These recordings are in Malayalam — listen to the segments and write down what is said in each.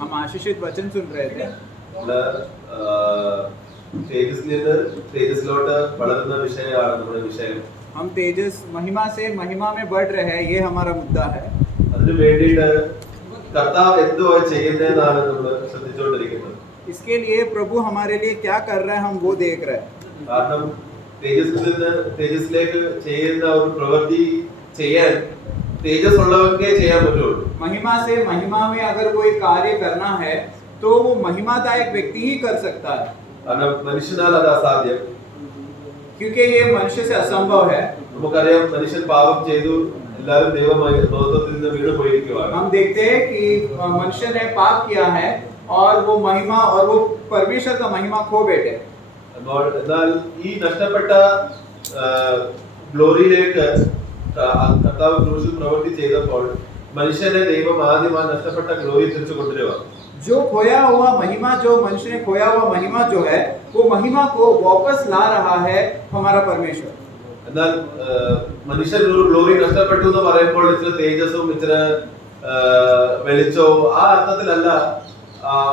हम आशीषित वचन सुन रहे थे। हम तेजस महिमा से महिमा में बढ़ रहे हैं, ये हमारा मुद्दा है। इसके लिए प्रभु हमारे लिए क्या कर रहा है हम वो देख रहे हैं। महिमा से महिमा में अगर कोई कार्य करना है तो वो महिमादायक व्यक्ति ही कर सकता है, क्योंकि ये मनुष्य से असंभव है। हम देखते हैं कि मनुष्य ने पाप किया है और वो महिमा और वो परमेश्वर का महिमा खो बैठे। जो खोया हुआ महिमा, जो मनुष्य ने खोया हुआ महिमा जो है, वो महिमा को वापस ला रहा है हमारा परमेश्वर। മനുഷ്യൻ ഒരു ഗ്ലോറി നഷ്ടപ്പെട്ടു എന്ന് പറയുമ്പോൾ ഇച്ചിരി തേജസ്സും ഇച്ചിരി വെളിച്ചവും ആ അർത്ഥത്തിലല്ല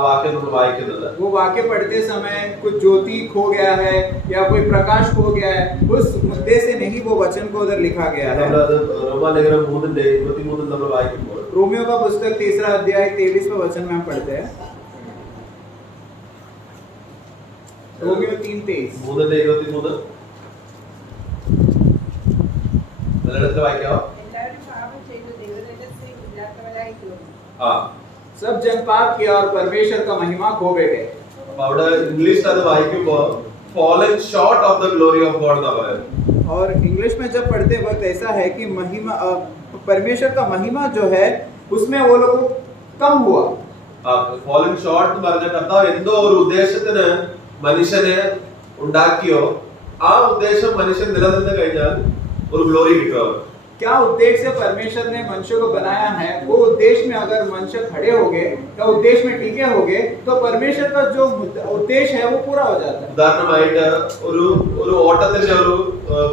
वाक्य നമ്മൾ വായിക്കുന്നത്। वो वाक्य पढ़ते समय कुछ ज्योति खो गया है या कोई प्रकाश खो गया है, उस मुद्दे से नहीं वो वचन को उधर लिखा गया है। रोमालेखനം 3:23 നമ്മൾ വായിക്കുമ്പോൾ, रोमियो का पुस्तक 3 अध्याय 23वें वचन में हम पढ़ते हैं। रोमियो 3:23 3:23 മലയാളത്തിൽ വായിക്കാമോ? सब जन पाप किया और परमेश्वर का महिमा खो बैठे। അവിടെ ഇംഗ്ലീഷിൽ അത് വായിക്കുമ്പോൾ fallen short of the glory of God എന്നാ പറയുന്നത്। और इंग्लिश में जब पढ़ते वक्त ऐसा है कि महिमा परमेश्वर का महिमा जो है उसमें वो लोग कम हुआ। fallen short എന്ന് പറഞ്ഞ കർത്താവ് എന്തോ ഒരു ഉദ്ദേശത്തിന് മനുഷ്യനെ ഉണ്ടാക്കിയോ ആ ഉദ്ദേശം മനുഷ്യൻ നിലനിന്ന് കഴിഞ്ഞാൽ ഒരു ഗ്ലോറി കിട്ടും। क्या उद्देश्य से परमेश्वर ने मनुष्य को बनाया है, वो उद्देश्य में अगर मनुष्य खड़े हो गए या उद्देश्य में टिके हो गए तो परमेश्वर का जो उद्देश्य है वो पूरा हो जाता है। ഉദാഹരണമായിട്ട് ഒരു ഓട്ടത്തിന്റെ ഒരു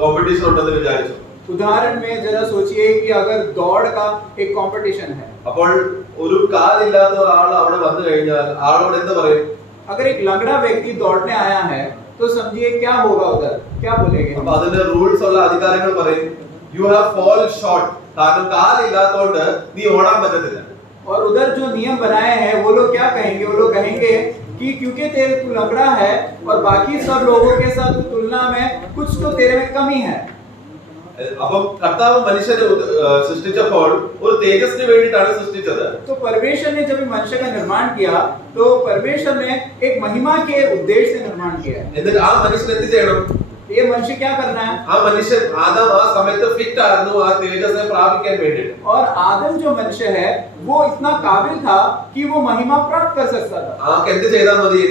കോമ്പറ്റീഷൻ ഉണ്ടെന്ന് വിചാരിച്ചു। उदाहरण में जरा सोचिए कि अगर दौड़ का एक कंपटीशन है, അപ്പോൾ ഒരു കാലില്ലാത്ത ഒരാൾ അവിടെ വന്നു കഴിഞ്ഞാൽ ആളോട് എന്ത് പറയും? अगर एक लंगड़ा व्यक्ति दौड़ने आया है तो समझिए क्या होगा, उधर क्या बोलेंगे? അപ്പോൾ അതിന്റെ റൂൾസ് ഉള്ള അധികാരികൾ പറയും you have fall short, കാരണം കാലില്ലാത്തതുകൊണ്ട് നീ ഓടാൻ പറ്റത്തില്ല। और उधर जो नियम बनाए हैं वो लोग क्या कहेंगे? वो लोग कहेंगे कि क्योंकि तेरे को लंगड़ा है और बाकी सब लोगों के साथ तुलना में कुछ तो तेरे में कमी है। അപ്പം കർത്താവ് മനുഷ്യനെ സൃഷ്ടിച്ചപ്പോൾ ഒരു തേജസ്സിന് വേണ്ടിയിട്ടാണ് സൃഷ്ടിച്ചത്। तो परमेश्वर ने जब मनुष्य का निर्माण किया तो परमेश्वर ने एक महिमा के उद्देश्य से निर्माण किया। എന്നിട്ട് ആ മനുഷ്യൻ എന്ത് ചെയ്യണം? ये मनुष्य क्या करना है? ആ മനുഷ്യൻ ആദം ആ സമയത്ത് ഫിറ്റ് ആയിരുന്നു ആ തേജസ്സിനെ പ്രാപിക്കാൻ വേണ്ടിയിട്ട്। और आदम जो मनुष्य है वो इतना काबिल था कि वो महिमा प्राप्त कर सकता था। ആക്ക് എന്ത് ചെയ്താൽ മതി?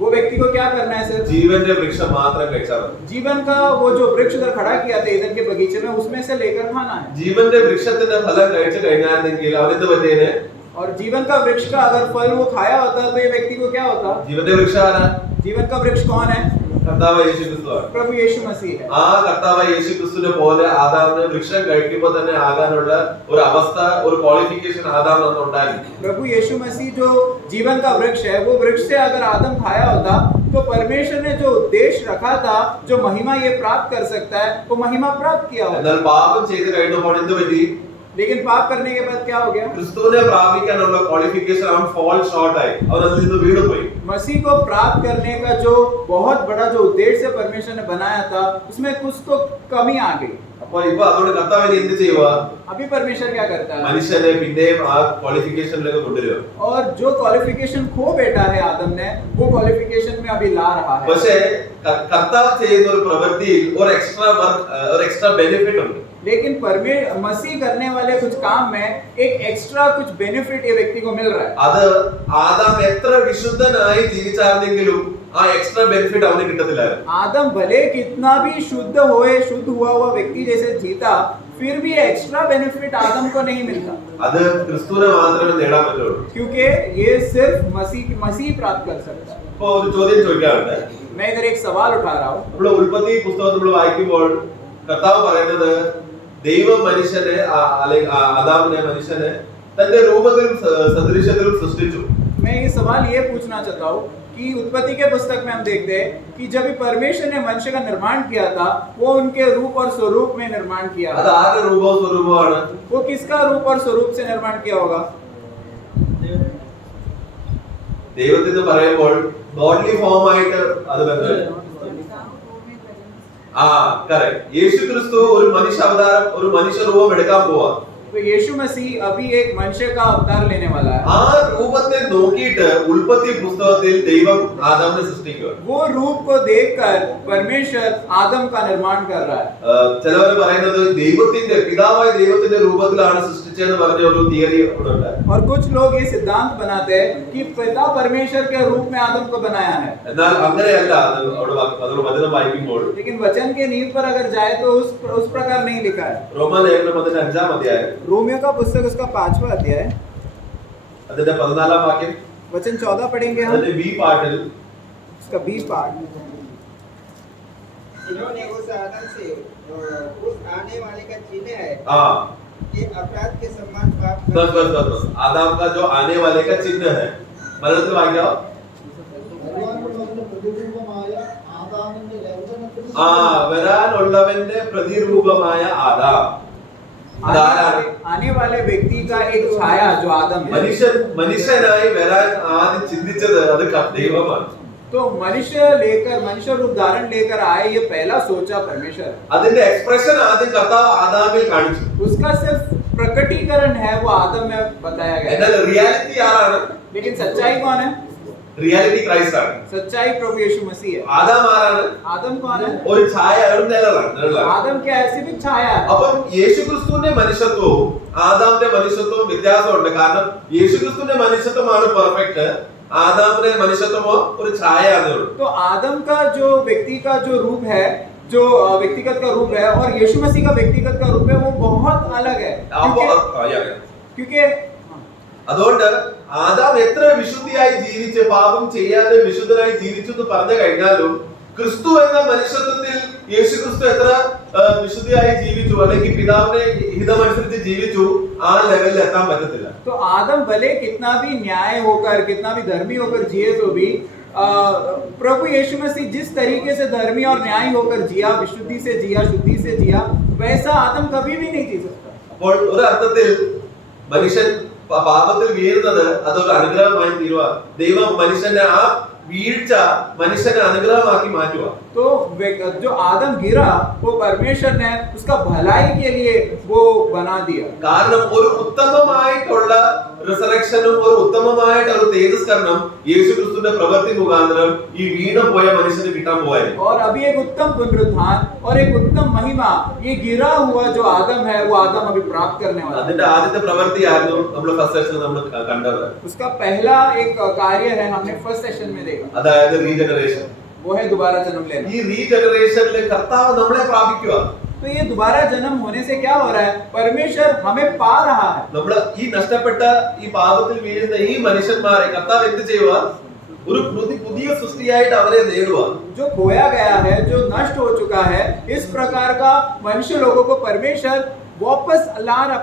वो व्यक्ति को क्या करना है सर? ജീവന്റെ വൃക്ഷം മാത്രം കഴിച്ചാൽ മതി। जीवन का वो जो वृक्ष उधर खड़ा किया था ईदन के बगीचे में, उसमें से लेकर खाना है। ജീവന്റെ വൃക്ഷത്തിന്റെ ഫലം കഴിച്ചു കഴിഞ്ഞായിരുന്നെങ്കിൽ അവൻ എന്ത് പറ്റിയേനെ? और जीवन का वृक्ष का अगर फल वो खाया होता तो ये व्यक्ति को क्या होता? ജീവന്റെ വൃക്ഷം ആരാ? जीवन का वृक्ष कौन है? കർത്താവ് യേശുക്രിസ്തുവാണ്। प्रभु यीशु मसीह है। ആ കർത്താവ് യേശുക്രിസ്തുവിനെ പോലെ ആദാമിന് വൃക്ഷം കഴിക്കുമ്പോൾ തന്നെ ആകാനുള്ള ഒരു അവസ്ഥ, ഒരു ക്വാളിഫിക്കേഷൻ ആദാമിന് ഉണ്ടായിരുന്നു। प्रभु यीशु मसीह जो जीवन का वृक्ष है, वो वृक्ष से अगर आदम खाया होता तो परमेश्वर ने जो उद्देश्य रखा था, जो महिमा ये प्राप्त कर सकता है, वो महिमा प्राप्त किया होता। എന്നാൽ പാപം ചെയ്തു കഴിഞ്ഞപ്പോൾ എന്ത് പറ്റി? लेकिन पाप करने के बाद क्या हो गया? ക്രിസ്തുവിനെ പ്രാപിക്കാനുള്ള ക്വാളിഫിക്കേഷൻ അവൻ fall short ആയി, അവൻ അതിൽ നിന്ന് വീണുപോയി। मसीह को प्राप्त करने का जो बहुत बड़ा जो उद्देश्य से परमेश्वर ने बनाया था, उसमें कुछ तो कमी आ गई। അപ്പോൾ ഇപ്പോ അതുകൊണ്ട് കർത്താവ് എന്ത് ചെയ്യുക? अभी परमेश्वर क्या करता है? മനുഷ്യനെ പിന്നെയും ആ ക്വാളിഫിക്കേഷനിലേക്ക് കൊണ്ടുവരിക। और जो क्वालिफिकेशन खो बैठा है आदम ने, वो क्वालिफिकेशन में अभी ला रहा है। പക്ഷേ കർത്താവ് ചെയ്യുന്ന ഒരു പ്രവൃത്തിയിൽ ഒരു എക്സ്ട്രാ വർക്ക്, ഒരു എക്സ്ട്രാ ബെനിഫിറ്റ് ഉണ്ട്। लेकिन मसीह करने वाले कुछ काम में एक एक्स्ट्रा कुछ बेनिफिट ये व्यक्ति को मिल रहा है। അത് ആദാം എത്ര വിശുദ്ധനായി ജീവിച്ചായിരുന്നെങ്കിലും ആ എക്സ്ട്രാ ബെനിഫിറ്റ് അവന് കിട്ടത്തില്ലായിരുന്നു। आदम भले कितना भी शुद्ध हुआ हुआ व्यक्ति जैसे जीता, फिर भी एक्स्ट्रा बेनिफिट आदम को नहीं मिलता। അത് ക്രിസ്തുവിനെ മാത്രമേ നേടാൻ പറ്റുള്ളൂ। क्योंकि ये सिर्फ मसीह प्राप्त कर सकता है। ഇപ്പോൾ ഒരു ചോദ്യം ചോദിക്കാറുണ്ട്। मैं इधर एक सवाल उठा रहा हूँ। നമ്മൾ ഉൽപ്പത്തി പുസ്തകം നമ്മൾ വായിക്കുമ്പോൾ കർത്താവ് പറയുന്നത് ദൈവം മനുഷ്യനെ അല്ലെങ്കിൽ ആദാമിനെ മനുഷ്യനെ തന്റെ രൂപത്തിലും സദൃശ്യത്തിലും സൃഷ്ടിച്ചു. मैं ये सवाल ये पूछना चाहता हूँ कि उत्पत्ति के पुस्तक में हम देखते हैं कि जब भी परमेश्वर ने मनुष्य का निर्माण किया था, वो उनके रूप और स्वरूप में निर्माण किया അത് था। ആരുടെ രൂപവും സ്വരൂപമാണ്? वो किसका रूप और स्वरूप से निर्माण किया होगा? ദൈവത്തിന് പറയുമ്പോൾ ഗോഡ്ലി ഫോം ആയിട്ട് അത് ബന്ധമില്ല. ആ കറക്റ്റ്. യേശു ക്രിസ്തു ഒരു മനുഷ്യ അവതാരം, ഒരു മനുഷ്യ രൂപം എടുക്കാൻ പോവാ. तो यीशु मसीह अभी एक मनुष्य का अवतार लेने वाला है। ആ രൂപത്തെ നോക്കിയിട്ട് ഉൽപ്പത്തി പുസ്തകത്തിൽ ദൈവം ആദാമിനെ സൃഷ്ടിക്കുക. वो रूप को देखकर परमेश्वर आदम का निर्माण कर रहा है। ചിലവർ പറയുന്നത് ദൈവത്തിന്റെ പിതാവായ ദൈവത്തിന്റെ രൂപത്തിലാണ് സൃഷ്ടിച്ചതെന്ന് പറഞ്ഞ ഒരു തിയറി ഉണ്ട്. और कुछ लोग ये सिद्धांत बनाते हैं कि पिता परमेश्वर के रूप में आदम को बनाया है। എന്നാൽ അങ്ങനെയല്ല. അതിൽ വചനം വായിക്കുമ്പോൾ लेकिन वचन के नींव पर अगर जाए तो उस प्रकार नहीं लिखा है। റോമാലേഖനം അതിന്റെ 5-ാം അധ്യായം रोमियो का पुस्तक उसका 5वां अध्याय അതിന്റെ 14-ാം വാക്യം, वचन 14 पढ़ेंगे हम। അതിന്റെ ബി പാർട്ടിൽ उसका बी पार्ट, इन्होंने उस आदम से उस आने वाले का चिन्ह है ആ कि अपराध के समान पाप बस आदम का जो आने वाले का चिन्ह है. മലയാളത്തിൽ വായിക്കാവോ? ആ വരാനുള്ളവന്റെ പ്രതിരൂപമായ ആദാം. आने वाले व्यक्ति का एक छाया जो आदम है। മനുഷ്യനായി വരാൻ ആദ്യം ചിന്തിച്ചത് അത് ദൈവമാണ്. तो मनुष्य रूप धारण लेकर आए, ये पहला सोचा परमेश्वर। അതിന്റെ എക്സ്പ്രഷൻ ആദ്യം കർത്താവ് ആദാമിൽ കാണിച്ചു. उसका सिर्फ प्रकटीकरण है वो आदम में बताया गया। എന്നാൽ റിയാലിറ്റി ആരാണ്? लेकिन सच्चाई कौन है? റിയാലിറ്റി ക്രൈസ്റ്റ് ആണ്. सच्चाई प्रभु यीशु मसीह है। ആദാം ആരാണ്? आदम कौन है? ഒരു ഛായ, ഒരു നിഴലാണ്. आदम क्या है? सिर्फ छाया है। അപ്പം യേശുക്രിസ്തുവിന്റെ മനുഷ്യത്വവും ആദാമിന്റെ മനുഷ്യത്വവും വ്യത്യാസമുണ്ട്. കാരണം യേശുക്രിസ്തുവിന്റെ മനുഷ്യത്വമാണ് പെർഫെക്റ്റ്, ആദാമിന്റെ മനുഷ്യത്വമോ ഒരു ഛായയാണ്. तो आदम का जो व्यक्ति का जो रूप है, जो व्यक्तिगत का रूप है, और यीशु मसीह का व्यक्तिगत का रूप है, वो बहुत अलग है। क्योंकि അതുകൊണ്ട് ആദാം എത്ര വിശുദ്ധിയായി ജീവിച്ച് പാപം ചെയ്യാതെ വിശുദ്ധനായി ജീവിച്ചു എന്ന് പറഞ്ഞു കഴിഞ്ഞാലും ക്രിസ്തു എന്ന മനുഷ്യത്വത്തിൽ യേശു ക്രിസ്തു എത്ര വിശുദ്ധിയായി ജീവിച്ചു അല്ലെങ്കിൽ പിതാവിന്റെ ഹിതമനുസരിച്ച് ജീവിച്ചു ആ ലെവലിൽ എത്താൻ പറ്റത്തില്ല. तो आदम भले कितना भी न्याय होकर, कितना भी धर्मी होकर जिए, तो भी प्रभु यीशु मसीह जिस तरीके से धर्मी और न्याय होकर जिया, विशुद्धि से जिया, शुद्धि से जिया, वैसा आदम कभी भी नहीं जी सकता। അപ്പോൾ ഒരു അർത്ഥത്തിൽ മനുഷ്യൻ പാപത്തിൽ വീഴുന്നത് അതൊരു അനുഗ്രഹമായി തീരുക. ദൈവം മനുഷ്യന്റെ ആ വീഴ്ച മനുഷ്യനെ അനുഗ്രഹമാക്കി മാറ്റുക. तो जो आदम गिरा वो परमेश्वर ने उसका भलाई के लिए वो बना दिया। കാരണം ഒരു ഉത്തമമായിട്ടുള്ള റിസറക്ഷനും ഒരു ഉത്തമമായിട്ടുള്ള ഒരു തേജസ്കരണം യേശുക്രിസ്തുവിന്റെ പ്രവൃത്തി മുഖാന്തരം ഈ വീണ പോയ മനുഷ്യന് കിട്ടാൻ പോവായിരുന്നു. और अभी एक उत्तम पुनरुत्थान और एक उत्तम महिमा ये गिरा हुआ जो आदम है वो आदम अभी प्राप्त करने वाला है। അതിന്റെ ആദ്യത്തെ പ്രവൃത്തിയായിരുന്നു നമ്മൾ ഫസ്റ്റ് സെഷനിൽ നമ്മൾ കണ്ടത്. उसका पहला एक कार्य है, हमने फर्स्ट सेशन में देखा, അതായത് റീജനറേഷൻ. वो है दोबारा जन्म लेना। ഈ റീജനറേഷനിൽ കർത്താവ് നമ്മളെ പ്രാപിക്കുക. तो ये दोबारा जन्म होने से क्या हो रहा है? परमेश्वर हमें पा रहा है। നമ്മൾ ഈ നഷ്ടപ്പെട്ട ഈ പാപത്തിൽ വീഴുന്ന ഈ മനുഷ്യന്മാരെ കർത്താവ് എന്ത് ചെയ്യുക? ഒരു പുതിയ സൃഷ്ടിയായിട്ട് അവരെ നേടുക. जो खोया गया है, जो नष्ट हो चुका है, इस प्रकार का मनुष्य लोगों को परमेश्वर वापस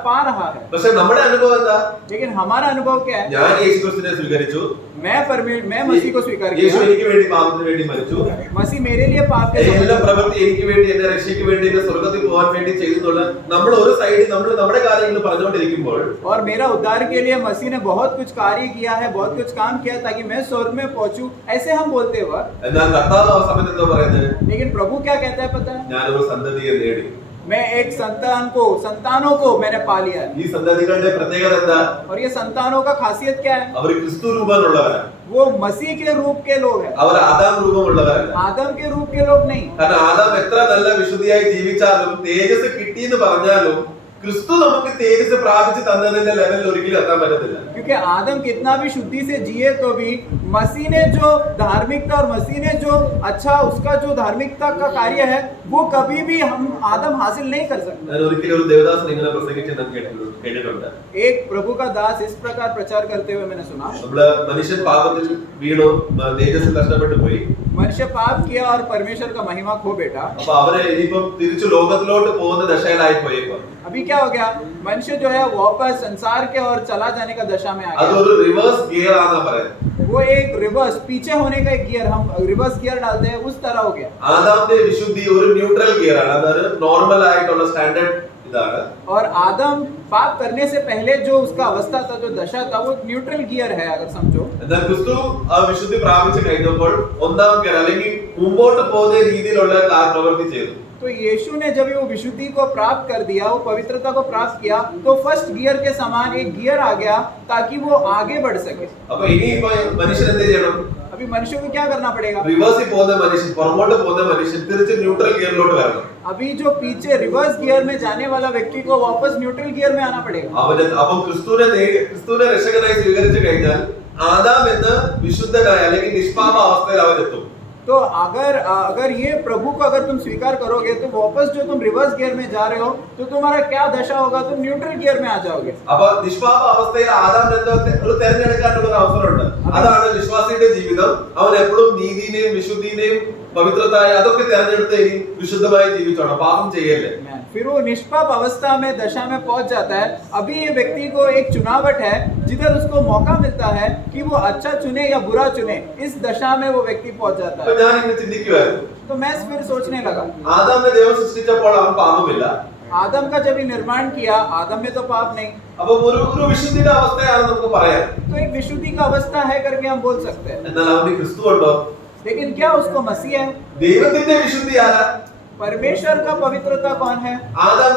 पा रहा है। പക്ഷെ നമ്മുടെ അനുഭവം എന്താ? लेकिन हमारा अनुभव क्या है? ഞാൻ യേശുക്രിസ്തുവിനെ സ്വീകരിച്ചു, मैं मसीह को स्वीकार യേശു किया, എനിക്ക് വേണ്ടി പാപത്തിന് വേണ്ടി മരിച്ചു, मसीह मेरे लिए पाप के എല്ലാ പ്രവൃത്തി എനിക്ക് വേണ്ടി എന്നെ രക്ഷയ്ക്ക് വേണ്ടി എന്നെ സ്വർഗ്ഗത്തിൽ പോകാൻ വേണ്ടി ചെയ്തെന്നുള്ള നമ്മൾ ഒരു സൈഡിൽ നമ്മൾ നമ്മുടെ കാര്യങ്ങൾ പറഞ്ഞുകൊണ്ടിരിക്കുമ്പോൾ और मेरा उद्धार के लिए मसीह ने बहुत कुछ कार्य किया है, बहुत कुछ काम किया ताकि मैं स्वर्ग में पहुंचूं, ऐसे हम बोलते वक्त, എന്നാൽ കർത്താവ് ആ സമയത്ത് എന്താ പറയുന്നത്? लेकिन प्रभु क्या कहता है पता है? ഞാനൊരു സന്തതിയെ നേടി. मैं एक संतानों को मैंने पा लिया है। ഈ സന്തതികളുടെ പ്രത്യേകത എന്താ? और ये संतानों का खासियत क्या है? അവർ ക്രിസ്തു രൂപമുള്ളവരാണ്. वो मसीह के रूप के लोग हैं, അവർ ആദാം രൂപമുള്ളവരല്ല. आदम के रूप के लोग नहीं। കാരണം ആദാം എത്ര നല്ല വിശുദ്ധിയായി ജീവിച്ചാലും തേജസ് കിട്ടിയെന്ന് പറഞ്ഞാലും ക്രിസ്തു നമുക്ക് തേജസ് പ്രാപിച്ച് തന്നതിന്റെ ലെവലിൽ ഒരിക്കലും എത്താൻ പറ്റത്തില്ല. क्योंकि आदम कितना भी शुद्धि से जिए तो भी मसीह ने जो धार्मिकता और मसीह ने जो अच्छा उसका जो धार्मिकता का कार्य है वो कभी भी हम आदम हासिल नहीं कर सकते। ഞാൻ ഒരിക്കലും ഒരു ദേവദാസൻ ഇങ്ങനെ പ്രസംഗിച്ച് ഞാൻ കേട്ടിട്ടുണ്ട്. एक प्रभु का दास इस प्रकार प्रचार करते हुए मैंने सुना, നമ്മള് മനുഷ്യൻ പാപത്തിൽ വീണു, തേജസ് നഷ്ടപ്പെട്ടു പോയി. मनुष्य पाप किया और परमेश्वर का महिमा खो बैठा। അപ്പൊ അവരെ ഇനിയിപ്പം തിരിച്ചു ലോകത്തിലോട്ട് പോകുന്ന ദശയിലായി പോയേക്കും. अब अभी क्या हो गया, मनुष्य जो है वापस संसार के और चला जाने का दशा में आ गया। അതൊരു റിവേഴ്സ് ഗിയർ ആണെന്നാ പറയുന്നത്. वो एक रिवर्स पीछे होने का एक गियर, हम रिवर्स गियर डालते हैं उस तरह हो गया। ആദാമിന്റെ വിശുദ്ധി ഒരു ന്യൂട്രൽ ഗിയർ ആണ്. അതൊരു നോർമൽ ആയിട്ടുള്ള സ്റ്റാൻഡേർഡ് ഇതാണ്. और आदम पाप करने से पहले जो उसका अवस्था था, जो दशा था, वो न्यूट्रल गियर है अगर समझो। എന്നാൽ ക്രിസ്തു ആ വിശുദ്ധി പ്രാപിച്ചു കഴിഞ്ഞപ്പോൾ ഒന്നാം ഗിയർ അല്ലെങ്കിൽ മുമ്പോട്ട് പോകുന്ന രീതിയിലുള്ള പ്രവൃത്തി ചെയ്തു. तो यीशु ने जब वो विशुद्धि को प्राप्त कर दिया, वो पवित्रता को प्राप्त किया, तो फर्स्ट गियर के समान एक गियर आ गया ताकि वो आगे बढ़ सके। അപ്പൊ ഇനിയിപ്പോ മനുഷ്യൻ എന്ത് ചെയ്യണം? अभी मनुष्य को क्या करना पड़ेगा? റിവേഴ്സിൽ പോകുന്ന മനുഷ്യൻ, പുറകോട്ട് പോകുന്ന മനുഷ്യൻ തിരിച്ച് ന്യൂട്രൽ ഗിയറിലോട്ട് വരണം. अभी जो पीछे रिवर्स गियर में जाने वाला व्यक्ति को वापस न्यूट्रल गियर में आना पड़ेगा। അപ്പം ക്രിസ്തുവിനെ രക്ഷകനായി സ്വീകരിച്ചു കഴിഞ്ഞാൽ ആദാം എന്ന വിശുദ്ധനായ അല്ലെങ്കിൽ നിഷ്പാപ അവസ്ഥയിൽ അവൻ എത്തും. तो अगर ये प्रभु को अगर तुम स्वीकार करोगे, तो वापस जो तुम रिवर्स गियर में जा रहे हो, तो तुम्हारा क्या दशा होगा? तुम न्यूट्रल गियर में आ जाओगे। അപ്പൊ നിഷ്പാപ അവസ്ഥയിൽ ആദാം ഒരു തെരഞ്ഞെടുക്കാനുള്ള ഒരു അവസരമുണ്ട്. അതാണ് വിശ്വാസിയുടെ ജീവിതം. അവൻ എപ്പോഴും നീതിനെയും വിശുദ്ധിനെയും പവിത്രതായ അതൊക്കെ തെരഞ്ഞെടുത്ത് ഇനി വിശുദ്ധമായി ജീവിച്ചോണം, പാപം ചെയ്യല്ലേ. फिर वो निष्पाप अवस्था में दशा में पहुंच जाता है। अभी ये व्यक्ति को एक चुनावट है जिधर उसको मौका मिलता है कि वो अच्छा चुने या बुरा चुने। इस दशा में वो व्यक्ति पहुंच जाता അപ്പൊ है। ഞാൻ ഇങ്ങനെ ചിന്തിക്കുവായിരുന്നു, तो मैं फिर सोचने लगा, ആദാമിനെ ദൈവം സൃഷ്ടിച്ചപ്പോൾ അവൻ പാപമില്ല. आदम का जब ये निर्माण किया, आदम में तो पाप नहीं, അപ്പൊ ഒരു വിശുദ്ധിയുടെ അവസ്ഥയാണ് നമുക്ക് പറയാം. तो एक विशुद्धि का अवस्था है करके हम बोल सकते हैं। എന്നാൽ അവന് ക്രിസ്തു ഉണ്ടോ? लेकिन क्या उसको मसीह है? ദൈവത്തിന്റെ വിശുദ്ധി ആരാ? परमेश्वर का पवित्रता कौन है? ആദാം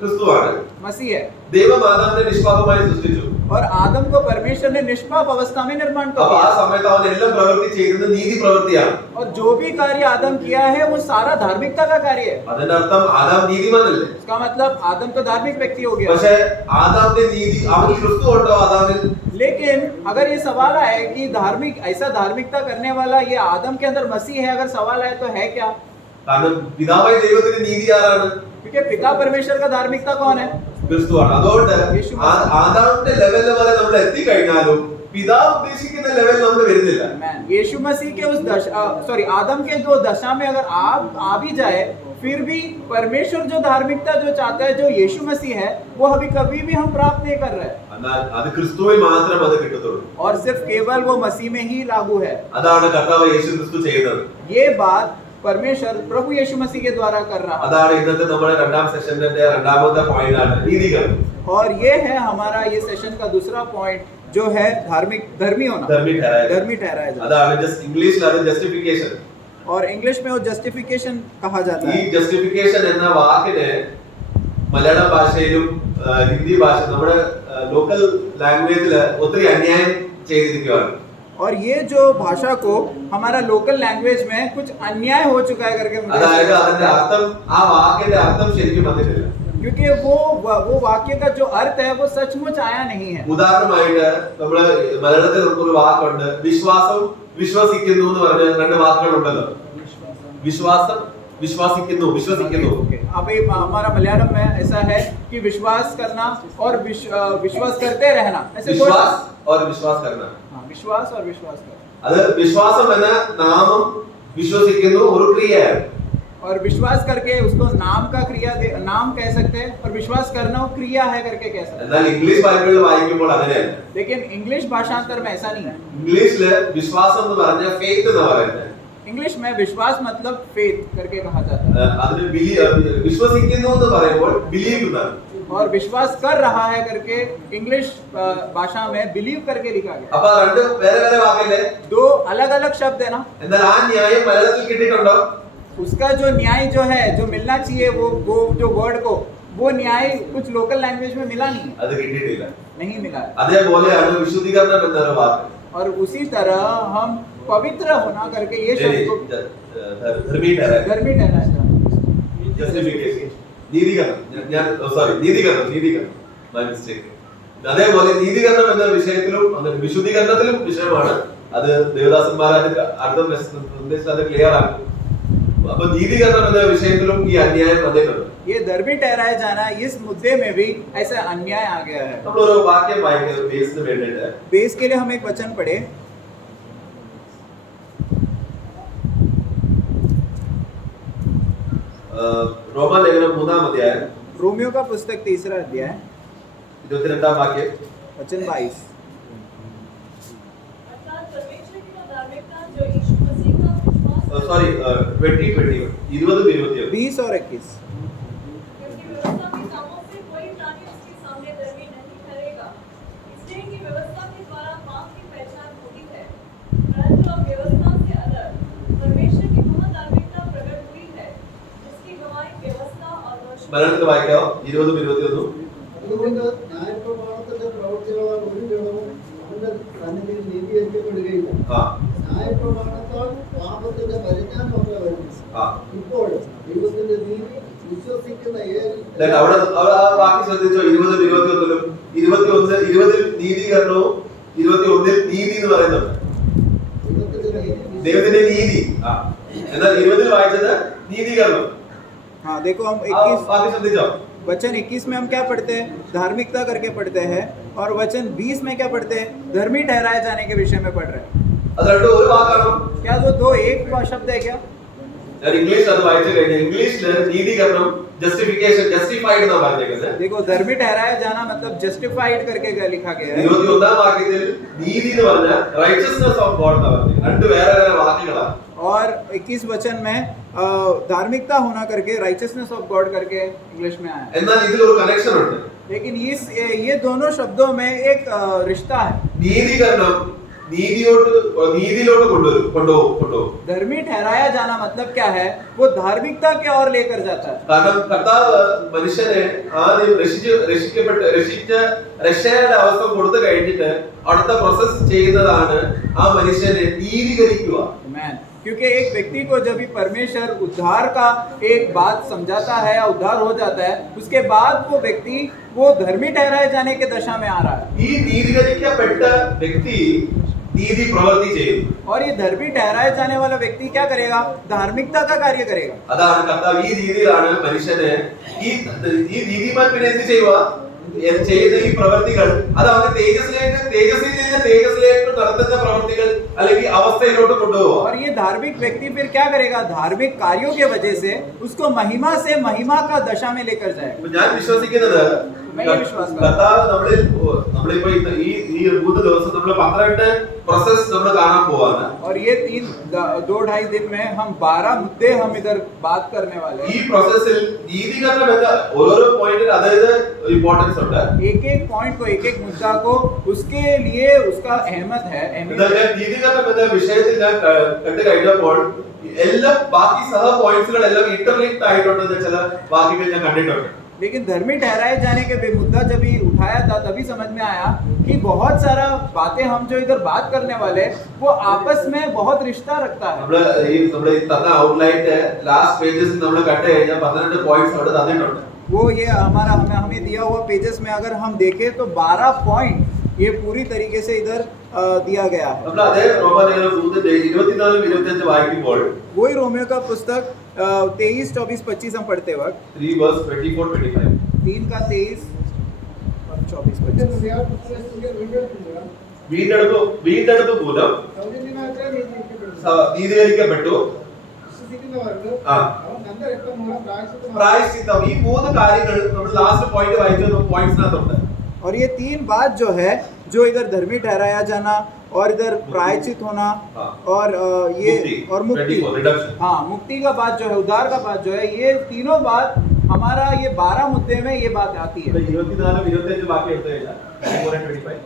ക്രിസ്തുവാണ്. मसीह है। ദൈവം ആദാമിനെ നിഷ്പാപമായി സൃഷ്ടിച്ചു. और आदम को परमेश्वर ने निष्पाप अवस्था में निर्माण कर അപ്പൊ ആ दिया। സമയത്ത് അവൻ എല്ലാം പ്രവൃത്തി ചെയ്തത് നീതി പ്രവൃത്തിയാണ്. और जो भी कार्य आदम किया है वो सारा धार्मिकता का कार्य है। അതിനർത്ഥം ആദാം നീതിമാനല്ലേ? इसका मतलब आदम तो धार्मिक व्यक्ति हो गया। പക്ഷേ ആദാമിന്റെ നീതി അവന് ക്രിസ്തു ഉണ്ടോ? ആദാമിൽ लेकिन अगर ये सवाल आए कि ऐसा धार्मिकता करने वाला ये आदम के अंदर मसीह है, अगर सवाल आए तो है क्या? കാരണം പിതാവായ ദൈവത്തിന്റെ നീതി ആരാണ്? क्योंकि पिता परमेश्वर का धार्मिकता कौन है? ക്രിസ്തുവാണ്. അതുകൊണ്ട് യേശു ആദാമിന്റെ ലെവലിൽ വരെ നമ്മൾ എത്തിക്കഴിഞ്ഞാലും പിതാവ് ഉദ്ദേശിക്കുന്ന ലെവലിൽ നമ്മൾ വരുന്നില്ല. यीशु मसीह के उस आदम के जो दशा में अगर आप आ भी जाए, फिर भी परमेश्वर जो धार्मिकता जो चाहता है, जो यीशु मसीह है, वो अभी कभी भी हम प्राप्त नहीं कर रहे हैं। എന്നാൽ അത് ക്രിസ്തുവിൽ മാത്രം അത് കിട്ടത്തുള്ളൂ. और सिर्फ केवल वो मसीह में ही लागू है। അതാണ് കർത്താവ് യേശു ക്രിസ്തു ചെയ്യുന്നത്. ये बात परमेश्वर प्रभु यीशु मसीह के द्वारा कर रहा है। അതാണ് ഇന്നത്തെ നമ്മുടെ രണ്ടാം സെഷന്റെ രണ്ടാമത്തെ പോയിന്റ് ആണ് നീതികരണം. और ये है हमारा ये सेशन का दूसरा पॉइंट, जो है धर्मी होना, धर्मी ठहराया जाना। അതാണ് ഇംഗ്ലീഷിൽ അത് ജസ്റ്റിഫിക്കേഷൻ. और इंग्लिश में वो जस्टिफिकेशन कहा जाता ഈ है। ജസ്റ്റിഫിക്കേഷൻ എന്ന വാക്കിന് മലയാളം ഭാഷയിലും ഹിന്ദി ഭാഷ നമ്മുടെ ലോക്കൽ ലാംഗ്വേജിൽ ഒത്തിരി അന്യായം ചെയ്തിരിക്കുകയാണ്. और ये जो भाषा को हमारा लोकल लैंग्वेज में कुछ अन्याय हो चुका है करके मुझे അതായത് അതിന്റെ അർത്ഥം ആ വാക്കിന്റെ അർത്ഥം ശരിക്കും വന്നിട്ടില്ല. क्योंकि वो वाक्य का जो अर्थ है वो सचमुच आया नहीं है। ഉദാഹരണമായിട്ട് നമ്മള് മലയാളത്തിൽ നമുക്കൊരു വാക്കുണ്ട്, വിശ്വാസം വിശ്വസിക്കുന്നു എന്ന് പറഞ്ഞ രണ്ട് വാക്കുകളുണ്ടല്ലോ. വിശ്വാസം വിശ്വസിക്കുന്നു. अभी हमारा मलयालम में ऐसा है कि विश्वास करना और विश्वास करते रहना, ऐसे വിശ്വാസ് और विश्वास करना. विश्वास और विश्वास करना, അത് വിശ്വാസം എന്ന നാമം വിശ്വസിക്കുന്നു ഒരു ക്രിയയാണ്. और विश्वास करके उसको नाम कह सकते हैं, और विश्वास करना वो क्रिया है करके कह सकते हैं। എന്നാൽ ഇംഗ്ലീഷ് ബൈബിളിൽ വായിക്കുമ്പോൾ അങ്ങനെയല്ല. लेकिन इंग्लिश भाषांतर में ऐसा नहीं है। ഇംഗ്ലീഷില് വിശ്വാസം എന്ന് പറഞ്ഞ ഫെയ്ത്ത് എന്ന് പറയുന്നത്. इंग्लिश में विश्वास मतलब फेथ करके कहा जाता है, അതിന് വിശ്വസിക്കുന്നു എന്ന് പറയുമ്പോൾ ബിലീവ് എന്നാണ്. और विश्वास कर रहा है करके इंग्लिश भाषा में बिलीव करके लिखा गया। അപ്പൊ രണ്ട് വേറെ വേറെ വാക്കല്ലേ? दो अलग अलग शब्द है ना। എന്നാൽ ആ ന്യായം മലയാളത്തിൽ കിട്ടിയിട്ടുണ്ടോ? उसका जो न्याय जो है, जो मिलना चाहिए, वो जो वर्ड को, वो न्याय कुछ लोकल लैंग्वेज में मिला नहीं, അത് കിട്ടിയിട്ടില്ല. नहीं मिला। അതേപോലെയാണ് വിശുദ്ധീകരണം എന്നൊരു വാക്ക്. और उसी तरह हम पवित्र होना करके ये शब्द को ധർമ്മി ठहराया जाता है। ജസ്റ്റിഫിക്കേഷൻ നീതീകരണം. നീതീകരണം മൈ മിസ്റ്റേക്ക്. അതേപോലെ നീതീകരണം എന്ന വിഷയത്തിലും അങ്ങനെ വിശുദ്ധീകരണത്തിലും വിഷയമാണ്. അത് ദേവദാസന്മാരുടെ അർത്ഥം അത് ക്ലിയർ ആണ്. അപ്പൊ നീതീകരണം എന്ന വിഷയത്തിലും ഈ അന്യായം വന്നിട്ടുണ്ട്. ये धर्मी ठहराया जाना, इस मुद्दे में भी ऐसा अन्याय आ गया है। നമ്മളൊരു വാക്യം വായിക്കുന്നത് ബേസിന് വേണ്ടിയിട്ട്. बेस के लिए हम एक वचन पढ़े, റോമാലേഖനം 3-ാം അധ്യായം रोमियो का पुस्तक 3 अध्याय 22 वाक्य वचन 22। अर्थात परमेश्वर की वो धार्मिकता जो यीशु मसीह का विश्वास सॉरी 20 20 20 और 21। क्योंकि व्यवस्था के कामों से कोई प्राणी उसके सामने धर्मी नहीं ठहरेगा, इसलिए कि व्यवस्था के द्वारा पाप की पहचान होती है, परंतु अब व्यवस्था से अलग परमेश्वर की वह धार्मिकता प्रकट हुई है, जिसकी गवाही व्यवस्था और वचन മലയാളത്തിൽ വായിക്കാവോ 20 21 അതുകൊണ്ട് ന്യായപ്രമാണത്തിന്റെ പ്രവൃത്തികളാൽ ഒരു ഗണവും അവന്റെ സന്നിധിയിൽ നീതീകരിക്കപ്പെടുകയില്ല. ആ ന്യായപ്രമാണത്താൽ പാപത്തിന്റെ പരിജ്ഞാനം ഒക്കെ വരുന്നു. ആ ഇപ്പോൾ ദൈവത്തിന്റെ നീതി വിശ്വസിക്കുന്ന ദെൻ അവിടെ ആ വാക്യം ശ്രദ്ധിച്ചോ 20 21 21 നീതീകരണവും 21 നീതി എന്ന് പറയുന്നുണ്ട്. ദൈവത്തിന്റെ നീതി. ആ എന്നാൽ 20 വായിച്ചത് നീതീകരണം. हाँ देखो हम ആ 21 വാക്യം ശ്രദ്ധിച്ചോ वचन 21 में हम क्या पढ़ते हैं? धार्मिकता करके पढ़ते हैं। और वचन 20 में क्या पढ़ते हैं? धर्मी ठहराए जाने के विषय में पढ़ रहे हैं। അത് രണ്ടും ഒരു വാക്കാണോ? क्या वो दो एक शब्द है क्या? ഞാൻ ഇംഗ്ലീഷ് അത് വായിച്ചു കഴിഞ്ഞു. ഇംഗ്ലീഷില് നീതീകരണം ജസ്റ്റിഫിക്കേഷൻ ജസ്റ്റിഫൈഡ് എന്നാ പറഞ്ഞേക്കുന്നത്. देखो धर्मी ठहराया जाना मतलब जस्टिफाइड करके लिखा गया है। 21 വാക്യത്തിൽ നീതി എന്ന് പറഞ്ഞാൽ റൈച്ചസ്നെസ് ഓഫ് ഗോഡ് എന്നാ പറഞ്ഞത്. രണ്ട് വേറെ വേറെ വാക്കുകളാണ്. और 21 वचन में धार्मिकता होना करके राइचियसनेस ऑफ गॉड करके इंग्लिश में आया है। എന്നാൽ ഇതിൽ ഒരു കണക്ഷൻ ഉണ്ട്. लेकिन ये दोनों शब्दों में एक रिश्ता है। നീതീകരണം നീതിയിലോട്ട് കൊണ്ടുപോകും. धर्मी ठहराया जाना मतलब क्या है? वो धार्मिकता के ओर लेकर जाता है। കാരണം കർത്താവ് മനുഷ്യനെ ആദ്യം രക്ഷിച്ച രക്ഷയുടെ അവസ്ഥ കൊടുത്തു കഴിഞ്ഞിട്ട് അടുത്ത പ്രോസസ് ചെയ്യുന്നതാണ് ആ മനുഷ്യനെ നീതീകരിക്കുക. Amen. क्योंकि एक व्यक्ति को जब भी परमेश्वर उद्धार का एक बात समझाता है या उद्धार हो जाता है, उसके बाद वो व्यक्ति वो धर्मी ठहराए जाने के दशा में आ रहा है। ഈ നീതീകരിക്കപ്പെട്ട വ്യക്തി നീതി പ്രവൃത്തി ചെയ്യും. और ये धर्मी ठहराए जाने वाला व्यक्ति क्या करेगा? धार्मिकता का कार्य करेगा। അതാണ് കർത്താവ് ഈ രീതിയിലാണ് മനുഷ്യനെ ഈ നീതിമാൻ പിന്നെ എന്ത് ചെയ്യുക? ചെയ്യുന്ന ഈ പ്രവൃത്തികൾ അത് അവന്റെ തേജസ്സിലേക്ക് നടത്തുന്ന പ്രവൃത്തികൾ അല്ലെങ്കിൽ അവസ്ഥയിലോട്ട് കൊണ്ടുപോകുക. और ये धार्मिक व्यक्ति फिर क्या करेगा? धार्मिक कार्यों के वजह से उसको महिमा से महिमा का दशा में लेकर जाएगा। ഞാൻ വിശ്വസിക്കുന്നത് കർത്താവ് നമ്മളിപ്പോ ഈ 3 ദിവസം നമ്മൾ 12 പ്രോസസ് നമ്മൾ കാണാൻ പോവാണ്. और ये 2-2.5 दिन में हम 12 मुद्दे हम इधर बात करने वाले हैं। ഈ പ്രോസസ്സിൽ നീതീകരണം എന്ന ഓരോ പോയിന്റിൽ അതായത് ഇമ്പോർട്ടൻസ് ഉണ്ട്. एक-एक पॉइंट को एक-एक मुद्दा को उसके लिए उसका अहमियत है। നീതീകരണം എന്ന വിഷയത്തിൽ ഞാൻ കണ്ടു കഴിഞ്ഞപ്പോൾ എല്ലാ ബാക്കി സഹ പോയിന്റ്സുകളെല്ലാം ഇന്റർലിങ്ക്ഡ് ആയിട്ടുണ്ടെന്ന് ചില വാക്യങ്ങൾ ഞാൻ കണ്ടിട്ടുണ്ട്. लेकिन धर्मी ठहराए जाने के मुद्दा जब ही उठाया था तभी समझ में आया कि बहुत सारा बातें हम जो इधर बात करने वाले वो आपस में बहुत रिश्ता रखता है। നമ്മുടെ ഈ തന്ന ഔട്ട്ലൈനിന്റെ ലാസ്റ്റ് പേജസ് നമ്മൾ കണ്ടു കഴിഞ്ഞാൽ 12 പോയിന്റ്സ് അവിടെ തന്നിട്ടുണ്ട്. वो ये हमें दिया हुआ पेजेस में अगर हम देखें तो 12 पॉइंट ये पूरी तरीके से इधर दिया गया है। നമ്മൾ അതേ റോമാലേഖനം 24-25 വായിക്കുമ്പോൾ वही रोमियो का पुस्तक 23, 24, 25 हम पढ़ते वक्त 3 verse 24-25 3 का 23 और 24, 25 വീണ്ടെടുപ്പ് മൂലം നീതീകരിക്കപ്പെട്ടു. ആ പ്രായശ്ചിത്തം ഈ 3 കാര്യങ്ങൾ നമ്മൾ ലാസ്റ്റ് പോയിന്റ് വായിച്ച പോയിന്റ്സിനകത്തുണ്ട്. और ये 3 बात जो है जो इधर धर्मी ठहराया जाना और इधर प्रायश्चित होना और ये और मुक्ति, हाँ मुक्ति का बात जो है, उद्धार का बात जो है, ये तीनों बात हमारा ये 12 मुद्दे में ये बात आती है। 24-25 വാക്യം എടുത്തു കഴിഞ്ഞാൽ 24-25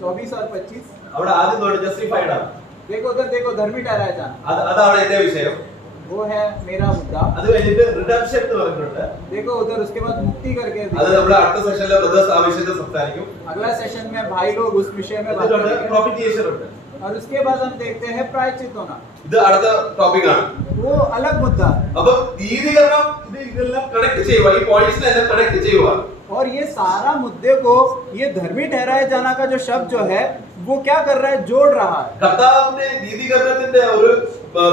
24 और 25 അവിടെ ആദ്യം തൊട്ട് ജസ്റ്റിഫൈഡ് ആണ്. देखो उधर देखो धर्मी ठहराया जाना അതാണ് എന്റെ വിഷയം. वो है मेरा मुद्दा। അത് കഴിഞ്ഞിട്ട് റിഡംപ്ഷൻ എന്ന് പറഞ്ഞിട്ടുണ്ട്. देखो उधर उसके बाद मुक्ति करके അത് നമ്മുടെ അടുത്ത സെഷനിലെ ബ്രദേഴ്സ് ആ വിഷയത്തെ സംസാരിക്കും. अगला सेशन में भाई लोग उस विषय में बात എന്നിട്ടുണ്ട് करेंगे। പ്രോപ്പിറ്റിയേഷൻ ഉണ്ട്. और उसके बाद हम देखते हैं प्रायश्चित होना, ഇത് അടുത്ത ടോപ്പിക് ആണ്. वो अलग मुद्दा है। അപ്പൊ നീതീകരണം ഇതെല്ലാം കണക്ട് ചെയ്യുക, ഈ പോയിന്റ്സിനെല്ലാം കണക്ട് ചെയ്യുക. और ये सारा मुद्दे को ये धर्मी ठहराए जाना का जो शब्द जो है वो क्या कर रहा है? जोड़ रहा है। കർത്താവിന്റെ നീതീകരണത്തിന്റെ ഒരു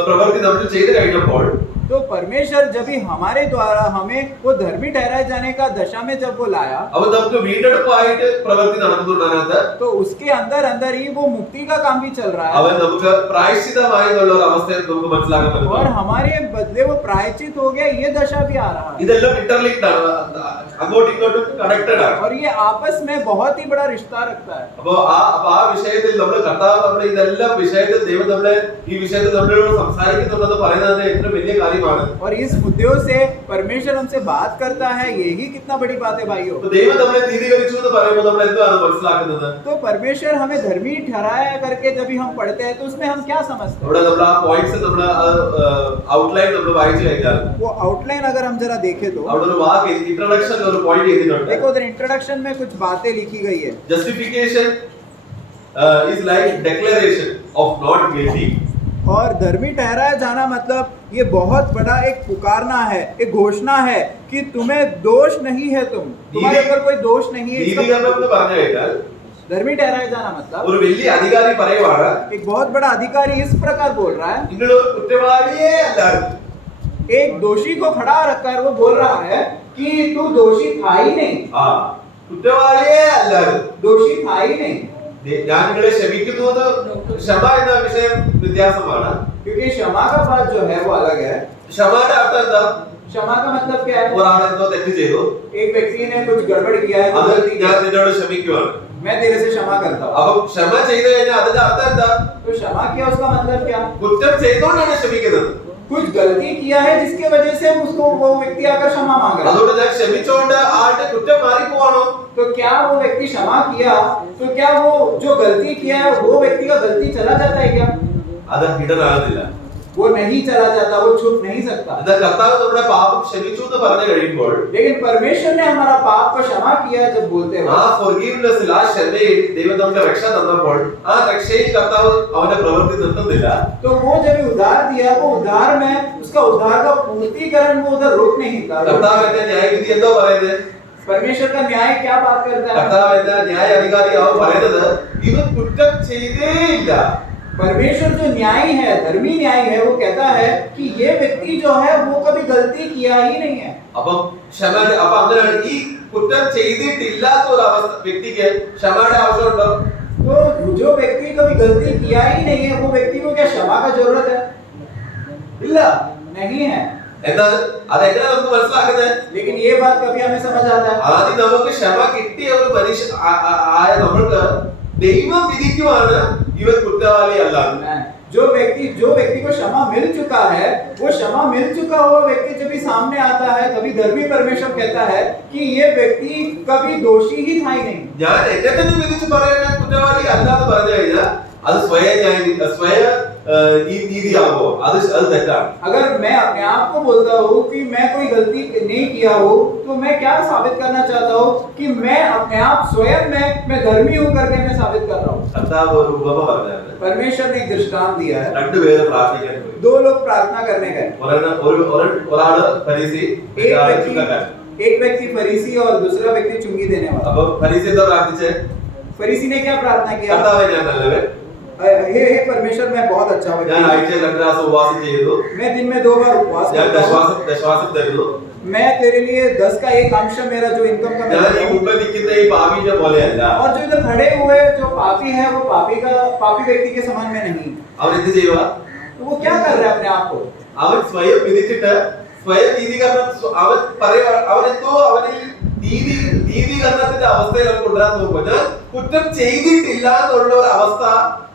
പ്രവൃത്തി നമ്മൾ ചെയ്തു കഴിഞ്ഞപ്പോൾ तो तो परमेश्वर जब भी हमारे द्वारा हमें वो धर्मी ठहराए जाने का दशा में जब वो लाया, അവൻ നമുക്ക് വീണ്ടെടുപ്പായിട്ട് പ്രവൃത്തി നടക്കുന്നുണ്ട് അതിനകത്ത്. तो उसके अंदर अंदर ही वो मुक्ति का काम भी चल रहा है അവൻ നമുക്ക് പ്രായശ്ചിതമായി എന്നുള്ള ഒരു അവസ്ഥയെ നമുക്ക് മനസ്സിലാക്കാൻ और പറ്റും. हमारे बदले वो प्रायश्चित हो गया, ये दशा भी आ रहा है ഇതെല്ലാം ഇന്റർലിങ്ക്ഡ് ആണ്, അങ്ങോട്ടും ഇങ്ങോട്ടും കണക്റ്റഡ് ആണ്. और ये आपस में बहुत ही बड़ा रिश्ता रखता है। അപ്പൊ ആ വിഷയത്തിൽ നമ്മൾ കർത്താവ് നമ്മുടെ ഇതെല്ലാം വിഷയത്തിൽ ദൈവം നമ്മളെ ഈ വിഷയത്തിൽ നമ്മളോട് സംസാരിക്കുന്നുണ്ടെന്ന് പറയുന്നത് എത്ര വലിയ കാര്യമാണ്. और इस मुद्दों से परमेश्वर हमसे बात करता है, यही कितना बड़ी बात है भाइयों। അപ്പൊ ദൈവം നമ്മളെ നീതീകരിച്ചു എന്ന് പറയുമ്പോൾ നമ്മൾ എന്താണ് മനസ്സിലാക്കുന്നത്? तो परमेश्वर हमें धर्मी ठहराया करके जब भी हम पढ़ते हैं तो उसमें हम क्या समझते हैं? അവിടെ നമ്മൾ ആ പോയിന്റ്സ് നമ്മൾ ഔട്ട്ലൈൻ നമ്മൾ വായിച്ചു കഴിഞ്ഞാൽ वो आउटलाइन अगर हम जरा देखें तो അവിടെ ഒരു വാക്ക് ഇൻട്രൊഡക്ഷനിൽ ഒരു പോയിന്റ് ചെയ്തിട്ടുണ്ട്. देखो उधर इंट्रोडक्शन में कुछ बातें लिखी गई है। Justification is like declaration of not guilty. और धर्मी ठहराया जाना मतलब ये बहुत बड़ा एक पुकारना है, एक घोषणा है कि तुम्हें दोष नहीं है, तुम्हारे ऊपर कोई दोष नहीं है। നീതീകരണം എന്ന് പറഞ്ഞു കഴിഞ്ഞാൽ धर्मी ठहराया जाना मतलब ഒരു വലിയ അധികാരി പറയുവാണ്, एक बहुत बड़ा अधिकारी इस प्रकार बोल रहा है, നിങ്ങൾ ഒരു കുറ്റവാളിയേ അല്ലായിരുന്നു. एक दोषी को खड़ा रखकर वो बोल रहा है कि तू दोषी था ही नहीं, ആ കുറ്റവാളിയേ അല്ലായിരുന്നു. दोषी था ही नहीं। ഞാൻ നിങ്ങളെ ക്ഷമിക്കുന്നു എന്ന് ക്ഷമ എന്ന വിഷയം വ്യത്യാസമാണ്. क्योंकि क्षमा का बात जो है वो अलग है। ക്ഷമയുടെ അർത്ഥം എന്താ? क्षमा का मतलब क्या है? ഒരാൾ എന്തോ തെറ്റ് ചെയ്തു, एक व्यक्ति ने कुछ गड़बड़ किया है, അത് गलती ഞാൻ की, നിന്നോട് ക്ഷമിക്കുവാണ്. मैं तेरे से क्षमा करता हूँ। അപ്പൊ ക്ഷമ ചെയ്തു കഴിഞ്ഞാൽ അതിന്റെ അർത്ഥം എന്താ? तो क्षमा किया उसका मतलब क्या? കുറ്റം ചെയ്തുകൊണ്ടാണ് ക്ഷമിക്കുന്നത്. कुछ गलती किया है जिसके वजह से उसको वो व्यक्ति आकर क्षमा मांग रहा है। അതുകൊണ്ട് ഞാൻ ക്ഷമിച്ചുകൊണ്ട് ആളുടെ കുറ്റം മാറിപ്പോവാണോ? तो क्या वो व्यक्ति क्षमा किया तो क्या वो जो गलती किया है वो व्यक्ति का गलती चला जाता है क्या? അത് ഹിഡൻ ആകുന്നില്ല. वो नहीं चला जाता, वो छुप नहीं सकता। എന്നാൽ കർത്താവ് നമ്മുടെ പാപം ക്ഷമിച്ചു എന്ന് പറഞ്ഞു കഴിയുമ്പോൾ लेकिन परमेश्वर ने हमारा पाप को क्षमा किया जब बोलते हैं, ആ ഫോർഗീവ്നെസ്സിൽ ആ ക്ഷമയിൽ ദൈവം നമുക്ക് രക്ഷ തന്നപ്പോൾ ആ രക്ഷയിൽ കർത്താവ് അവന്റെ പ്രവൃത്തി നിർത്തുന്നില്ല. तो वो जब उद्धार दिया, वो उद्धार में उसका उद्धार का पूर्तिकरण वो उधर रोक नहीं था। കർത്താവ് എന്റെ ന്യായവിധി എന്തോ പറയുന്നത്? परमेश्वर का न्याय क्या बात करता है? കർത്താവ് എന്റെ ന്യായ അധികാരി അവൻ പറയുന്നത് ഇവൻ കുറ്റം ചെയ്തേ ഇല്ല. परमेश्वर जो न्यायी है, धर्मी न्यायी है, वो कहता है कि ये व्यक्ति जो है वो कभी गलती किया ही नहीं है। അപ്പം ക്ഷമയുടെ അപ്പൊ അങ്ങനെയാണ് ഈ കുറ്റം ചെയ്തിട്ടില്ലാത്ത ഒരു അവസ്ഥ വ്യക്തിക്ക് ക്ഷമയുടെ ആവശ്യമുണ്ടോ? तो जो व्यक्ति कभी गलती किया ही नहीं है, वो व्यक्ति को क्या क्षमा का जरूरत है? ഇല്ല. नहीं है। എന്നാൽ അതെങ്ങനെ നമുക്ക് മനസ്സിലാക്കുന്നത്? लेकिन ये बात कभी हमें समझ आता है। ആദ്യം നമുക്ക് ക്ഷമ കിട്ടിയ ഒരു മനുഷ്യ ആയ നമ്മൾക്ക് ദൈവം വിധിക്കുവാണ് ഇവൻ കുറ്റവാളി അല്ല. जो व्यक्ति को क्षमा मिल चुका है, वो क्षमा मिल चुका हुआ व्यक्ति जब भी सामने आता है तभी धर्मी परमेश्वर कहता है कि ये व्यक्ति कभी दोषी ही था ही नहीं। ഞാൻ എന്നെ തന്നെ വിധിച്ചു പറയാൻ കുറ്റവാളി അല്ലാന്ന് പറഞ്ഞു കഴിഞ്ഞാൽ അത് സ്വയം നീതിയാവോ? അത് തെറ്റാണ്. अगर मैं अपने आप को बोलता हूँ कि मैं कोई गलती नहीं किया हूँ तो मैं क्या साबित करना चाहता हूँ कि मैं अपने आप स्वयं मैं धर्मी हूँ करके मैं साबित कर रहा हूँ। കർത്താവ് ഒരു ഉപമ പറഞ്ഞാണ്. परमेश्वर ने एक दृष्टांत दिया है। രണ്ടുപേര് പ്രാർത്ഥിക്കാൻ പോയി. दो लोग प्रार्थना करने गए। ഒരാള് ഫരീസി, एक व्यक्ति फरीसी और दूसरा व्यक्ति चुंगी देने वाला। അപ്പൊ ഫരീസി എന്താ പ്രാർത്ഥിച്ചേ? फरीसी ने क्या प्रार्थना किया? കർത്താവേ ഞാൻ നല്ലവൻ, हे परमेश्वर मैं बहुत अच्छा ഞാൻ व्यक्ति हूँ, ആഴ്ചയിൽ 2 പ്രാവശ്യം ഉപവാസം ചെയ്തു, मैं दिन में 2 बार उपवास ഞാൻ करता हूँ, ദശവാസം തരുന്നു, मैं तेरे लिए 10 का 1 अंश मेरा जो इनकम का मैं ഞാൻ ഈ देता हूँ। മുമ്പ് നിൽക്കുന്ന ഈ പാപിന്റെ പോലെയല്ല. और जो इधर खड़े हुए जो पापी है वो पापी व्यक्ति के समान में नहीं। അവൻ എന്ത് ചെയ്യുക? तो वो क्या कर रहा है अपने आप को? അവൻ സ്വയം വിധിച്ചിട്ട് സ്വയം നീതീകരണം അവൻ പറയുക, അവനെന്തോ അവനിൽ നീതീകരണത്തിന്റെ അവസ്ഥയിൽ അവൻ കൊണ്ടുവരാൻ നോക്കുക. ഞാൻ കുറ്റം ചെയ്തിട്ടില്ല എന്നുള്ള ഒരു അവസ്ഥ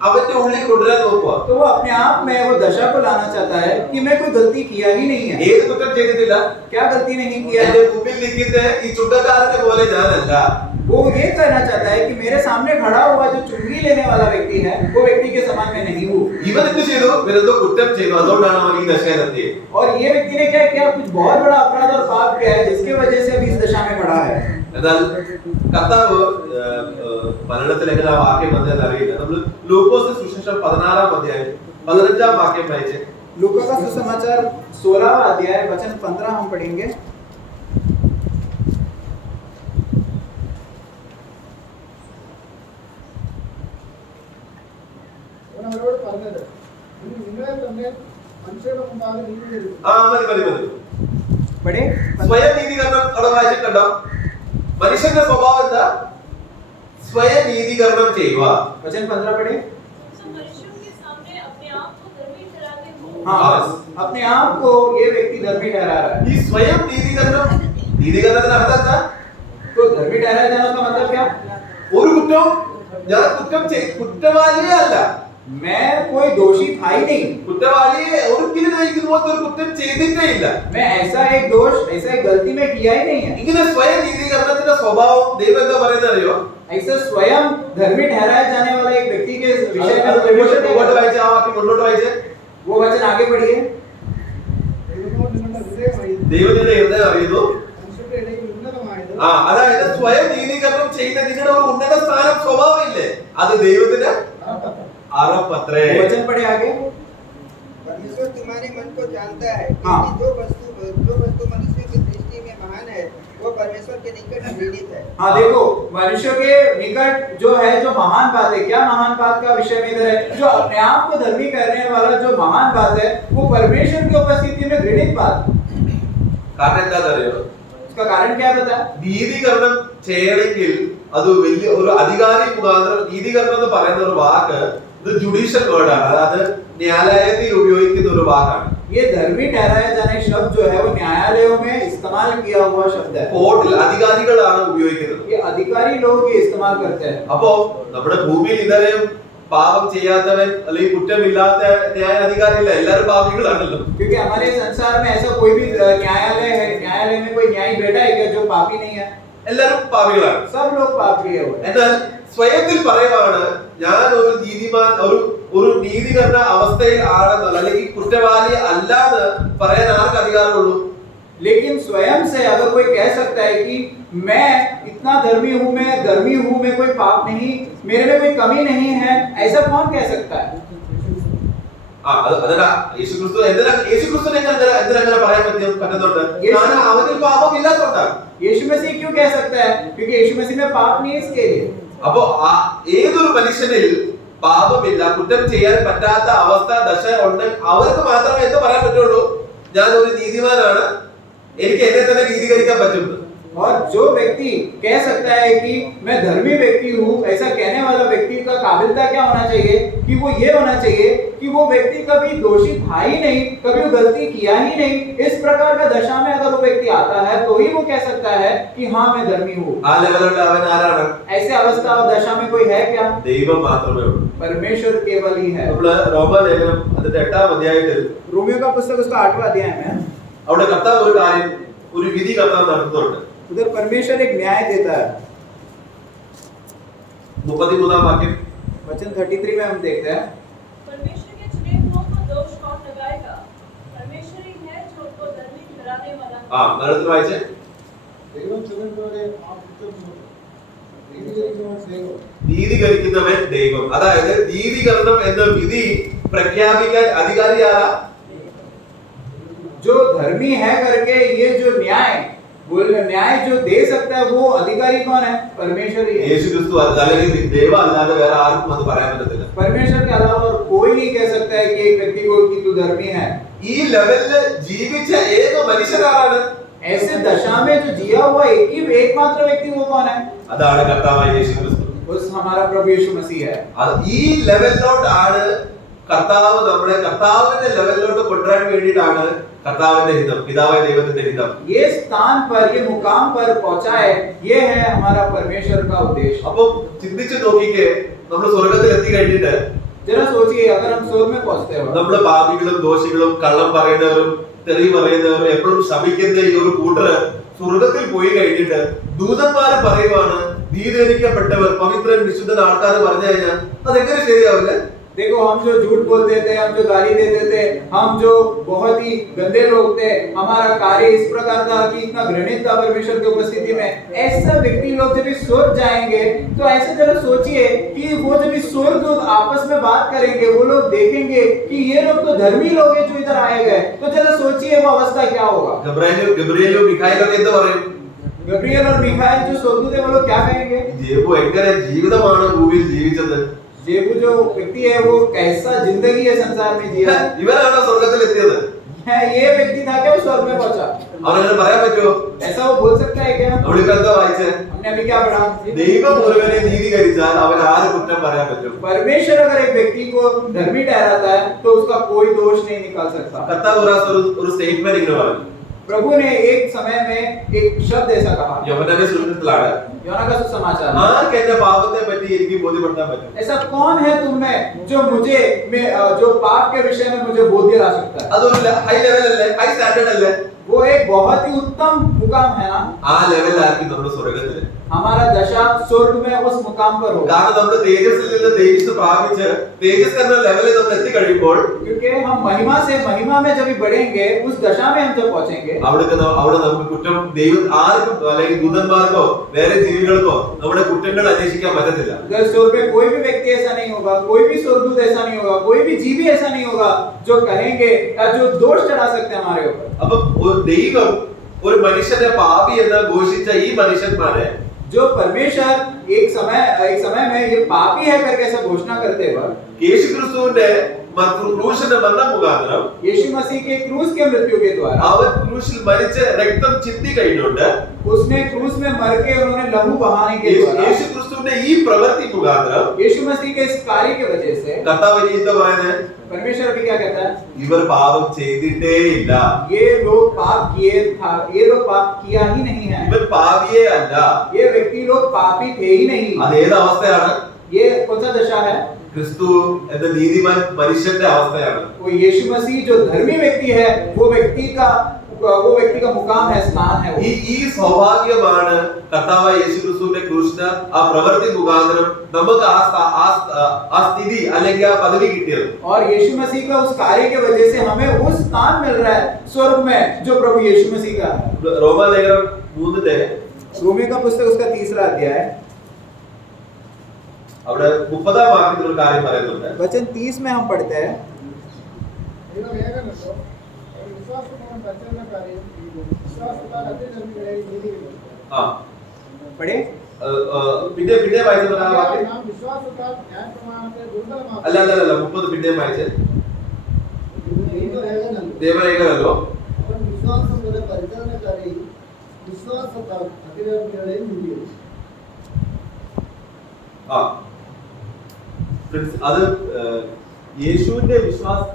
അവന്റെ ഉള്ളിൽ കൊണ്ടുവരാൻ നോക്കുക. तो वो अपने आप में वो दशा को लाना चाहता है कि मैं कोई गलती किया ही नहीं है। ഏത് കുറ്റം ചെയ്തിട്ടില്ല? क्या गलती नहीं किया എന്റെ है? മുമ്പിൽ നിൽക്കുന്ന ഈ ചുണ്ടക്കാരനെ പോലെ ഞാനല്ല. वो ये कहना चाहता है कि मेरे सामने खड़ा हुआ जो चुंगी लेने वाला व्यक्ति है वो व्यक्ति के समान में नहीं हूँ। ഇവൻ എന്ത് ചെയ്തു? ഇവരെന്തോ കുറ്റം ചെയ്തു, അതുകൊണ്ടാണ് അവൻ ഈ ദശയിലെത്തിയത്. और ये व्यक्ति ने क्या किया? कुछ बहुत बड़ा अपराध और पाप किया है जिसके वजह से अभी इस दशा में खड़ा है। എന്നാൽ കർത്താവ് മലയാളത്തിൽ എങ്ങനെ ആ വാക്യം വന്നതെന്ന് അറിയില്ല. നമ്മൾ ലൂക്കോസ് സുവിശേഷം 16-ാം അധ്യായം 15-ാം വാക്യം വായിച്ച് लूका का सुसमाचार 16वां अध्याय वचन 15 हम पढ़ेंगे। അവരോട് പറഞ്ഞത് നിങ്ങളെ തന്നെ മനുഷ്യരുടെ മുമ്പാകെ നീതി തരുന്നു. മതി. पढ़े സ്വയം നീതീകരണം അവിടെ വായിച്ചിട്ടുണ്ടോ? മനുഷ്യന്റെ സ്വഭാവം എന്താ? സ്വയം നീതീകരണം ചെയ്യുക. वचन 15 पढ़े। तो मनुष्यों के सामने अपने आप को धर्मी ठहराते हो। हाँ बस अपने आप को ये व्यक्ति धर्मी ठहरा रहा है। ഈ സ്വയം നീതീകരണത്തിന് അർത്ഥം എന്താ? तो धर्मी ठहराया जाना का मतलब क्या? ഒരു കുറ്റം ഞാൻ കുറ്റവാളിയേ അല്ല, मैं कोई दोषी था ही नहीं, കുറ്റവാളിയെ ഒരിക്കലും ഞാൻ ഇതുപോലത്തെ ഒരു കുറ്റം ചെയ്തിട്ടേ ഇല്ല. मैं ऐसा एक दोष ऐसा एक गलती में किया ही नहीं है। ഇങ്ങനെ സ്വയം നീതീകരണത്തിന്റെ സ്വഭാവം ദൈവം എന്താ പറയുന്നത് അറിയോ? ऐसा स्वयं धर्मी ठहराया जाने वाला एक व्यक्ति के विषय में മുന്നോട്ട് വായിച്ച ആ വാക്യം മുന്നോട്ട് വായിച്ചേ. वो वचन आगे पढ़िए। ദൈവമോ നിങ്ങളുടെ ഹൃദയം അറിയുന്നു. ദൈവത്തിന്റെ ഹൃദയം അറിയുന്നു. മനുഷ്യരുടെ ഇടയിൽ ഉന്നതമായത് അതായത് സ്വയം നീതീകരണം ചെയ്ത നിങ്ങളുടെ ഒരു ഉന്നത സ്ഥാനം സ്വഭാവം ഇല്ലേ, അത് ദൈവത്തിന് അറപ്പത്രേ. वचन पढ़े आगे। परमेश्वर तुम्हारे मन को जानता है, हाँ। क्योंकि जो वस्तु मनुष्य की दृष्टि में महान है वो परमेश्वर के निकट घृणित है। हाँ देखो, मनुष्य के निकट जो है, जो महान बात है, क्या महान बात का विषय में इधर है, जो अपने आप को धर्मी करने वाला जो महान बात है वो परमेश्वर की उपस्थिति में घृणित बात। കാരണം എന്താണെന്നറിയോ? उसका कारण क्या बता? നീതീകരണം ചെയ്യണമെങ്കിൽ അത് വലിയ ഒരു അധികാരി മുഖാന്തരം നീതീകരണം എന്ന് പറയുന്ന ഒരു വാക്ക് ഇത് ജുഡീഷ്യൽ വേർഡാണ്, അതായത് ന്യായാലയത്തിൽ ഉപയോഗിക്കുന്ന ഒരു വാക്കാണ്. ये धर्मी ठहराया जाने शब्द जो है वो न्यायालयों में इस्तेमाल किया हुआ शब्द है। കോർട്ടിൽ അധികാരികളാണ് ഉപയോഗിക്കുന്നത്. ये अधिकारी लोग ये इस्तेमाल करते हैं। അപ്പോ നമ്മുടെ ഭൂമിയിൽ ഇതുവരെയും പാപം ചെയ്യാത്തവൻ അല്ലെങ്കിൽ കുറ്റമില്ലാത്ത ന്യായാധികാരി ഇല്ല, എല്ലാവരും പാപികളാണല്ലോ. क्योंकि हमारे संसार में ऐसा कोई भी न्यायालय है, न्यायालय में कोई न्यायी बैठा है क्या जो पापी नहीं है? എല്ലാവരും പാപികളാണ്. सब लोग पापी है। എന്നാൽ സ്വയത്തിൽ പറയുവാണ് ഞാൻ ഒരു നീതിമാൻ ഒരു നീതികരണ അവസ്ഥയിൽ ആണെന്ന് അല്ലെങ്കിൽ കുറ്റവാളി അല്ലാന്ന് പറയാൻ ആർക്ക് അധികാരമുള്ളൂ? लेकिन स्वयं से अगर कोई कह सकता है कि मैं इतना धर्मी हूँ, मैं धर्मी हूँ, मैं कोई पाप नहीं, मेरे में कोई कमी नहीं है, ऐसा कौन कह सकता है? അതല്ല യേശുക്രിസ്തു യേശുക്രിസ്തുവിനെ എന്തിനങ്ങനെ പറയാൻ പറ്റുന്നുണ്ട്? കാരണം അവനിൽ പാപം ഇല്ലാത്തതുകൊണ്ടാണ്. यीशु मसीह क्यों कह सकता है? क्योंकि यीशु मसीह में पाप नहीं है इसके लिए। അപ്പോ ഏതൊരു മനുഷ്യനിൽ പാപമില്ല, കുറ്റം ചെയ്യാൻ പറ്റാത്ത അവസ്ഥ ദശ ഉണ്ട്, അവർക്ക് മാത്രമേ എന്ത് പറയാൻ പറ്റുള്ളൂ? ഞാൻ ഒരു നീതിമാനാണ്, എനിക്ക് എന്നെ തന്നെ നീതീകരിക്കാൻ പറ്റും. और जो व्यक्ति कह सकता है कि मैं धर्मी व्यक्ति हूँ, ऐसा कहने वाला व्यक्ति का काबिलियत क्या होना चाहिए कि वो ये होना चाहिए कि वो व्यक्ति कभी दोषी था ही नहीं, कभी वो गलती किया ही नहीं। इस प्रकार का दशा में अगर वो व्यक्ति आता है तो ही वो कह सकता है कि हाँ मैं धर्मी हूँ। ആ ലെവലുള്ള അവൻ ആരാണ്? ऐसे अवस्था और दशा में कोई है क्या? ദൈവം മാത്രമേ ഉള്ളൂ. परमेश्वर केवल ही है। നമ്മള് റോമാലേഖനം അതിന്റെ 8-ാം അധ്യായത്തിൽ रोमियो का पुस्तक उसका 8वां अध्याय में അവിടെ കർത്താവ് ഒരു കാര്യം, ഒരു വിധി കർത്താവ് നടത്തുന്നുണ്ട്. उधर परमेश्वर एक न्याय देता है। 33-ാം വാക്യം वचन 33 में हम देखते हैं। परमेश्वर के चुने हुओं को दोष कौन लगाएगा? परमेश्वर ही है जो उनको धर्मी ठहराने वाला है। നടത്തി വായിച്ചേ. ദൈവം ചുമന്നവരെ ആ കുറ്റം നീതീകരിക്കുന്നവൻ ദൈവം. നീതീകരിക്കുന്നവൻ ദൈവം. അതായത് നീതീകരണം എന്ന വിധി പ്രഖ്യാപിക്കാൻ അധികാരി ആരാ? जो धर्मी है करके ये जो न्याय जो दे सकता है वो अधिकारी कौन है? परमेश्वर ही है। യേശുക്രിസ്തു അല്ലെങ്കിൽ ദൈവം അല്ലാതെ വേറെ ആർക്കും അത് പറയാൻ പറ്റത്തില്ല. परमेश्वर के अलावा और कोई नहीं कह सकता है कि एक व्यक्ति को कि तू धर्मी है। ഈ ലെവലില് ജീവിച്ച ഏക മനുഷ്യനാണ്? ऐसे दशा में जो जिया हुआ एकमात्र व्यक्ति वो कौन है? അതാണ് കർത്താവായ യേശുക്രിസ്തു. उस हमारा प्रभु यीशु मसीह है। ഈ ലെവലിലോട്ടാണ് കർത്താവ് നമ്മളെ കർത്താവിന്റെ ലെവലിലോട്ട് കൊണ്ടുവരാൻ വേണ്ടിയിട്ടാണ് കർത്താവിന്റെ ഹിതം, പിതാവായ ദൈവത്തിന്റെ ഹിതം. ये स्थान पर, ये मुकाम पर पहुंचाए, ये है हमारा परमेश्वर का उद्देश्य। അപ്പൊ ചിന്തിച്ചു നോക്കിക്കേ, നമ്മൾ സ്വർഗത്തിൽ എത്തി കഴിഞ്ഞിട്ട് जरा सोचिए अगर हम स्वर्ग में पहुंचते हो, നമ്മള് പാപികളും ദോഷികളും കള്ളം പറയുന്നവരും തെറി പറയുന്നവരും എപ്പോഴും ശപിക്കുന്ന ഈ ഒരു കൂട്ടര് സ്വർഗത്തിൽ പോയി കഴിഞ്ഞിട്ട് ദൂതന്മാര് പറയുവാണ് നീതീകരിക്കപ്പെട്ടവർ പവിത്രൻ വിശുദ്ധൻ ആൾക്കാർ പറഞ്ഞു കഴിഞ്ഞാൽ അതെങ്ങനെ ശരിയാവില്ല? देखो हम जो झूठ बोलते थे, हम जो गाली देते थे, हम जो बहुत ही गंदे लोग थे, हमारा कार्य इस प्रकार था कि इतना घृणित था परमेश्वर की उपस्थिति में, ऐसा व्यक्ति लोग जब इस स्वर्ग जाएंगे तो ऐसे जरा सोचिए कि वो जब इस स्वर्ग लोग आपस में बात करेंगे, वो लोग देखेंगे कि ये लोग तो धर्मी लोग हैं जो इधर आए गए, तो जरा सोचिए वो अवस्था क्या होगा। ഗബ്രിയേലും മിഖായേലൊക്കെ എന്താ പറയും? गब्रिएल और मिखाएल जो स्वर्गदूत है वो लोग क्या कहेंगे? എങ്ങനെ ജീവിതമാണ് ഭൂമിയിൽ ജീവിച്ചത്? जेबू जो व्यक्ति है वो कैसा जिंदगी है संसार में जिया ഇവനാണോ സ്വർഗത്തിൽ എത്തിയത്? है, ये व्यक्ति था क्या वो स्वर्ग में पहुंचा? അവനങ്ങനെ പറയാൻ പറ്റുമോ? ऐसा वो बोल सकता है क्या? നമ്മളിപ്പോ എന്താ വായിച്ചേ? हमने अभी क्या पढ़ा? ദൈവം ഒരുവനെ നീതീകരിച്ചാൽ അവൻ ആര് കുറ്റം പറയാൻ പറ്റും? परमेश्वर अगर एक व्यक्ति को धर्मी ठहराता है तो उसका कोई दोष नहीं निकाल सकता। കർത്താവ് ഒരു സ്റ്റേറ്റ്മെന്റ് ഇങ്ങനെ പറഞ്ഞു. प्रभु ने एक समय में एक शब्द ऐसा कहा, യോഹന്നാന്റെ സുവിശേഷത്തിലാണ്, योना का सुसमाचार, ആർക്ക് എന്റെ പാപത്തെ പറ്റി എനിക്ക് ബോധ്യപ്പെടുത്താൻ പറ്റും? ऐसा कौन है तुम में जो मुझे जो पाप के विषय में मुझे बोध दिला सकता है? അതൊരു ഹൈ ലെവൽ അല്ലേ, ഹൈ സ്റ്റാൻഡേർഡ് അല്ലേ? वो एक बहुत ही उत्तम मुकाम है ना। ആ ലെവലിലായിരിക്കും നമ്മുടെ സ്വർഗത്തില്. हमारा दशा स्वर्ग में उस मुकाम पर होगा, കാരണം നമ്മുടെ തേജസ്സിൽ നിന്ന് തേജസ് പ്രാപിച്ച് തേജസ് എന്ന ലെവലിൽ നമ്മൾ എത്തിക്കഴിയുമ്പോൾ क्योंकि हम महिमा से महिमा में जब बढ़ेंगे उस दशा में हम जब पहुंचेंगे അവിടെ നമുക്ക് കുറ്റം ദൈവം ആർക്കും അല്ലെങ്കിൽ ദൂതന്മാർക്കോ വേറെ ജീവികൾക്കോ നമ്മുടെ കുറ്റങ്ങൾ അന്വേഷിക്കാൻ പറ്റത്തില്ല. अगर स्वर्ग में कोई भी व्यक्ति ऐसा नहीं होगा, कोई भी स्वर्गदूत ऐसा नहीं होगा, कोई भी जीवी ऐसा नहीं होगा जो कहेंगे या जो दोष चढ़ा सकते हैं हमारे ऊपर। അപ്പൊ ദൈവം ഒരു മനുഷ്യനെ പാപി എന്ന് ഘോഷിച്ച ഈ മനുഷ്യന്മാരെ जो परमेश्वर एक समय में ये पापी है करके ऐसा घोषणा करते वक्त യേശുക്രിസ്തുവിന്റെ ക്രൂശിന്റെ മരണം മുഖാന്തരം यीशु मसीह के क्रूस के मृत्यु के द्वारा അവൻ ക്രൂശിൽ മരിച്ച് രക്തം ചിന്തി കഴിഞ്ഞുകൊണ്ട് उसने क्रूस में मर के उन्होंने लहू बहाने के द्वारा യേശുക്രിസ്തുവിന്റെ ഈ പ്രവൃത്തി മുഖാന്തരം यीशु मसीह के इस कार्य की वजह से കർത്താവ് എന്താ പറയുന്നത്? परमेश्वर भी क्या कहता है? ഇവർ പാപം ചെയ്തിട്ടേ ഇല്ല, ये लोग पाप किया ही नहीं है, ഇവർ പാപിയേ അല്ല. ये व्यक्ति लोग पापी थे ही नहीं। അത് ഏത് അവസ്ഥയാണ്? ये कौन सा दशा है? ക്രിസ്തു എന്ന നീതിമാൻ മനുഷ്യന്റെ അവസ്ഥയാണ്. वो यीशु मसीह जो धर्मी व्यक्ति है वो व्यक्ति का मुकाम है, स्थान है वो। ഈ സൗഭാഗ്യമാണ് കർത്താവായ യേശുക്രിസ്തുവിന്റെ ക്രൂശിന് ആ പ്രവൃത്തി മുഖാന്തരം നമുക്ക് ആ സ്ഥിതി അല്ലെങ്കിൽ ആ പദവി കിട്ടിയത്. और यीशु मसीह का उस कार्य की वजह से हमें उस स्थान मिल रहा है स्वर्ग में जो प्रभु यीशु मसीह का है। റോമാലേഖനം 3 रोमी का पुस्तक उसका 3रा अध्याय അവിടെ 30-ാം വാക്യത്തിൽ ഒരു കാര്യം പറയുന്നുണ്ട്. वचन 30 में हम पढ़ते हैं, ആ पढ़े പിന്നെ വായിച്ചത് ആ വാക്യം അല്ല 30 പിന്നെ വായിച്ചത് ദേവലേഖനല്ലോ. ആ അത് യേശുവിന്റെ വിശ്വാസം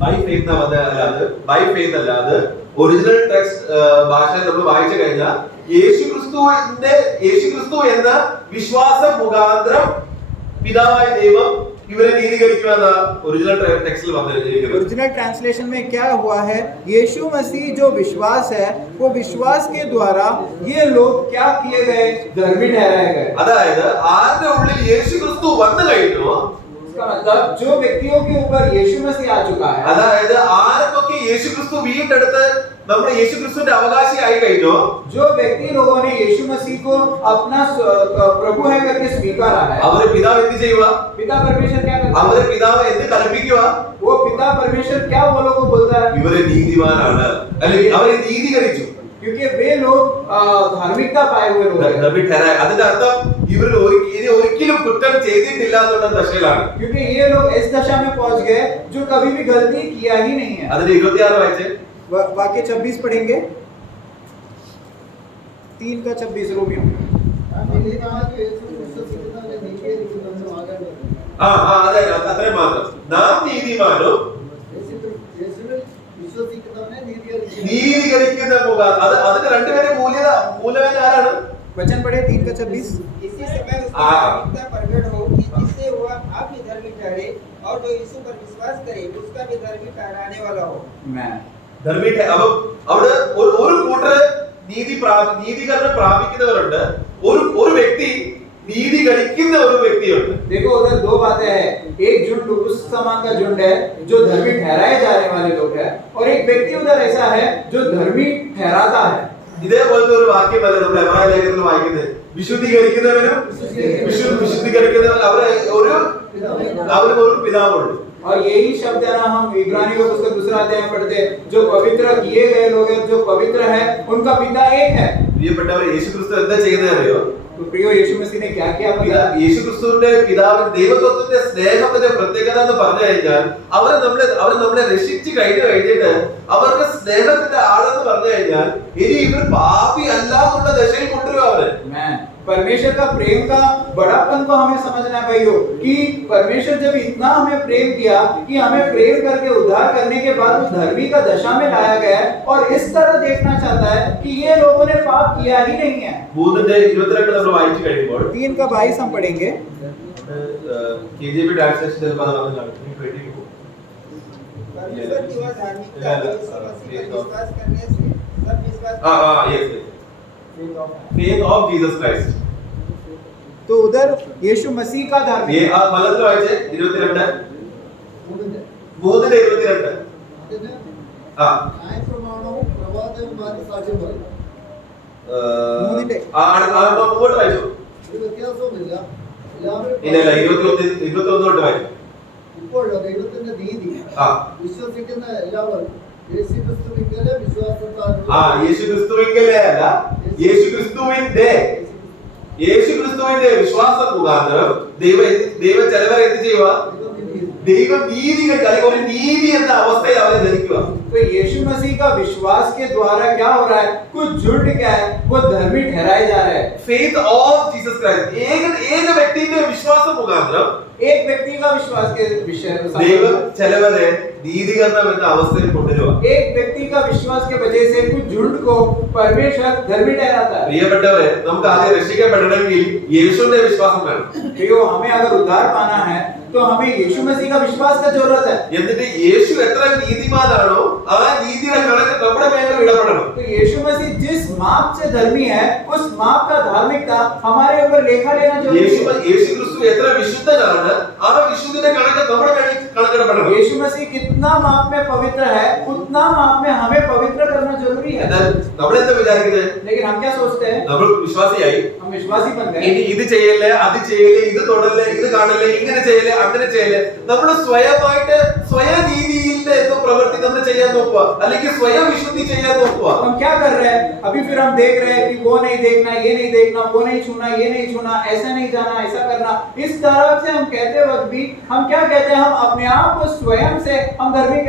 ബൈ ഫെയ്ത്ത് ബൈ ഫെയ്ത്ത് അല്ല, അത് ഒറിജിനൽ ടെക്സ്റ്റ് ഭാഷയിൽ നമ്മൾ വായിച്ചു കഴിഞ്ഞാൽ യേശുക്രിസ്തു എന്ന വിശ്വാസം മുഖാന്തരം പിതാവായ ദൈവം ഇവരെ നീതീകരിക്കുമെന്ന ഒറിജിനൽ ടെക്സ്റ്റിൽ വന്നിരിക്കുന്നത്. ओरिजिनल ट्रांसलेशन में क्या हुआ है? यीशु मसीह जो विश्वास है वो विश्वास के द्वारा ये लोग क्या किए गए? धर्मी ठहराए गए। അതായത് ആരുടെ ഉള്ളിൽ യേശുക്രിസ്തു വന്നു കഴിഞ്ഞു, इसका मतलब जो व्यक्तियों के ऊपर यीशु मसीह आ चुका है, അതായത് ആർക്കൊക്കെ യേശുക്രിസ്തു വീണ്ടെടുത്ത് നമ്മുടെ യേശുക്രിസ്തുവിന്റെ അവകാശിയായി കഴിഞ്ഞു, जो व्यक्ति लोगों ने यीशु मसीह को अपना प्रभु है करके स्वीकारा है, അവരെ പിതാവ് എന്ത് ചെയ്യുക? पिता परमेश्वर क्या करता അവരെ है? പിതാവ് എന്ത് കൽപ്പിക്കുക? वो पिता परमेश्वर क्या वो लोगों को बोलता है? ഇവരെ നീതിമാനാണ്, അല്ലെങ്കിൽ അവരെ നീതീകരിച്ചു. क्योंकि वे लोग धार्मिकता पाए हुए लोग हैं, അതിന്റെ അർത്ഥം ഇവർ ഇനി ഒരിക്കലും കുറ്റം ചെയ്തിട്ടില്ല എന്നുള്ള ദശയിലാണ്. क्योंकि ये लोग इस दशा में पहुंच गए जो कभी भी गलती किया ही नहीं है। അതിന്റെ 26 വായിച്ചേ. वाक्य 26 पढ़ेंगे, 3 का 26 रोमियो। അതെ അത്രയും മാത്രം. നാം നീതിമാനും നീതീകരിക്കുന്ന മുഖാന്തരം അതിന് രണ്ടുപേരും മൂലവേല ആരാണ്? वचन पढ़े 3 का 26। इसी समय उसकी धार्मिकता प्रकट हो कि जिससे वह आप ही धर्मी ठहरे और जो यीशु पर विश्वास करे उसका भी धर्मी ठहराने वाला हो। मैं ധർമ്മി അപ്പൊ അവിടെ ഒരു കൂട്ടർ നീതീകരണം പ്രാപിക്കുന്നവരുണ്ട്, ഒരു വ്യക്തി നീതീകരിക്കുന്ന ഒരു വ്യക്തിയുണ്ട്. देखो उधर दो बातें हैं, एक झुंड उस समान का झुंड है जो धर्मी ठहराए जाने वाले लोग हैं, और एक व्यक्ति उधर ऐसा है जो धर्मी ठहराता है। ഇതേപോലത്തെ ഒരു വാക്യമല്ല നമ്മൾ എബ്രായ ലേഖനത്തിൽ വായിക്കുന്നത്. വിശുദ്ധീകരിക്കുന്നവനും വിശുദ്ധീകരിക്കുന്നവനും അവർക്ക് ഒരു പിതാവുണ്ട്. और यही शब्द है ना, हम इब्रानियों का पुस्तक 2 अध्याय में पढ़ते हैं, जो पवित्र किए गए लोग हैं, जो पवित्र है उनका पिता एक है। പ്രിയപ്പെട്ടവരെ, യേശുക്രിസ്തു എന്താ ചെയ്യുന്നത് അറിയോ? तो प्रियो यीशु मसीह ने क्या किया पता है? യേശുക്രിസ്തുവിന്റെ പിതാവിന്റെ ദൈവത്വത്തിന്റെ സ്നേഹത്തിന്റെ പ്രത്യേകത എന്ന് പറഞ്ഞു കഴിഞ്ഞാൽ അവർ നമ്മളെ രക്ഷിച്ചു കഴിഞ്ഞിട്ട് അവർക്ക് സ്നേഹത്തിന്റെ ആളെന്ന് പറഞ്ഞു കഴിഞ്ഞാൽ ഇനി ഇവർ പാപി അല്ല എന്നുള്ള ദശയിൽ കൊണ്ടുവരും അവര്. परमेश्वर का प्रेम का बड़ापन को हमें समझना है भाइयों कि परमेश्वर जब इतना हमें प्रेम किया कि हमें प्रेम करके उद्धार करने के बाद उस धर्मी का दशा में लाया गया है और इस तरह देखना चाहता है कि ये लोगों ने पाप किया ही नहीं है. 3:22 നമ്മൾ വായിച്ചു കഴിയുമ്പോൾ 3:22 हम पढ़ेंगे. केजेबी ट्रांसलेशन ചിലപ്പോൾ അത് വന്നിട്ടാണ് 3:22. परमेश्वर की वह धार्मिकता जो यीशु मसीह पर विश्वास करने से सब विश्वास yes faith of Jesus Christ. तो उधर यीशु मसीह का धार्मिक ये आप മലയാളത്തിൽ വായിച്ചേ 22 3:22 ആ ന്യായപ്രമാണവും പ്രവാചകന്മാരും സാക്ഷ്യം പറയും. മുമ്പോട്ട് വായിച്ചു. ഒരു വ്യത്യാസവുമില്ല. ഇല്ല 21 തൊട്ട് വായിച്ചു. ഇപ്പോഴോ ദൈവത്തിന്റെ നീതി വിശ്വസിക്കുന്ന എല്ലാവരും യേശുക്രിസ്തുവിങ്കലെ വിശ്വാസത്താലുള്ള യേശുക്രിസ്തുവിങ്കലെ അല്ല യേശുക്രിസ്തുവിന്റെ വിശ്വാസം മുഖാന്തരം ദൈവം ചിലവരെ എന്ത് ചെയ്യുക? ദൈവം നീതി അല്ലെങ്കിൽ ഒരു നീതി എന്ന അവസ്ഥയെ അവരെ ധരിക്കുക. तो यीशु मसीह का विश्वास के द्वारा क्या हो रहा है? कुछ झूठ क्या है? वो धर्मी ठहराए जा रहे हैं. फेथ ऑफ जीसस क्राइस्ट एक വ്യക്തിയുടെ വിശ്വാസം മുഖാന്തരം एक व्यक्ति का विश्वास के विषय ദൈവം ചിലവരെ നീതീകരണം എന്ന അവസ്ഥയിൽ കൊണ്ടുവരിക. एक व्यक्ति का विश्वास के वजह से कुछ झूठ को परमेश्वर धर्मी ठहराता है. പ്രിയപ്പെട്ടവരെ, നമുക്ക് ആദ്യം രക്ഷിക്കപ്പെടണമെങ്കിൽ യേശുവിന്റെ വിശ്വാസം വേണം. प्रियो, हमें अगर उद्धार पाना है तो हमें यीशु मसीह का विश्वास का जरूरत है. എന്നിട്ട് യേശു എത്ര നീതിമാനാണോ ആ നീതിയുടെ കണക്ക് നമ്മുടെ മേലെ ഇടപെടണം. तो यीशु मसीह जिस माप से धर्मी है उस माप का धार्मिकता हमारे ऊपर लेखा लेना जरूरी है. യേശു ക്രിസ്തു എത്ര വിശുദ്ധനാണ് ആ വിശുദ്ധിയുടെ കണക്ക് നമ്മുടെ മേലെ കണക്കിടപെടണം. यीशु मसीह कितना माप में पवित्र है उतना माप में हमें पवित्र करना जरूरी है. നമ്മൾ എന്താ വിചാരിക്കുന്നത്? लेकिन हम क्या सोचते हैं? നമ്മൾ വിശ്വാസിയായി, हम विश्वासी बन गए, ഇനി ഇത് ചെയ്യല്ലേ അത് ചെയ്യല്ലേ ഇത് തൊടല്ലേ ഇത് കാണല്ലേ ഇങ്ങനെ ചെയ്യല്ലേ അങ്ങനെ ചെയ്യല്ലേ. നമ്മൾ സ്വയമായിട്ട് സ്വയം നീതിയിലെ എന്തോ പ്രവൃത്തി നമ്മൾ ചെയ്യാൻ നോക്കുക, അല്ലെങ്കിൽ സ്വയം വിശുദ്ധി ചെയ്യാൻ നോക്കുക. हम क्या कर रहे हैं? अभी फिर हम देख रहे हैं कि वो नहीं देखना, ये नहीं देखना, वो नहीं छूना, ये नहीं छूना, ऐसा नहीं जाना, ऐसा करना. इस तरह से हम कहते वक्त भी हम क्या कहते हैं? हम अपने आप को स्वयं से हम धर्मी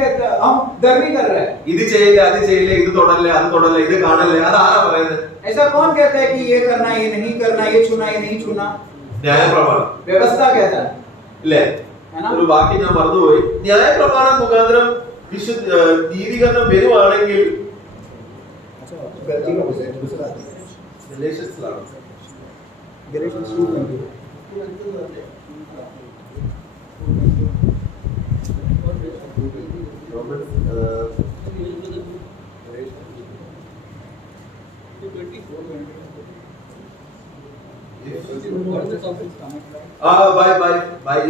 कर रहे हैं. ഇത് ചെയ്യല്ലേ അത് ചെയ്യല്ലേ ഇത് തൊടല്ലേ അത് തൊടല്ലേ ഇത് കാണല്ലേ, അത് ആരാ പറയുന്നത്? ऐसा कौन कहता है कि ये करना, ये नहीं करना, ये छूना, ये नहीं छूना? ന്യായപ്രമാണം व्यवस्था कहता है, ഇല്ലേ? ഒരു വാക്ക് ഞാൻ മറന്നുപോയി. ന്യായപ്രമാണം മുഖാന്തരം നീതീകരണം വരുവാണെങ്കിൽ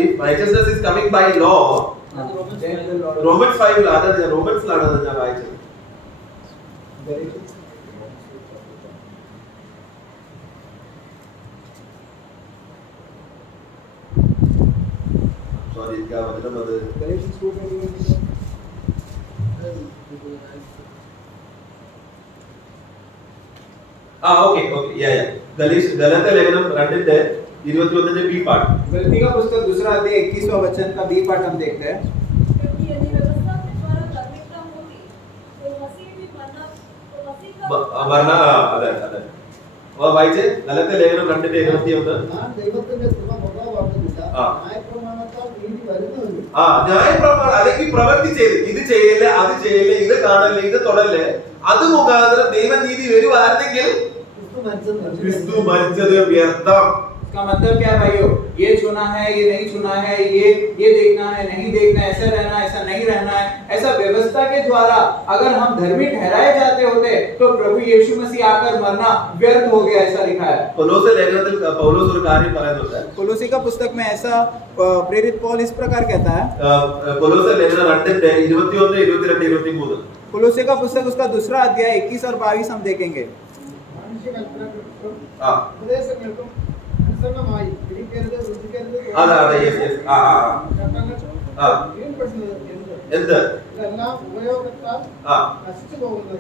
if righteousness is coming by law, Romans 5 ലാണ് ഞാൻ വായിച്ചത്. സോറി എനിക്ക് ആ വചനം അത് ഓക്കെ ഗലാത്യ ലേഖനം 2:21 ബി പാർട്ട്. गलती का पुस्तक दूसरा अध्याय 21वां वचन का बी पार्ट हम देखते हैं. क्योंकि यदि व्यवस्था के द्वारा धार्मिकता होती तो मसीह भी मरना അതെ വായിച്ചേ. ഗലാത്യ ലേഖനം 2:21. ഞാൻ ദൈവത്തിന്റെ കൃപ മുഖാവാകുന്നില്ല, ന്യായപ്രമാണത്താൽ നീതി വരുന്നുവെങ്കിൽ ന്യായപ്രമാണം അല്ലെങ്കിൽ പ്രവൃത്തി ചെയ്ത് ഇത് ചെയ്യല്ലേ അത് ചെയ്യല്ലേ ഇത് കാണല്ലേ ഇത് തൊടല്ലേ അത് മുഖാന്തരം ദൈവനീതി വരുവായിരുന്നെങ്കിൽ ക്രിസ്തു മരിച്ചത് വ്യർത്ഥം. इसका मतलब क्या है भाइयों? ये छूना है, ये नहीं छूना है, ये देखना है, नहीं देखना है, ऐसा रहना है, ऐसा नहीं रहना है. ऐसा व्यवस्था के द्वारा अगर हम धर्मी ठहराए जाते होते तो प्रभु यीशु मसीह आकर मरना व्यर्थ हो गया, ऐसा लिखा है. കൊലോസ്യ ലേഖനത്തിൽ പൗലോസ് ഒരു കാര്യം പറയുന്നുണ്ട്. कोलोसी का पुस्तक में ऐसा प्रेरित पौल इस प्रकार कहता है. കൊലോസ്യ ലേഖനം 2:21, 22, 23. कोलोसी का पुस्तक उसका दूसरा अध्याय 21 और 22 हम देखेंगे. ഉപദേശങ്ങൾക്കും അനുസരണമായി പിടിക്കരുത്, വൃത്തിക്കരുത്, എന്ത് ഇതെല്ലാം ഉപയോഗത്താൽ നശിച്ചു പോകുന്നത്.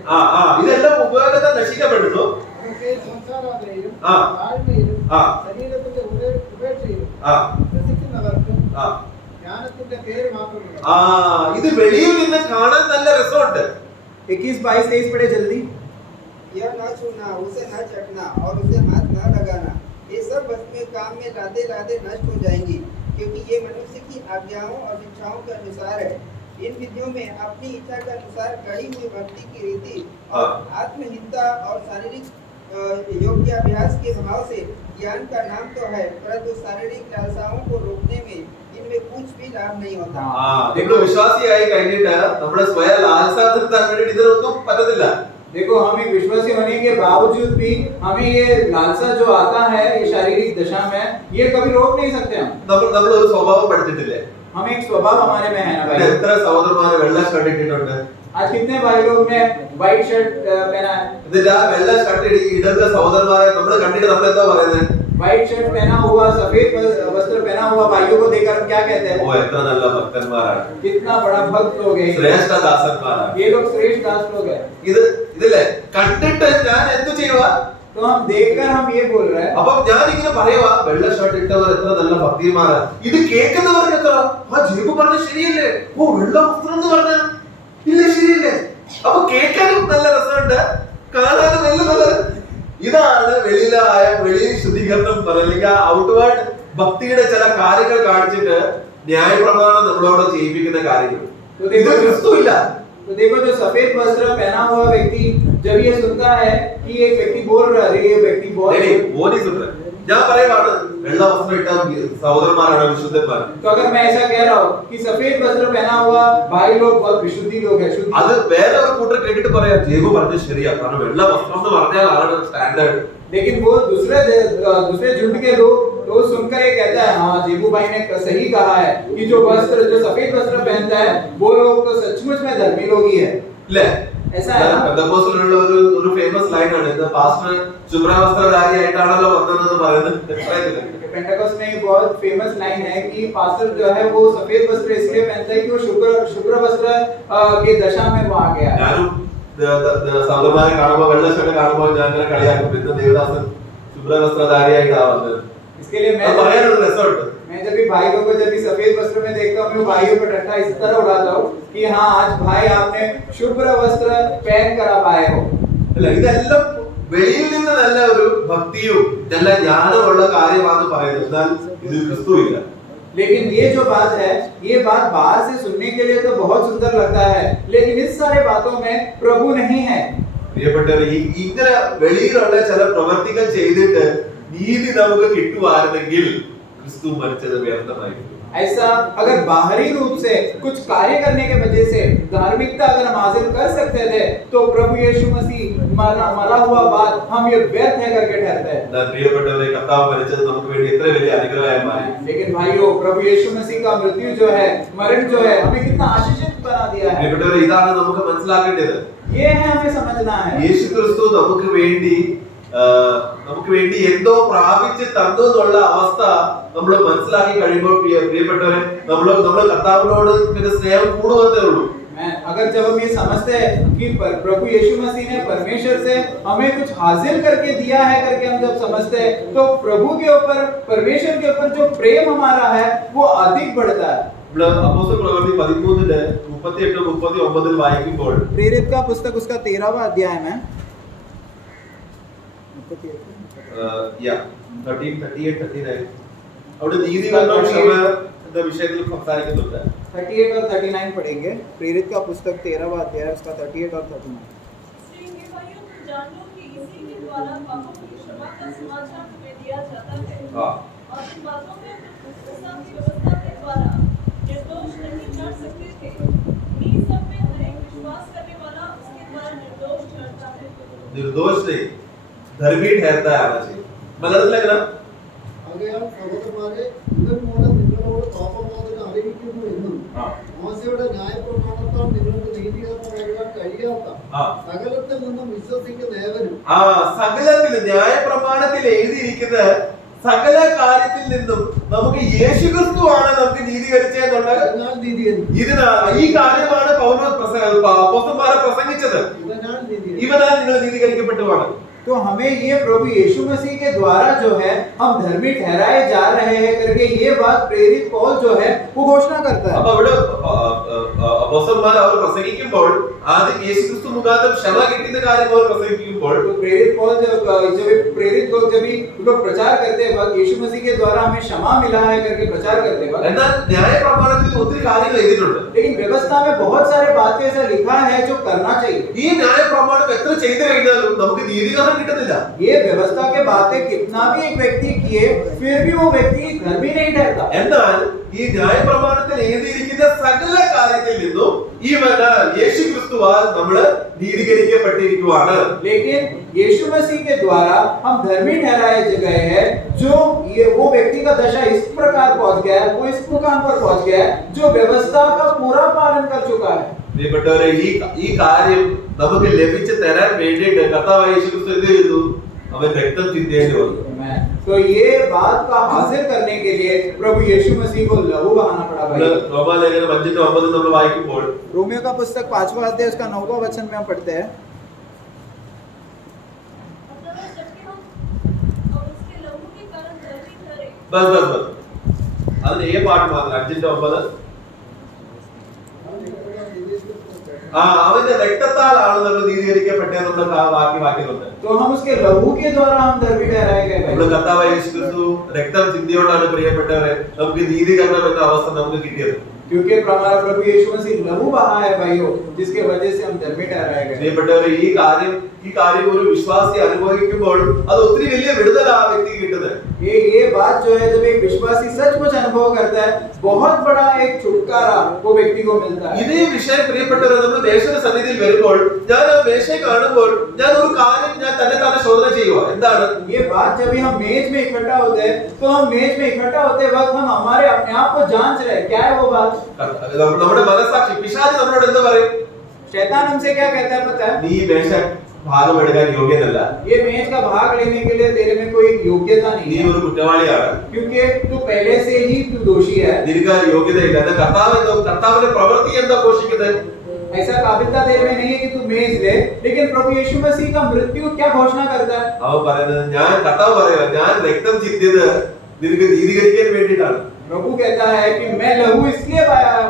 ഇതെല്ലാം ഉപയോഗത്താൽ നശിക്കപ്പെടുന്നു. അവർക്ക് സംസാരാഗ്രഹയിലും ആ. താഴ്മയിലും ആ. ശരീരത്തിന്റെ ഉപേക്ഷയിലും ആ രസിക്കുന്നവർക്ക് ആ ജ്ഞാനത്തിന്റെ പേര് മാത്രമല്ല. ആ ഇത് വെളിയിൽ നിന്ന് കാണാൻ നല്ല രസമുണ്ട്. 21-22-23 पढ़े जल्दी। यह न छूना, उसे न चटना और उसे हाथ न लगाना, ये सब बस में काम में लादे लादे नष्ट हो जाएंगी, क्योंकि ये मनुष्य की आज्ञाओं और शिक्षाओं के अनुसार है। इन विधियों में अपनी इच्छा के अनुसार कड़ी हुई भक्ति की रीति और आत्महीनता और शारीरिक योग्याभ्यास के भाव से ज्ञान का नाम तो है, परंतु शारीरिक लालसाओं को रोकने में इनमें कुछ भी लाभ नहीं होता। ആ നിങ്ങൾ വിശ്വാസിയായി കഴിഞ്ഞിട്ട് നമ്മുടെ സ്വയം ലാൽസ നിർത്താൻ വേണ്ടി ഇതിനൊന്നും പറ്റത്തില്ല. देखो, हम एक विश्वासी होने के बावजूद भी हमें ये लालसा जो आता है ये शारीरिक दशा में, ये कभी रोक नहीं सकते हम। നമ്മൾ ഒരു സ്വഭാവം പഠിച്ചിട്ടില്ലേ? हम एक स्वभाव हमारे में है ना भाई। എത്ര സഹോദരന്മാര് വെള്ള ഷർട്ട് ഇട്ടിട്ടുണ്ട്? आज कितने भाई लोग ने व्हाइट शर्ट पहना है? എന്നിട്ട് ആ വെള്ള ഷർട്ട് ഇടുന്ന സഹോദരന്മാരെ നമ്മൾ കണ്ടിട്ട് നമ്മൾ എന്താ പറയുന്നത്? व्हाइट शर्ट पहना हुआ, सफेद वस्त्र पहना हुआ भाइयों को देखकर हम क्या कहते हैं? ഓ എത്ര നല്ല ഭക്തന്മാരാണ്, कितना बड़ा भक्त लोग हैं, ശ്രേഷ്ഠ ദാസന്മാരാണ്. ये लोग श्रेष्ठ दास लोग हैं। ഇതില്ലേ കണ്ടിട്ട് ഞാൻ എന്തു ചെയ്യുക? तो हम देखकर हम ये बोल रहे हैं। അപ്പൊ ഞാൻ ഇങ്ങനെ പറയുവാ വെള്ള ഷർട്ട് ഇട്ടവർ എത്ര നല്ല ഭക്തിമാരാ. ഇത് കേൾക്കുന്നവർക്ക് എത്ര ആ ജീവു പറഞ്ഞ ശരിയല്ലേ? ഓ വെള്ള വസ്ത്രം എന്ന് പറഞ്ഞ ഇല്ല ശരിയല്ലേ? അപ്പൊ കേൾക്കാനും നല്ല രസമുണ്ട്, കാണാനും നല്ല ഇതാണ് വെളിയിൽ ശുദ്ധീകരണം അല്ലെങ്കിൽ ഔട്ട്വേർഡ് ഭക്തിയുടെ ചില കാര്യങ്ങൾ കാണിച്ചിട്ട് ന്യായപ്രമാണം നമ്മളോട് ചെയ്യിപ്പിക്കുന്ന കാര്യങ്ങൾ. ഇത് ക്രിസ്തു ഇല്ല. तो देखो, जो सफेद वस्त्र पहना हुआ व्यक्ति जब ये सुनता है कि एक व्यक्ति बोल रहा है, ये व्यक्ति बहुत ഞാൻ പറയുവാണ് വെള്ള വസ്ത്രം ഇട്ട സഹോദരന്മാരാണ് വിശുദ്ധന്മാർ. तो अगर मैं ऐसा कह रहा हूँ कि सफेद वस्त्र पहना हुआ भाई लोग बहुत विशुद्धि लोग हैं, शुद्ध। അത് വേറെ ഒരു കൂട്ടർ കേട്ടിട്ട് പറയാം ജേബു പറഞ്ഞത് ശരിയാ, കാരണം വെള്ള വസ്ത്രം എന്ന് പറഞ്ഞാൽ ആണ് സ്റ്റാൻഡേർഡ്. लेकिन वो दूसरे झुंड के लोग तो सुनकर ये कहता है, हाँ जेबू भाई ने सही कहा है कि जो सफेद वस्त्र पहनता है वो लोग तो सचमुच में धर्मी लोग ही है। ഇല്ലേ? ऐसा है ना? പെന്തക്കോസ്തിലുള്ള ഒരു ഫേമസ് ലൈൻ ആണ്, ഇത് പാസ്റ്റർ ശുഭ്രവസ്ത്രധാരിയായിട്ടാണല്ലോ വന്നതെന്ന് പറയുന്നത്. पेंटेकोस्ट में एक बहुत फेमस लाइन है कि पास्टर जो है वो सफेद वस्त्र इसलिए पहनता है कि वो शुभ्र वस्त्र के दशा में वो आ गया है। ഞാനും സഹോദരന്മാരെ കാണുമ്പോൾ വെള്ള ഷർട്ട് കാണുമ്പോൾ ഞാൻ അങ്ങനെ കളിയാക്കും, ഇന്ന് ദേവദാസൻ ശുഭ്രവസ്ത്രധാരിയായിട്ടാണ് വന്നത്. इसके लिए പറയാനൊരു രസമുണ്ട്. मैं जब भी भाई लोगों को जब भी सफेद वस्त्र में देखता हूँ, मैं भाइयों को टट्टा इस तरह उड़ाता हूँ कि हाँ आज भाई आपने शुभ्र वस्त्र पहन कर आप आए हो। അല്ല ഇതെല്ലാം വെളിയിൽ നിന്ന് നല്ല ഒരു ഭക്തിയും നല്ല ജ്ഞാനമുള്ള കാര്യമാണെന്ന് പറയുന്നത്, എന്നാൽ ഇത് ക്രിസ്തു ഇല്ല. लेकिन ये जो बात है, ये बात बाहर से सुनने के लिए तो बहुत सुंदर लगता है, लेकिन इस सारे बातों में प्रभु नहीं है। പ്രിയപ്പെട്ടവർ, ഇങ്ങനെ വെളിയിലുള്ള ചില പ്രവർത്തികൾ ചെയ്തിട്ട് നീതി നമുക്ക് കിട്ടുവായിരുന്നെങ്കിൽ ക്രിസ്തു മരിച്ചത് വ്യർത്ഥമായിരുന്നു. ऐसा अगर बाहरी रूप से कुछ कार्य करने के वजह से धार्मिकता अगर हम हासिल कर सकते थे तो प्रभु यीशु मसीह मरा हुआ बात हम ये व्यर्थ है करके ठहरते हैं। പ്രിയപ്പെട്ടവരെ, കർത്താവ് മരിച്ചത് നമുക്ക് വേണ്ടി എത്ര വലിയ അനുഗ്രഹമായി മാറി. लेकिन भाइयों, प्रभु यीशु मसीह का मृत्यु जो है, मरण जो है, हमें कितना आशीषित बना दिया है। പ്രിയപ്പെട്ടവരെ, ഇതാണ് നമുക്ക് മനസ്സിലാക്കേണ്ടത്. ये है हमें समझना है। യേശു ക്രിസ്തു നമുക്ക് വേണ്ടി എന്തോ പ്രാപിച്ച് തന്നു എന്നുള്ള അവസ്ഥ നമ്മൾ മനസ്സിലാക്കി കഴിയുമ്പോൾ പ്രിയപ്പെട്ടവരെ, നമ്മൾ കർത്താവിനോട് പിന്നെ സ്നേഹം കൂടുവതേ ഉള്ളൂ. अगर जब हम ये समझते हैं कि प्रभु यीशु मसीह ने परमेश्वर से हमें कुछ हासिल करके दिया है करके हम जब समझते हैं, तो प्रभु के ऊपर, परमेश्वर के ऊपर जो प्रेम हमारा है वो अधिक बढ़ता है। അപ്പോസ്തല പ്രവൃത്തി 13:38-39 വായിക്കുമ്പോൾ प्रेरित का पुस्तक उसका 13वां अध्याय में 13-38-39 അവിടെ നീതികരണ ക്ഷമ എന്ന വിഷയത്തിൽ സംസാരിക്കുന്നുണ്ട്. 38 और 39 पढ़ेंगे। प्रेरित का पुस्तक 13वां अध्याय उसका 38 और 39। इसलिए भाइयों, तुम जान लो कि इसी के द्वारा पापों की क्षमा का समाचार तुम्हें दिया जाता है। हाँ। और इन बातों में तुम मूसा की व्यवस्था के द्वारा निर्दोष नहीं ठहर सकते थे। इन्हीं सब में हर एक विश्वास करने वाला उसके द्वारा निर्दोष ठहरता है। निर्दोष नहीं, धर्मी ठहरता है आना चाहिए. മനസ്സിലാക്കണം. ആകയാൽ സഹോദരന്മാരെ, ഇവൻ മൂലം നിങ്ങളോട് പാപമോചനം അറിയിക്കുന്നു എന്നും മോശയുടെ ന്യായപ്രമാണത്താൽ നിങ്ങൾക്ക് നീതീകരണം വരുവാൻ കഴിയാത്ത സകലത്തിൽ നിന്നും വിശ്വസിക്കുന്ന ഏവരും സകലത്തിൽ ന്യായപ്രമാണത്തിൽ എഴുതിയിരിക്കുന്ന സകല കാര്യത്തിൽ നിന്നും നമുക്ക് യേശുക്രിസ്തു ആണ് നമുക്ക് നീതീകരിച്ചെന്നുള്ളത്. ഈ കാര്യമാണ് പൗലോസ് അപ്പോസ്തലന്മാരെ പ്രസംഗിച്ചത്. ഇവനാൽ നിങ്ങൾ നീതീകരിക്കപ്പെട്ടുവാണ്. तो हमें ये प्रभु यीशु मसीह के द्वारा जो है हम धर्मी ठहराए जा रहे हैं करके ये बात प्रेरित पौल जो है वो घोषणा करता है। അപ്പൊ അവിടെ അപ്പോസ്തലന്മാർ അവർ പ്രസംഗിക്കുമ്പോൾ ആദ്യം യേശുക്രിസ്തു മുഖാന്തരം ക്ഷമ കിട്ടുന്ന കാര്യം അവർ പ്രസംഗിക്കുമ്പോൾ तो प्रेरित पौल जब प्रेरित लोग जब भी लोग प्रचार करते वक्त यीशु मसीह के द्वारा हमें क्षमा मिला है करके प्रचार करते वक्त, എന്നാൽ ന്യായപ്രമാണത്തിൽ ഒത്തിരി കാര്യങ്ങൾ എഴുതിയിട്ടുണ്ട്. लेकिन व्यवस्था में बहुत सारे बातें ऐसा लिखा है जो करना चाहिए। ഈ ന്യായപ്രമാണം എത്ര ചെയ്തു കഴിഞ്ഞാലും നമുക്ക് നീതീകരണം കിട്ടുന്നില്ല. ये व्यवस्था के बातें कितना भी एक व्यक्ति किए फिर भी वो व्यक्ति धर्मी नहीं ठहरता। എന്നാൽ ഈ ന്യായപ്രമാണത്തിൽ എഴുതിയിരിക്കുന്ന സകല കാര്യത്തിൽ നിന്നും ഈ യേശുക്രിസ്തുവാൽ നമ്മൾ നീതീകരിക്കപ്പെട്ടിരിക്കുകയാണ്. लेकिन यीशु मसीह के द्वारा हम धर्मी ठहराए गए हैं। जो ये वो व्यक्ति का दशा इस प्रकार पहुंच गया है, वो इस मुकाम पर पहुंच गया है जो व्यवस्था का पूरा पालन कर चुका है। പ്രിയപ്പെട്ടവരെ, ഈ കാര്യം നമുക്ക് ലഭിച്ചു തരാൻ വേണ്ടിയിട്ട് കർത്താവായ യേശുക്രിസ്തു എന്ത് ചെയ്തു? അവൻ രക്തം ചിന്തേണ്ടി വന്നു. तो ये बात का हासिल करने के लिए प्रभु यीशु मसीह को लहू बहाना पड़ा भाई। റോമാലേഖനം 5:9 നമ്മൾ വായിക്കുമ്പോൾ रोमियो का पुस्तक 5वां अध्याय उसका 9वां वचन में हम पढ़ते हैं, मतलब है जबकि हम और उसके लहू के कारण धर्मी ठहरे। ബസ് അതിന് ഏ പാട്ട് മാത്രം 5:9 അവന്റെ രക്തത്താലാണ് നമ്മൾ നീതീകരിക്കപ്പെട്ടത് നമ്മുടെ വാക്യമുണ്ട്. तो हम उसके लहू के द्वारा हम धर्मी ठहराए गए നമ്മൾ भाई। കർത്താവായ യേശുക്രിസ്തു രക്തം ചിന്തിയോണ്ടാണ് പ്രിയപ്പെട്ടവരെ നമുക്ക് നീതീകരണം എന്ന അവസ്ഥ നമുക്ക് കിട്ടിയത്. क्योंकि हमारा प्रभु यीशु मसीह लहू बहा है भाइयों, जिसके वजह से हम धर्मी ठहराए गए। പ്രിയപ്പെട്ടവരെ, ഈ കാര്യം ഒരു വിശ്വാസി അനുഭവിക്കുമ്പോൾ അത് ഒത്തിരി വലിയ വിടുതൽ ആ വ്യക്തിക്ക് കിട്ടുന്നത്. ये बात जो है जब एक विश्वासी सचमुच अनुभव करता है, बहुत बड़ा एक छुटकारा वो व्यक्ति को मिलता है। ഇതേ വിഷയം പ്രിയപ്പെട്ടവരെ നമ്മൾ മേശയുടെ സന്നിധിയിൽ വരുമ്പോൾ ഞാൻ ആ മേശയെ കാണുമ്പോൾ ഞാൻ ഒരു കാര്യം ഞാൻ തന്നെ ശോധന ചെയ്യുക. എന്താണ്? ये बात जब भी हम मेज में इकट्ठा होते हैं तो हम मेज में इकट्ठा होते वक्त हम हमारे अपने आप को जांच रहे हैं, क्या है वो बात। നമ്മുടെ മനസാക്ഷി പിശാച് നമ്മളോട് എന്താ പറയും? शैतान हमसे क्या कहता है पता है? നീ മേശ ഭാഗമെടുക്കാൻ യോഗ്യനല്ല, ये मेज का भाग लेने के लिए तेरे में कोई योग्यता നീ नहीं है, ഒരു കുറ്റവാളിയാണ്, क्योंकि तू पहले से ही तू दोषी है। നിനക്ക് യോഗ്യതയില്ല. എന്നാൽ കർത്താവിന്റെ പ്രവൃത്തി എന്താ ഘോഷിക്കുന്നത്? ऐसा काबिलता तेरे में नहीं है कि तू मेज ले, लेकिन प्रभु यीशु मसीह का मृत्यु क्या घोषणा करता है? അവൻ പറയുന്നത്, കർത്താവ് പറയുക, ഞാൻ രക്തം ചിന്തിയത് നിനക്ക് നീതീകരിക്കാൻ വേണ്ടിയിട്ടാണ്. प्रभु कहता है कि मैं लहू इसलिए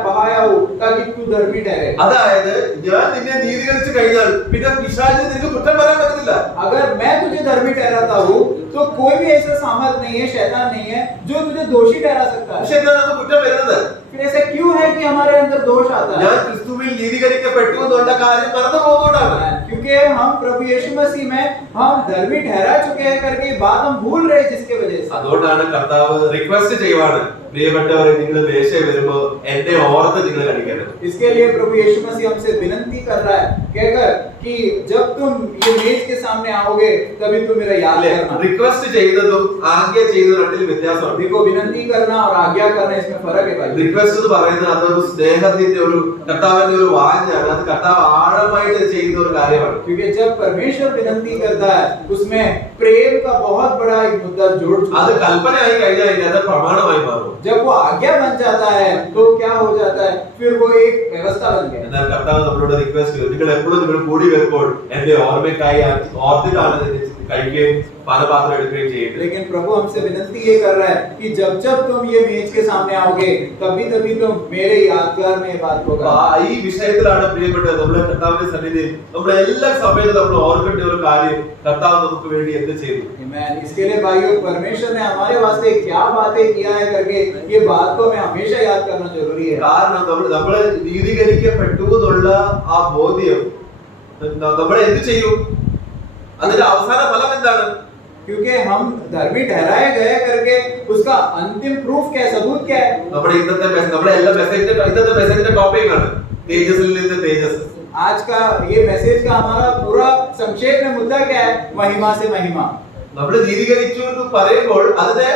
बहाया हूँ ताकि तू धर्मी ठहरे। അതായത് ഞാൻ നിന്നെ നീതീകരിച്ചു കഴിഞ്ഞാൽ പിന്നെ പിശാചിന് നിനക്ക് കുറ്റം പറയാൻ പറ്റത്തില്ല. अगर मैं तुझे धर्मी ठहराता हूँ तो कोई भी ऐसा सामर्थ नहीं है, शैतान नहीं है जो तुझे दोषी ठहरा सकता है। പക്ഷെ എന്താണ് നമുക്ക് കുറ്റം വരുന്നത്? फिर ऐसा क्यों है कि हमारे अंदर दोष आता ഞാൻ है? ക്രിസ്തുവിൽ നീതീകരിക്കപ്പെട്ടു എന്നുള്ള കാര്യം മറന്നു പോകുന്നതുകൊണ്ടാണ്. क्योंकि हम प्रभु यीशु मसीह में हम धर्मी ठहरा चुके हैं करके बात हम भूल रहे, जिसके वजह से। അതുകൊണ്ടാണ് കർത്താവ് റിക്വസ്റ്റ് ചെയ്യുവാണ്, പ്രിയപ്പെട്ടവരെ നിങ്ങൾ മേശയിൽ വരുമ്പോ എന്നെ ഓർത്ത് നിങ്ങൾ കഴിക്കണം. इसके लिए प्रभु यीशु मसीह हमसे विनती कर रहा है, कहकर कि जब तुम ये मेज के सामने आओगे तभी तुम मेरा याद करना। റിക്വസ്റ്റ് ചെയ്തതും ആജ്ഞ ചെയ്തതും രണ്ടിൽ വ്യത്യാസമുണ്ട്. देखो, विनती करना और आज्ञा करना इसमें फर्क है भाई। റിക്വസ്റ്റ് എന്ന് പറയുന്നത് അതൊരു സ്നേഹത്തിന്റെ ഒരു കർത്താവിന്റെ ഒരു വാഞ്ചാണ്. അത് കർത്താവ് ആഴമായിട്ട് ചെയ്യുന്ന ഒരു കാര്യമാണ്. क्योंकि जब परमेश्वर विनती करता है उसमें प्रेम का बहुत बड़ा एक मुद्दा जोड़ चुका അത് है। കൽപ്പനയായി കഴിഞ്ഞാൽ അത് പ്രമാണമായി മാറും. जब वो आज्ञा बन जाता है तो क्या हो जाता है? फिर वो एक व्यवस्था बन गया। എന്നാൽ കർത്താവ് നമ്മളോട് റിക്വസ്റ്റ് ചെയ്തു, നിങ്ങൾ എപ്പോഴും നിങ്ങൾ കൂടി വരുമ്പോൾ എന്റെ ഓർമ്മയ്ക്കായി ഓർത്തിട്ടാണ് കഴിക്കുകയും പാനപാത്രം എടുക്കുകയും ചെയ്യുന്നത്. लेकिन प्रभु हमसे विनती ये कर रहा है कि जब जब तुम ये मेज के सामने आओगे तभी तभी तुम मेरे यादगार में ये बात होगा। ഈ വിഷയത്തിലാണ് പ്രിയപ്പെട്ടത് നമ്മുടെ കർത്താവിന്റെ സന്നിധിയിൽ നമ്മുടെ എല്ലാ സമയത്തും നമ്മൾ ഓർക്കേണ്ട ഒരു കാര്യം, കർത്താവ് നമുക്ക് വേണ്ടി എന്ത് ചെയ്തു. Amen। इसके लिए भाइयों, परमेश्वर ने हमारे वास्ते क्या बातें किया है करके ये बात को हमें हमेशा याद करना जरूरी है। കാരണം നമ്മൾ നീതീകരിക്കപ്പെട്ടു എന്നുള്ള ആ ബോധ്യം നമ്മൾ എന്ത് ചെയ്യും? അതിന്റെ അവസാന ഫലം എന്താണ്? क्योंकि हम धर्मी ठहराए गए करके उसका अंतिम प्रूफ क्या है, सबूत क्या है? നമ്മുടെ ഇന്നത്തെ മെസ്സേജിന്റെ ടോപ്പിക് ആണ് തേജസ്സിൽ നിന്ന് തേജസ്. आज का ये मैसेज का हमारा पूरा संक्षेप में मुद्दा क्या है? महिमा से महिमा। നമ്മൾ നീതീകരിച്ചു എന്ന് പറയുമ്പോൾ അതിന്റെ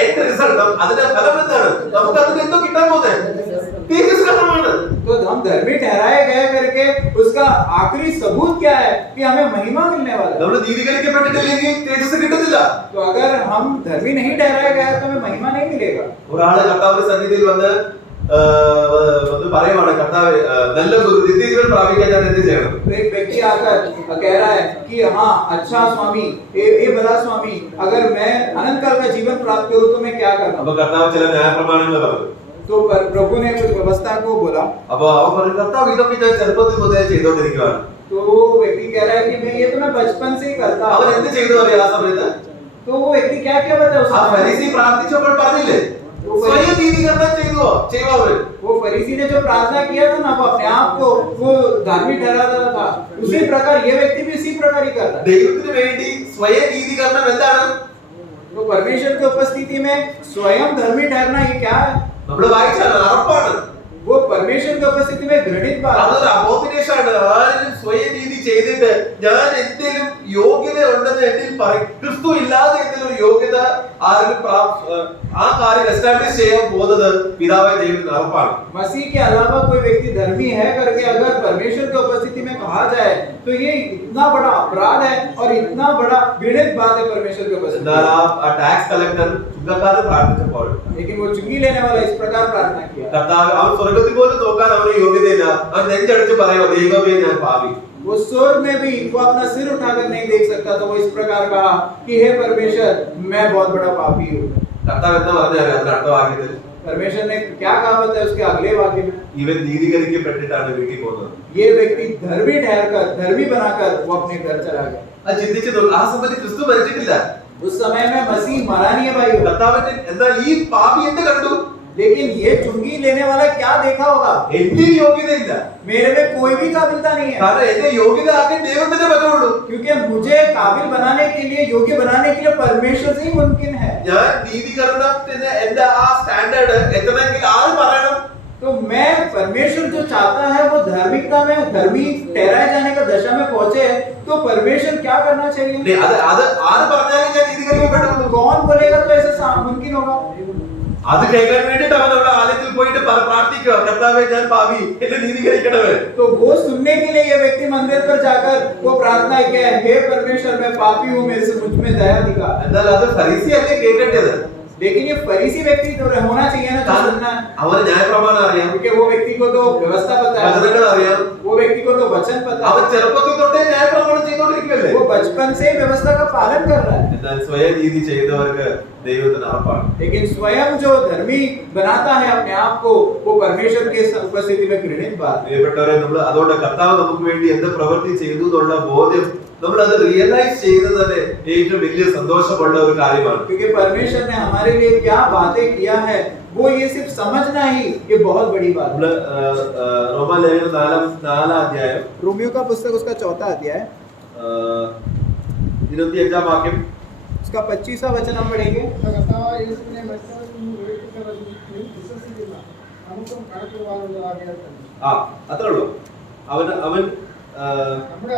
എൻഡ് റിസൾട്ട്, അതിന്റെ ഫലം എന്താണ്? നമുക്ക് അതിന് എന്തോ കിട്ടാൻ പോകുന്നത് തേജസ്കരണമാണ്. तो हम धर्मी ठहराए गए करके उसका आखिरी सबूत क्या है? कि हमें महिमा मिलने वाला है। നമ്മൾ നീതീകരിക്കപ്പെട്ടിട്ടില്ലെങ്കിൽ തേജസ് കിട്ടുന്നില്ല. तो अगर हम धर्मी नहीं ठहराए गए तो हमें महिमा नहीं मिलेगा। ഒരാള് കർത്താവിന്റെ സന്നിധിയിൽ വന്ന് വന്ന് പറയുവാണ് കർത്താവ് നല്ല നിത്യജീവൻ പ്രാപിക്കാൻ ഞാൻ എന്ത് ചെയ്യണം? तो एक व्यक्ति आकर कह रहा है कि हाँ अच्छा स्वामी, ये भला स्वामी, अगर मैं अनंत काल का जीवन प्राप्त करूं तो मैं क्या करना? അപ്പൊ കർത്താവ് ചില ന്യായപ്രമാണങ്ങൾ പറഞ്ഞു. तो प्रभु ने कुछ व्यवस्था को बोला. അപ്പൊ അവൻ പറഞ്ഞു കർത്താവ് ഇതൊക്കെ ഞാൻ ചെറുപ്പത്തിൽ മുതലേ ചെയ്തുകൊണ്ടിരിക്കുകയാണ്. तो वो व्यक्ति कह रहा है कि मैं ये तो मैं बचपन से ही करता അവൻ हूं. എന്ത് ചെയ്തു അറിയാം ആ സമയത്ത്? तो वो व्यक्ति क्या क्या बताया ആ उस ഫരീസി പ്രാർത്ഥിച്ചപ്പോൾ പറഞ്ഞില്ലേ സ്വയം നീതീകരണം ചെയ്യുവോ അവൻ? वो फरीसी ने जो प्रार्थना किया था ना, वो अपने आप को वो धार्मिक ठहराता था, उसी प्रकार ये व्यक्ति भी इसी प्रकार ही करता है. ദൈവത്തിന് വേണ്ടി സ്വയം നീതീകരണം എന്താണ്? तो परमेश्वर की उपस्थिति में स्वयं धर्मी ठहरना ये क्या है? നമ്മൾ വായിച്ചാൽ അറപ്പാണ്. वो परमेश्वर की उपस्थिति में घृणित बात है. അതൊരു അബോധിനേഷാണ്. ആരും സ്വയം നീതി ചെയ്തിട്ട് ഞാൻ എന്തെങ്കിലും യോഗ്യത ഉണ്ടെന്ന് എന്നിൽ പറയും. ക്രിസ്തു ഇല്ലാതെ എന്തെങ്കിലും ഒരു യോഗ്യത ആരും ആ കാര്യം എസ്റ്റാബ്ലിഷ് ചെയ്യാൻ പോകുന്നത് പിതാവായ ദൈവത്തിന് അറപ്പാണ്. मसीह के अलावा कोई व्यक्ति धर्मी है करके अगर परमेश्वर की उपस्थिति में कहा जाए तो ये इतना बड़ा अपराध है और इतना बड़ा घृणित बात है परमेश्वर की उपस्थिति എന്നാൽ में. ആ ടാക്സ് കളക്ടർ ചുങ്കക്കാരൻ പ്രാർത്ഥിച്ചപ്പോൾ लेकिन वो चुंगी लेने वाला इस प्रकार प्रार्थना किया. കർത്താവ് അവൻ സ്വർഗത്തിൽ പോലും നോക്കാൻ അവന് യോഗ്യതയില്ല. അവൻ നെഞ്ചടിച്ച് പറയുക ദൈവമേ ഞാൻ പാപി. वो स्वर्ग में भी वो अपना सिर उठाकर नहीं देख सकता था. वो इस प्रकार कहा कि हे परमेश्वर मैं बहुत बड़ा पापी हूँ. കർത്താവ് എന്താ പറഞ്ഞാൽ അതിന്റെ അടുത്ത വാക്യത്തിൽ परमेश्वर ने क्या कहा बताया उसके अगले वाक्य में? ഇവൻ നീതീകരിക്കപ്പെട്ടിട്ടാണ് വീട്ടിൽ പോകുന്നത്. ये व्यक्ति धर्मी ठहरकर धर्मी बनाकर वो अपने घर चला गया. അത് ചിന്തിച്ചു നോക്ക്. ആ സമയത്ത് ക്രിസ്തു മരിച്ചിട്ടില്ല. उस समय में मसीह मरा नहीं है भाई. കർത്താവിന്റെ എന്നാൽ ഈ പാപി എന്ത് കണ്ടു? लेकिन ये चुंगी लेने वाला क्या देखा होगा? എന്നിൽ യോഗ്യതയില്ല. मेरे में कोई भी काबिलता नहीं है. കാരണം എന്നെ യോഗ്യത ആക്കാൻ ദൈവത്തിനെ പറ്റുള്ളൂ. क्योंकि मुझे काबिल बनाने के लिए, योग्य बनाने के लिए परमेश्वर से ही मुमकिन है. ഞാൻ നീതീകരണത്തിന് എന്റെ ആ സ്റ്റാൻഡേർഡ് എത്തണമെങ്കിൽ ആര് പറയണം? तो मैं परमेश्वर जो चाहता है वो धार्मिकता में धर्मी ठहराए जाने का दशा में पहुंचे, तो परमेश्वर क्या करना चाहिए? അത് അത് ആര് പറഞ്ഞാലും ഞാൻ നീതീകരിക്കപ്പെടുള്ളൂ. कौन बोलेगा तो ऐसा मुमकिन होगा? അത് കേൾക്കാൻ വേണ്ടിട്ട് അവൻ അവിടെ ആലയത്തിൽ പോയിട്ട് പ്രാർത്ഥിക്കുക കർത്താവേ ഞാൻ പാപി എന്നെ നീതീകരിക്കണമേ. तो वो सुनने के लिए ये व्यक्ति मंदिर पर जाकर वो प्रार्थना किया, हे परमेश्वर मैं पापी हूँ, मेरे से मुझ में दया दिखा. എന്നാൽ അത് ഫരീസി അല്ലേ കേൾക്കേണ്ടത്? लेकिन ये फरीसी व्यक्ति तो होना चाहिए ना जो सुनना है. അവന് ന്യായപ്രമാണം അറിയാം, क्योंकि वो व्यक्ति को तो व्यवस्था पता है, വചനങ്ങൾ അറിയാം. वो व्यक्ति को तो वचन पता അവൻ है, ചെറുപ്പത്തിൽ തൊട്ടേ ന്യായപ്രമാണം ചെയ്തുകൊണ്ടിരിക്കുകയല്ലേ. वो बचपन से ही व्यवस्था का पालन कर रहा है. എന്നാൽ സ്വയം നീതി ചെയ്യുന്നവർക്ക് ദൈവത്തിന് അറപ്പാണ്. लेकिन स्वयं जो धर्मी बनाता है अपने आप को, वो परमेश्वर के उपस्थिति में घृणित बात है. പ്രിയപ്പെട്ടവരെ, നമ്മൾ അതുകൊണ്ട് കർത്താവ് നമുക്ക് വേണ്ടി എന്ത് പ്രവൃത്തി ചെയ്തു എന്നുള്ള ബോധ്യം നമ്മൾ അത് റിയലൈസ് ചെയ്തത് തന്നെ ഏറ്റവും വലിയ സന്തോഷമുള്ള ഒരു കാര്യമാണ്. क्योंकि परमेश्वर ने हमारे लिए क्या बातें किया है, वो ये सिर्फ समझना ही ये बहुत बड़ी बात നമ്മള് റോമാലേഖനം 4-ാം അധ്യായം रोमियो का पुस्तक उसका 4वां अध्याय 25-ാം വാക്യം उसका 25वां वचन हम पढ़ेंगे. കർത്താവായ യേശുവിനെ മരിച്ചവരിൽ നിന്ന് ഉയർപ്പിച്ചവരിൽ വിശ്വസിക്കുന്ന നമുക്കും കണക്കുവാനുള്ളതാകിയാൽ തന്നെ. അത്രേ ഉള്ളൂ. അവൻ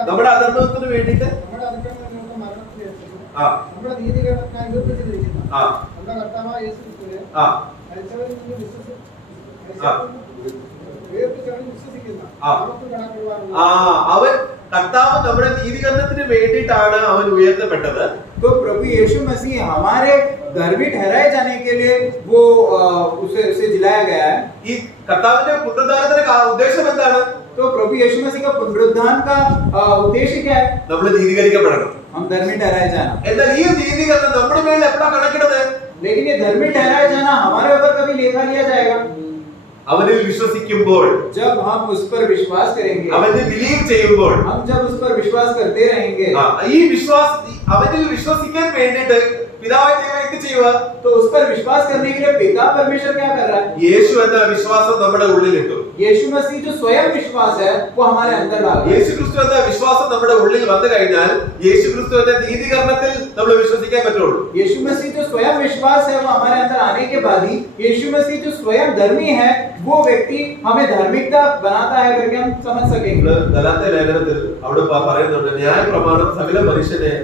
നമ്മുടെ അധർമ്മത്തിന് വേണ്ടിയിട്ട് നമ്മുടെ അതിക്രമങ്ങൾക്ക് മരണത്തിൽ ഏൽപ്പിച്ചു. ആ നമ്മുടെ നീതീകരണത്തിനായി ഉയർപ്പിച്ചിരിക്കുന്ന ആ നമ്മുടെ കർത്താവായ യേശുക്രിസ്തുവിനെ ആ മരിച്ചവരിൽ നിന്ന് ആ. ഉയർപ്പിച്ചവരിൽ വിശ്വസിക്കുന്ന ആ. നമുക്കും കണക്കുവാനുള്ള അവൻ കർത്താവ് നമ്മുടെ നീതീകരണത്തിന് വേണ്ടിയിട്ടാണ് അവൻ ഉയർത്തപ്പെട്ടത്. तो प्रभु यीशु मसीह हमारे धर्मी ठहराए जाने के लिए वो उसे जिलाया गया है. ഈ കർത്താവിന്റെ പുനരുദ്ധാനത്തിന്റെ ഉദ്ദേശം എന്താണ്? तो प्रभु यीशु मसीह का पुनरुत्थान का उद्देश्य क्या है? നമ്മൾ നീതീകരിക്കപ്പെടണം. हम धर्मी ठहराए जाना. എന്നാൽ ഈ നീതീകരണം നമ്മുടെ മേൽ എപ്പോഴാ കണക്കിടുന്നത്? लेकिन ये धर्मी ठहराए जाना हमारे ऊपर कभी लेखा लिया जाएगा അവനിൽ വിശ്വസിക്കുമ്പോൾ, जब हम उस पर विश्वास करेंगे. അവനിൽ ബിലീവ് ചെയ്യുമ്പോൾ, हम जब उस पर विश्वास करते रहेंगे, ഈ അവനിൽ വിശ്വസിക്കാൻ വേണ്ടിയിട്ട് പിതാവായ ദൈവം എന്ത് ചെയ്യുക? तो उस पर विश्वास करने के लिए पिता परमेश्वर क्या कर रहा है? യേശു എന്ന വിശ്വാസം നമ്മുടെ ഉള്ളിലിട്ടു. यीशु मसीह जो स्वयं विश्वास है वो हमारे अंदर डाल रहा है. യേശു ക്രിസ്തു എന്ന വിശ്വാസം നമ്മുടെ ഉള്ളിൽ വന്നു കഴിഞ്ഞാൽ യേശു ക്രിസ്തുവിന്റെ നീതീകരണത്തിൽ നമ്മൾ വിശ്വസിക്കാൻ പറ്റുള്ളൂ. यीशु मसीह जो स्वयं विश्वास है वो हमारे अंदर आने के बाद ही यीशु मसीह जो स्वयं धर्मी है वो व्यक्ति हमें धार्मिकता बनाता है करके हम समझ सकेंगे. ഗലാത്യ ലേഖനത്തിൽ അവിടെ പറയുന്നുണ്ട് ന്യായപ്രമാണം സകല മനുഷ്യനെ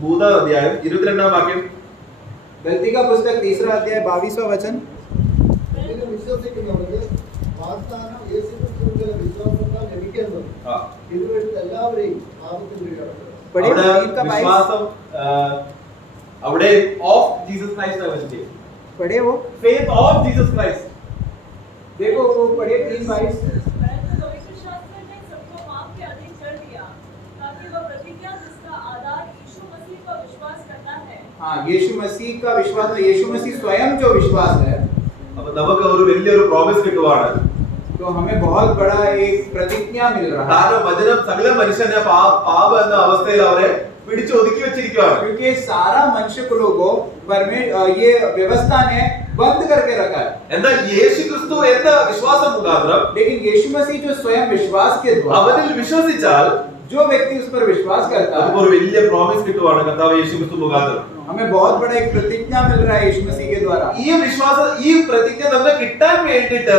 3-ാം അധ്യായം 22-ാം വാക്യം. गलती का पुस्तक 3रा अध्याय 22वां वचन. ഇതിൽ വിശ്വസിക്കുന്നവർക്ക് വാഗ്ദാനം യേശുക്രിസ്തുവിന്റെ വിശ്വാസത്താൽ ലഭിക്കുന്നത് ഇതുവഴി എല്ലാവരെയും പാപത്തിൽ വീഴാറുണ്ട്. पढ़िए അവിടെ इनका 22. വിശ്വാസം അവിടെ ഓഫ് ജീസസ് ക്രൈസ്റ്റ് ആണ് വെച്ചിട്ട് पढ़े वो ഫെയ്ത്ത് ഓഫ് ജീസസ് ക്രൈസ്റ്റ്. देखो वो पढ़े 3:22 परंतु पवित्र शास्त्र ने सबको पाप के अधीन कर दिया ताकि वह प्रतिज्ञा जिसका आधार यीशु मसीह पर विश्वास करता है। हाँ, यीशु मसीह का विश्वास, यीशु मसीह स्वयं जो विश्वास है, അപ്പൊ നമുക്ക് ഒരു വലിയൊരു പ്രോമിസ് കിട്ടുവാണ്. तो हमें बहुत बड़ा एक प्रतिज्ञा मिल रहा है, കാരണം വചനം സകല മനുഷ്യനെ പാപ എന്ന അവസ്ഥയിൽ അവരെ പിടിച്ചു ഒതുക്കി വെച്ചിരിക്കുകയാണ്. क्योंकि सारा मनुष्य कुलों को ये व्यवस्था ने बंद करके रखा है। എന്നാൽ യേശു ക്രിസ്തു എന്ന വിശ്വാസം മുഖാന്തരം लेकिन यीशु मसीह जो स्वयं विश्वास के द्वारा, അവനിൽ വിശ്വസിച്ചാൽ जो व्यक्ति उस पर विश्वास करता है, നമുക്ക് ഒരു വലിയ പ്രോമിസ് കിട്ടുവാണ് കർത്താവ് യേശു ക്രിസ്തു മുഖാന്തരം. हमें बहुत बड़ा एक प्रतिज्ञा मिल रहा है यीशु मसीह के द्वारा। ഈ വിശ്വാസം ഈ പ്രതിജ്ഞ നമുക്ക് കിട്ടാൻ വേണ്ടിയിട്ട്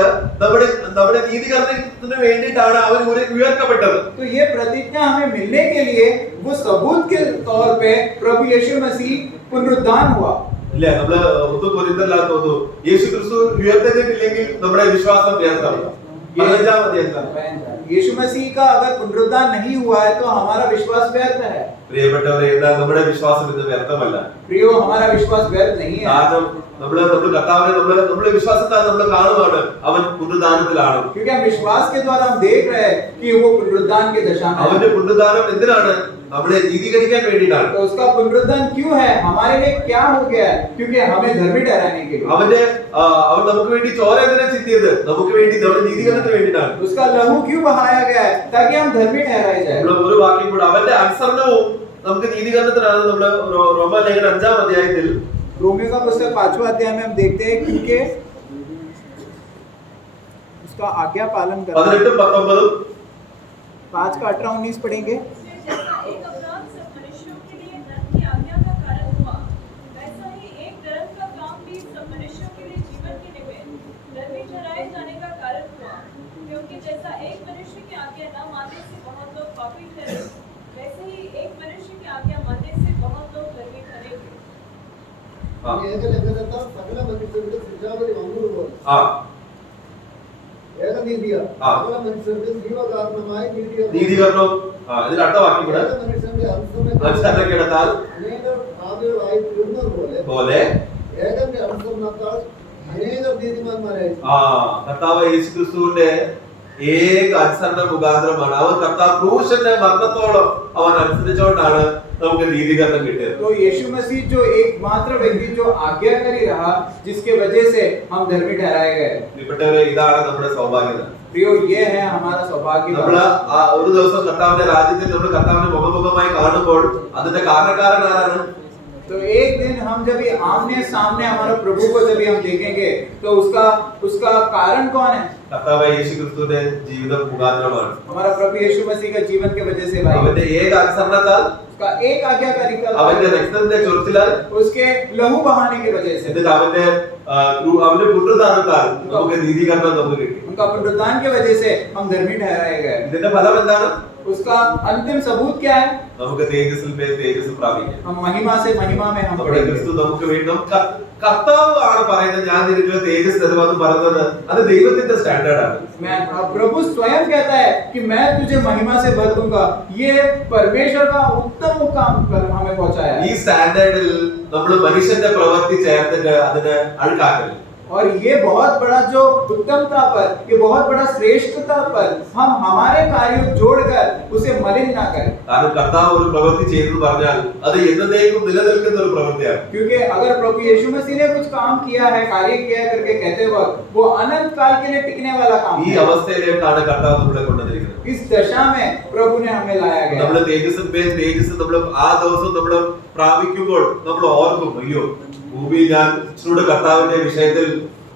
നമ്മുടെ നീതീകരണത്തിന് വേണ്ടിയിട്ടാണ് അവൻ ഉയർത്തപ്പെട്ടത്. तो ये प्रतिज्ञा हमें मिलने के लिए वो सबूत के तौर पे प्रभु यीशु मसीह पुनरुत्थान हुआ। ഇല്ലേ, നമ്മള് ഒന്നും കൊരിന്തല്ലാത്ത തോന്നുന്നു യേശു ക്രിസ്തു ഉയർത്തിട്ടില്ലെങ്കിൽ നമ്മുടെ വിശ്വാസം വ്യർത്ഥമാണ്. 15-ാം അധ്യായത്തിലാണ് यीशु मसीह का अगर पुनरुत्थान नहीं हुआ है तो हमारा विश्वास व्यर्थ है। പ്രിയപ്പെട്ടവരെ, എന്നാൽ നമ്മുടെ വിശ്വാസം ഇന്ന് വ്യർത്ഥമല്ല. प्रियो, हमारा विश्वास व्यर्थ नहीं है, കാരണം നമ്മള് കർത്താവിനെ നമ്മുടെ വിശ്വാസത്താൽ നമ്മൾ കാണുവാണ് അവൻ പുനരുദ്ധാനത്തിലാണ്. क्योंकि हम विश्वास के द्वारा हम देख रहे हैं कि वो पुनरुत्थान की दशा में है। അവന്റെ പുനരുദ്ധാനം എന്തിനാണ്? നമ്മളെ നീതീകരിക്കാൻ വേണ്ടിയിട്ടാണ്. तो उसका पुनरुत्थान क्यों है? हमारे लिए क्या हो गया है? क्योंकि हमें धर्मी ठहराने के लिए। അവൻ നമുക്ക് വേണ്ടി ചോര എന്തിനാ ചിന്തിയത്? നമുക്ക് വേണ്ടി, നമ്മുടെ നീതീകരണത്തിന് വേണ്ടിയിട്ടാണ്. उसका लहू क्यों बहाया गया है? ताकि हम धर्मी ठहराए जाए। ഒരു വാക്യം കൂടെ, അവന്റെ അനുസരണവും നമുക്ക് നീതീകരണത്തിനാണ്. നമ്മുടെ റോമാലേഖനം 5-ാം അധ്യായത്തിൽ रोमियो का पुस्तक 5वां अध्याय में हम देखते हैं क्योंकि उसका आज्ञा पालन करना। 18-19 5 का 18-19 पढ़ेंगे। जैसा एक अपराध सब मनुष्यों के लिए नरक की आज्ञा का कारण हुआ, वैसा ही एक धर्म का काम भी सब मनुष्यों के लिए जीवन के निमित्त धर्मी ठहराए जाने का कारण हुआ। क्योंकि जैसा एक मनुष्य की आज्ञा न मानने से बहुत लोग पापी ठहरे, वैसे ही एक मनुष्य की आज्ञा मानने से बहुत लोग धर्मी ठहरेंगे। ഏകലക്ഷണത്ത സകല മനുഷ്യരുടെ ശിക്ഷാവിധി വന്നതുപോലെ ഏകനീതിയാൽ സകല മനുഷ്യർക്ക് ജീവകാരണമായ നീതീകരണവും ഇതിൽ അടുത്ത വാക്യം കൂടെ, ഏക മനുഷ്യന്റെ അനുസരണക്കേടത്താൽ അനേകർ പാപികളായി തീർന്നതുപോലെ ഏകന്റെ അനുസരണത്താൽ അനേകർ നീതിമാന്മാരായി. കർത്താവ് യേശു ക്രിസ്തുവിന്റെ ഏക അനുസരണ മുഖാന്തരമാണ്. അവൻ കർത്താവ് ക്രൂശന്റെ മരണത്തോളം അവൻ അനുസരിച്ചുകൊണ്ടാണ് നമുക്ക് നീതീകരണം കിട്ടിയത്. तो यीशु मसीह जो एकमात्र व्यक्ति जो आज्ञाकारी रहा, जिसके वजह से हम धर्मी ठहराए गए। പ്രിയപ്പെട്ടവരെ, ഇതാണ് നമ്മുടെ സൗഭാഗ്യത. प्रियो, ये है हमारा सौभाग्य। നമ്മള് ഒരു ദിവസം കർത്താവിന്റെ രാജ്യത്തിൽ നമ്മൾ കർത്താവിനെ മുഖമുഖമായി കാണുമ്പോൾ അതിന്റെ കാരണക്കാരൻ ആരാണ്? तो एक दिन हम जब ये आमने सामने हमारे प्रभु को जब हम देखेंगे तो उसका कारण कौन है? കർത്താവ് യേശു ക്രിസ്തുവിന്റെ ജീവിതം മുഖാന്തരമാണ്. हमारा प्रभु यीशु मसीह का जीवन के वजह से भाई। അവന്റെ ഏക അനുസരണത്താൽ, उसका एक आज्ञाकारी का, അവന്റെ രക്തത്തിന്റെ ചൊരിച്ചിലാൽ, उसके लहू बहाने की वजह से, എന്നിട്ട് അവന്റെ പുനരുദ്ധാനത്താൽ നമുക്ക് നീതീകരണം നമുക്ക് കിട്ടി. उनका पुनरुत्थान की वजह से हम धर्मी ठहराए गए। ഇതിന്റെ ഫലം എന്താണ്? उसका अंतिम सबूत क्या है? നമുക്ക് തേജസ്സിൽ മേൽ തേജസ് പ്രാപിക്കാം. हम महिमा से महिमा में हम നമ്മുടെ बढ़ेंगे। ക്രിസ്തു നമുക്ക് വേണ്ടി കർത്താവ് ആണ് പറയുന്നത്, ഞാൻ നിനക്ക് തേജസ് തരുമെന്ന് പറയുന്നത്. അത് ദൈവത്തിന്റെ സ്റ്റാൻഡേർഡ് ആണ്. प्रभु स्वयं कहता है कि मैं तुझे महिमा से भर दूंगा। ये परमेश्वर का उत्तम काम कर हमें पहुंचाया है। ഈ സ്റ്റാൻഡേർഡിൽ നമ്മൾ മനുഷ്യന്റെ പ്രവൃത്തി ചേർത്തിട്ട് അതിനെ അഴുക്കാക്കരുത്. और ये बहुत बड़ा जो उत्तमता पर, ये बहुत बड़ा श्रेष्ठता पर हम हमारे कार्यों जोड़कर उसे मलिन ना करें। കാരണം കർത്താവ് ഒരു പ്രവൃത്തി ചെയ്തെന്ന് പറഞ്ഞാൽ അത് എന്നേക്കും നിലനിൽക്കുന്ന ഒരു പ്രവൃത്തിയാണ്. क्योंकि अगर प्रभु यीशु मसीह ने कुछ काम किया है, कार्य किया है करके कहते वक्त, वो अनंत काल के लिए टिकने वाला काम ഈ है। അവസ്ഥയിലേക്കാണ് കർത്താവ് നമ്മളെ കൊണ്ടുവന്നിരിക്കുന്നത്. इस दशा में प्रभु ने हमें लाया गया। നമ്മള് തേജസ് നമ്മൾ ആ ദിവസം നമ്മൾ പ്രാപിക്കുമ്പോൾ നമ്മൾ ഓർക്കും, അയ്യോ ഭൂമിയിൽ ഞാൻ കൃഷ്ണയുടെ കർത്താവിന്റെ വിഷയത്തിൽ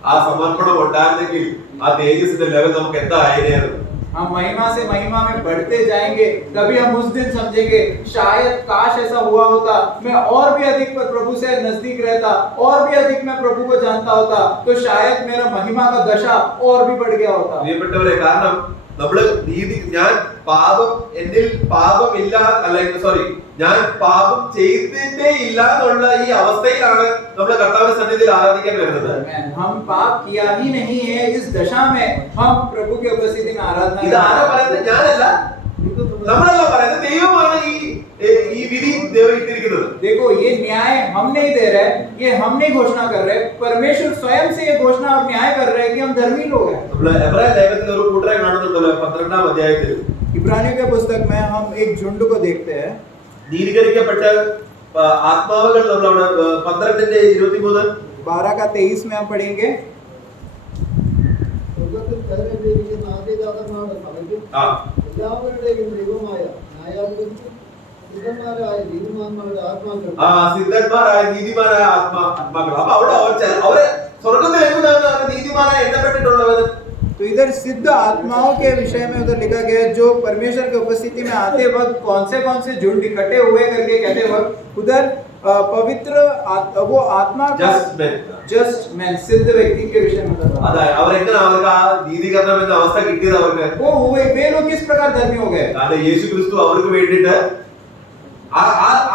ആ സമർപ്പണം ഉണ്ടായിരുന്നെങ്കിൽ ആ തേജസ്സിന്റെ ലെവൽ നമുക്ക് എന്താ ആയിരുന്നു. हम महिमा से महिमा में बढ़ते जाएंगे, तभी हम उस दिन समझेंगे शायद काश ऐसा हुआ होता, मैं और भी अधिक पर प्रभु से नजदीक रहता, और भी अधिक मैं प्रभु को जानता होता, तो शायद मेरा महिमा का दशा और भी बढ़ गया होता। പ്രിയപ്പെട്ടവരെ, കാരണം നമ്മള് ഞാൻ എന്നിൽ പാപമില്ല, അല്ലെങ്കിൽ ഞാൻ പാപം ചെയ്തിട്ടേ ഇല്ല എന്നുള്ള ഈ അവസ്ഥയിലാണ് നമ്മൾ കർത്താവിന്റെ സന്നിധിയിൽ ആരാധിക്കാൻ വരുന്നത്. हम पाप किया ही नहीं है, इस दशा में हम प्रभु की उपस्थिति में आराधना। ഇത് ആരാ പറയുന്നത്? ഞാനല്ല, നമ്മളല്ല പറയുന്നത്, ദൈവമാണ് ഈ വിധി ദൈവം ഇട്ടിരിക്കുന്നത്. देखो ये न्याय हम नहीं दे रहे, ये हम नहीं घोषणा कर रहे, परमेश्वर स्वयं से ये घोषणा और न्याय कर रहे हैं कि हम धर्मी लोग हैं। നമ്മൾ എബ്രായ ലേഖനത്തിൽ ഒരു കൂട്ടരെ കാണുന്നുണ്ടല്ലോ 12-ാം അധ്യായത്തിൽ इब्रानियों के पुस्तक में हम एक झुंड को देखते हैं। നീതീകരിക്കപ്പെട്ട ആത്മാവുകൾ നമ്മൾ അവിടെ 12:23 12 का 23 में हम पढ़ेंगे। സ്വർഗ്ഗത്തിൽ കയറിയിരിക്കുന്ന ആദ്യജാതന്മാരുടെ സഭയ്ക്കും എല്ലാവരുടെയും ദൈവമായ ന്യായാധിപതിക്കും സിദ്ധന്മാരായ നീതിമാന്മാരുടെ ആത്മാക്കൾ സിദ്ധന്മാരായ നീതിമാനായ ആത്മാക്കൾ. അപ്പൊ അവിടെ അവരെ സ്വർഗത്തിൽ എങ്ങനെയാണ് നീതിമാനായ എണ്ണപ്പെട്ടിട്ടുള്ളവർ? तो इधर सिद्ध आत्माओं के विषय में उधर लिखा गया है, जो परमेश्वर की उपस्थिति में आते वक्त कौन से झुंड इकट्ठे हुए करके कहते वक्त उधर पवित्र वो आत्मा जस्ट मैन सिद्ध व्यक्ति के विषय में बता അതെ അവരെങ്ങനെ അവർക്ക് ആ നീതീകരണം എന്ന അവസ്ഥ കിട്ടിയത് അവർക്ക് वो हुए वे लोग किस प्रकार धर्मी हो गए। കാരണം യേശു ക്രിസ്തു അവർക്ക് വേണ്ടിയിട്ട്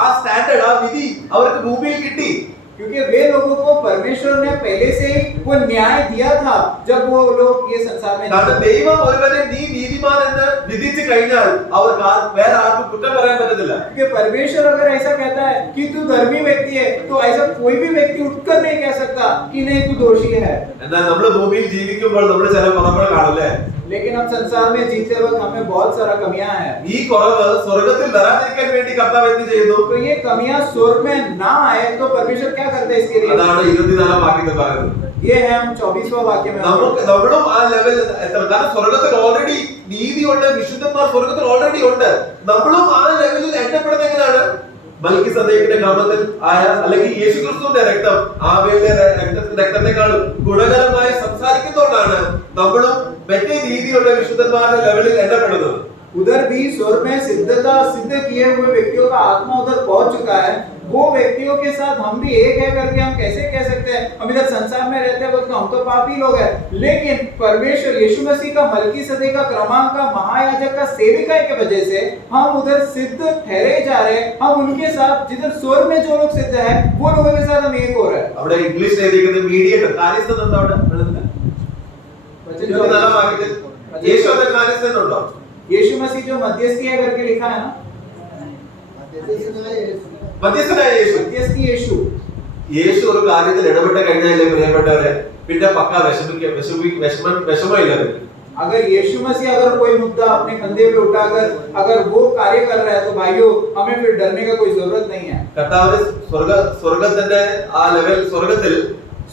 ആ സ്റ്റാൻഡേർഡ് ആ വിധി അവർക്ക് ഭൂമിയിൽ കിട്ടി. क्योंकि वे लोगों को परमेश्वर ने पहले से ही वो न्याय दिया था जब वो लोग ये संसार में കാരണം ദൈവം ഒരുവനെ നീ നീതിമാൻ എന്ന് വിധിച്ചു കഴിഞ്ഞാൽ അവർക്ക് വേറെ ആർക്കും കുറ്റം പറയാൻ പറ്റത്തില്ല. क्योंकि परमेश्वर अगर ऐसा कहता है कि तू धर्मी व्यक्ति है तो ऐसा कोई भी व्यक्ति उठकर नहीं कह सकता कि नहीं तू दोषी है। എന്നാൽ നമ്മൾ ഭൂമിയിൽ ജീവിക്കുമ്പോൾ നമ്മൾ ചില കുറവുകൾ കാണല്ലേ? लेकिन हम संसार में जीते वक्त हमें बहुत सारा कमियां हैं। ഈ കുറവ് സ്വർഗ്ഗത്തിൽ വരാതിരിക്കാൻ വേണ്ടി കർത്താവ് എന്ത് ചെയ്യുന്നു? तो ये कमियां स्वर्ग में ना आए तो परमेश्वर क्या करते हैं इसके लिए? അതാണ് 24-ാം വാക്യത്തിൽ പറയുന്നത്. ये है हम 24वां वाक्य में നമ്മളും ആ ലെവലിൽ എത്തണം. കാരണം സ്വർഗ്ഗത്തിൽ ഓൾറെഡി നീതിയുണ്ട്, വിശുദ്ധന്മാർ സ്വർഗ്ഗത്തിൽ ഓൾറെഡി ഉണ്ട്. നമ്മളും ആ ലെവലിൽ എത്തപ്പെടുന്നത് എങ്ങനെയാണ്? മൽക്കിസദേക്കിന്റെ ക്രമത്തിൽ ആയ അല്ലെങ്കിൽ യേശുക്രിസ്തുവിന്റെ രക്തം ആബേലിന്റെ രക്തത്തെക്കാൾ ഗുണകരമായി സംസാരിക്കുന്നതുകൊണ്ടാണ് നമ്മളും മറ്റേ രീതിയുള്ള വിശുദ്ധന്മാരുടെ ലെവലിൽ എത്തപ്പെടുന്നത്. उधर भी स्वर्ग में सिद्ध किए हुए व्यक्तियों का आत्मा उधर पहुंच चुका है। वो व्यक्तियों के साथ हम भी एक है करके हम कैसे कह सकते हैं? हम इधर संसार में रहते हैं वक्त हम तो पापी लोग हैं, लेकिन परमेश्वर यीशु मसीह का मलकीसदेक का क्रमांक का महायाजक का सेविका की वजह से हम उधर सिद्ध ठहरे जा रहे हैं। हम उनके साथ जिधर स्वर्ग में जो लोग सिद्ध है वो लोगों के साथ हम एक हो रहे हैं। അവിടെ ഇംഗ്ലീഷിൽ എഴുതിയിരിക്കുന്നത് മീഡിയേറ്റർ കാര്യസ്ഥനുണ്ടോ? അവിടെ യേശു അത് കാര്യസ്ഥനുണ്ടോ? यीशु मसीह जो मध्यस्थी है करके लिखा है ना, മധ്യസ്ഥനായ യേശു. मध्यस्थी यीशु। യേശു ഒരു കാര്യത്തിൽ ഇടപെട്ട് കഴിഞ്ഞാലേ പ്രിയപ്പെട്ടവരെ പിന്നെ പക്ക വിഷമമില്ല. अगर यीशु मसीह अगर कोई मुद्दा अपने कंधे पे उठाकर अगर वो कार्य कर रहा है तो भाइयों हमें फिर डरने का कोई जरूरत नहीं है। കർത്താവിന്റെ സ്വർഗ്ഗത്തിന്റെ ആ ലെവൽ സ്വർഗ്ഗത്തിൽ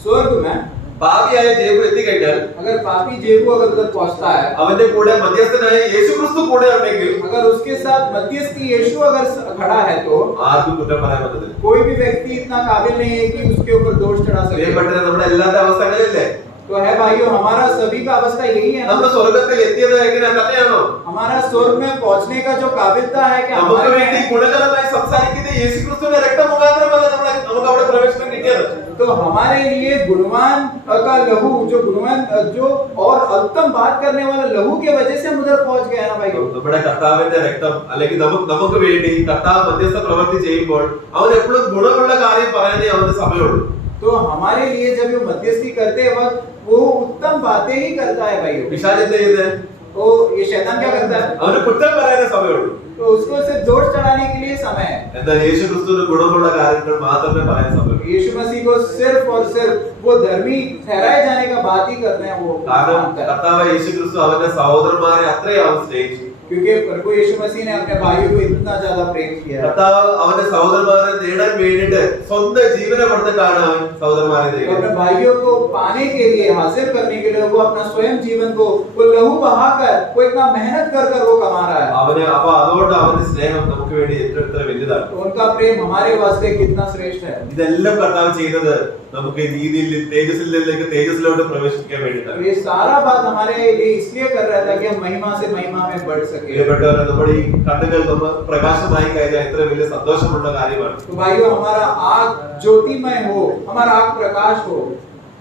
स्वर्ग में പാപിയായ ജേബു എത്തിക്കഴിഞ്ഞാൽ अगर पापी जेबू अगर उधर पहुंचता है, അവന്റെ കൂടെ മധ്യസ്ഥനായ യേശുക്രിസ്തു കൂടെ ഉണ്ടെങ്കിൽ अगर उसके साथ मध्यस्थी यीशु अगर खड़ा है तो ആർക്കും കുറ്റം പറയാൻ പറ്റത്തില്ല. कोई भी व्यक्ति इतना काबिल नहीं है कि उसके ऊपर दोष चढ़ा सके। പ്രിയപ്പെട്ടവരെ നമ്മുടെ എല്ലാവരുടെ അവസ്ഥ അങ്ങനെയല്ലേ? तो है भाइयों हमारा सभी का अवस्था यही है നമ്മൾ ना। സ്വർഗ്ഗത്തിൽ എത്തിയത് എങ്ങനെ തന്നെയാണോ? हमारा स्वर्ग में पहुंचने का जो काबिलता है कि നമുക്ക് हमारे വേണ്ടി ഗുണകരമായി സംസാരിക്കുന്ന യേശുക്രിസ്തുവിന്റെ രക്തം മുഖാന്തരമല്ല നമുക്ക് അവിടെ പ്രവേശനം കിട്ടിയത്. तो हमारे लिए गुणवान का लहू जो गुणवान जो और उत्तम बात करने वाला लहू के वजह से हम उधर पहुंच गए ना भाइयों। നമ്മുടെ കർത്താവിന്റെ രക്തം അല്ലെങ്കിൽ നമുക്ക് വേണ്ടി കർത്താവ് മധ്യസ്ഥ പ്രവൃത്തി ചെയ്യുമ്പോൾ അവൻ എപ്പോഴും ഗുണമുള്ള കാര്യം പറയാനേ അവന് സമയമുള്ളൂ. तो हमारे लिए जब वो मध्यस्थी करते वक्त वो उत्तम बातें ही करता है भाइयों। പിശാച് എന്ത് ചെയ്യുന്നത്? तो ये शैतान क्या करता है? അവന് കുറ്റം പറയാനേ സമയമുള്ളൂ. तो उसको सिर्फ दोष चढ़ाने के लिए समय है। എന്നാൽ യേശുക്രിസ്തുവിന് ഗുണമുള്ള കാര്യങ്ങൾ മാത്രമേ പറയാൻ സമയമുള്ളൂ. यीशु मसीह को सिर्फ और सिर्फ वो धर्मी ठहराए जाने का बात ही करते हैं वो കാരണം मानता है। കർത്താവ് യേശുക്രിസ്തു അവന്റെ സഹോദരന്മാരെ അത്രയും അവൻ സ്നേഹിച്ചു. क्योंकि प्रभु यीशु मसीह ने अपने भाइयों को इतना ज्यादा प्रेम किया है। കർത്താവ് അവന്റെ സഹോദരന്മാരെ നേടാൻ വേണ്ടിയിട്ട് സ്വന്തം ജീവനെ കൊടുത്തിട്ടാണ് അവൻ സഹോദരന്മാരെ तो अपने നേടുന്നത്. भाइयों को पाने के लिए हासिल करने के लिए वो अपना स्वयं जीवन को वो लहू बहाकर वो इतना मेहनत कर वो कमा रहा है। അപ്പൊ അതുകൊണ്ട് അവന്റെ സ്നേഹം നമുക്ക് വേണ്ടി എത്ര വലുതാണ്. तो उनका प्रेम हमारे वास्ते कितना श्रेष्ठ है। ഇതെല്ലാം കർത്താവ് ചെയ്തത് നമുക്ക് രീതിയിൽ തേജസ്സിലേക്ക് തേജസ്സിലോട്ട് പ്രവേശിക്കാൻ വേണ്ടിയിട്ടാണ്. तो ये सारा बात हमारे लिए इसलिए कर रहा था कि हम महिमा से महिमा में बढ़ सके। പ്രിയപ്പെട്ടവരെ നമ്മുടെ ഈ കണ്ണുകൾ നമ്മൾ പ്രകാശമായി കഴിഞ്ഞാൽ എത്ര വലിയ സന്തോഷമുള്ള കാര്യമാണ്. तो भाइयों हमारा आग ज्योतिमय हो, हमारा आग प्रकाश हो।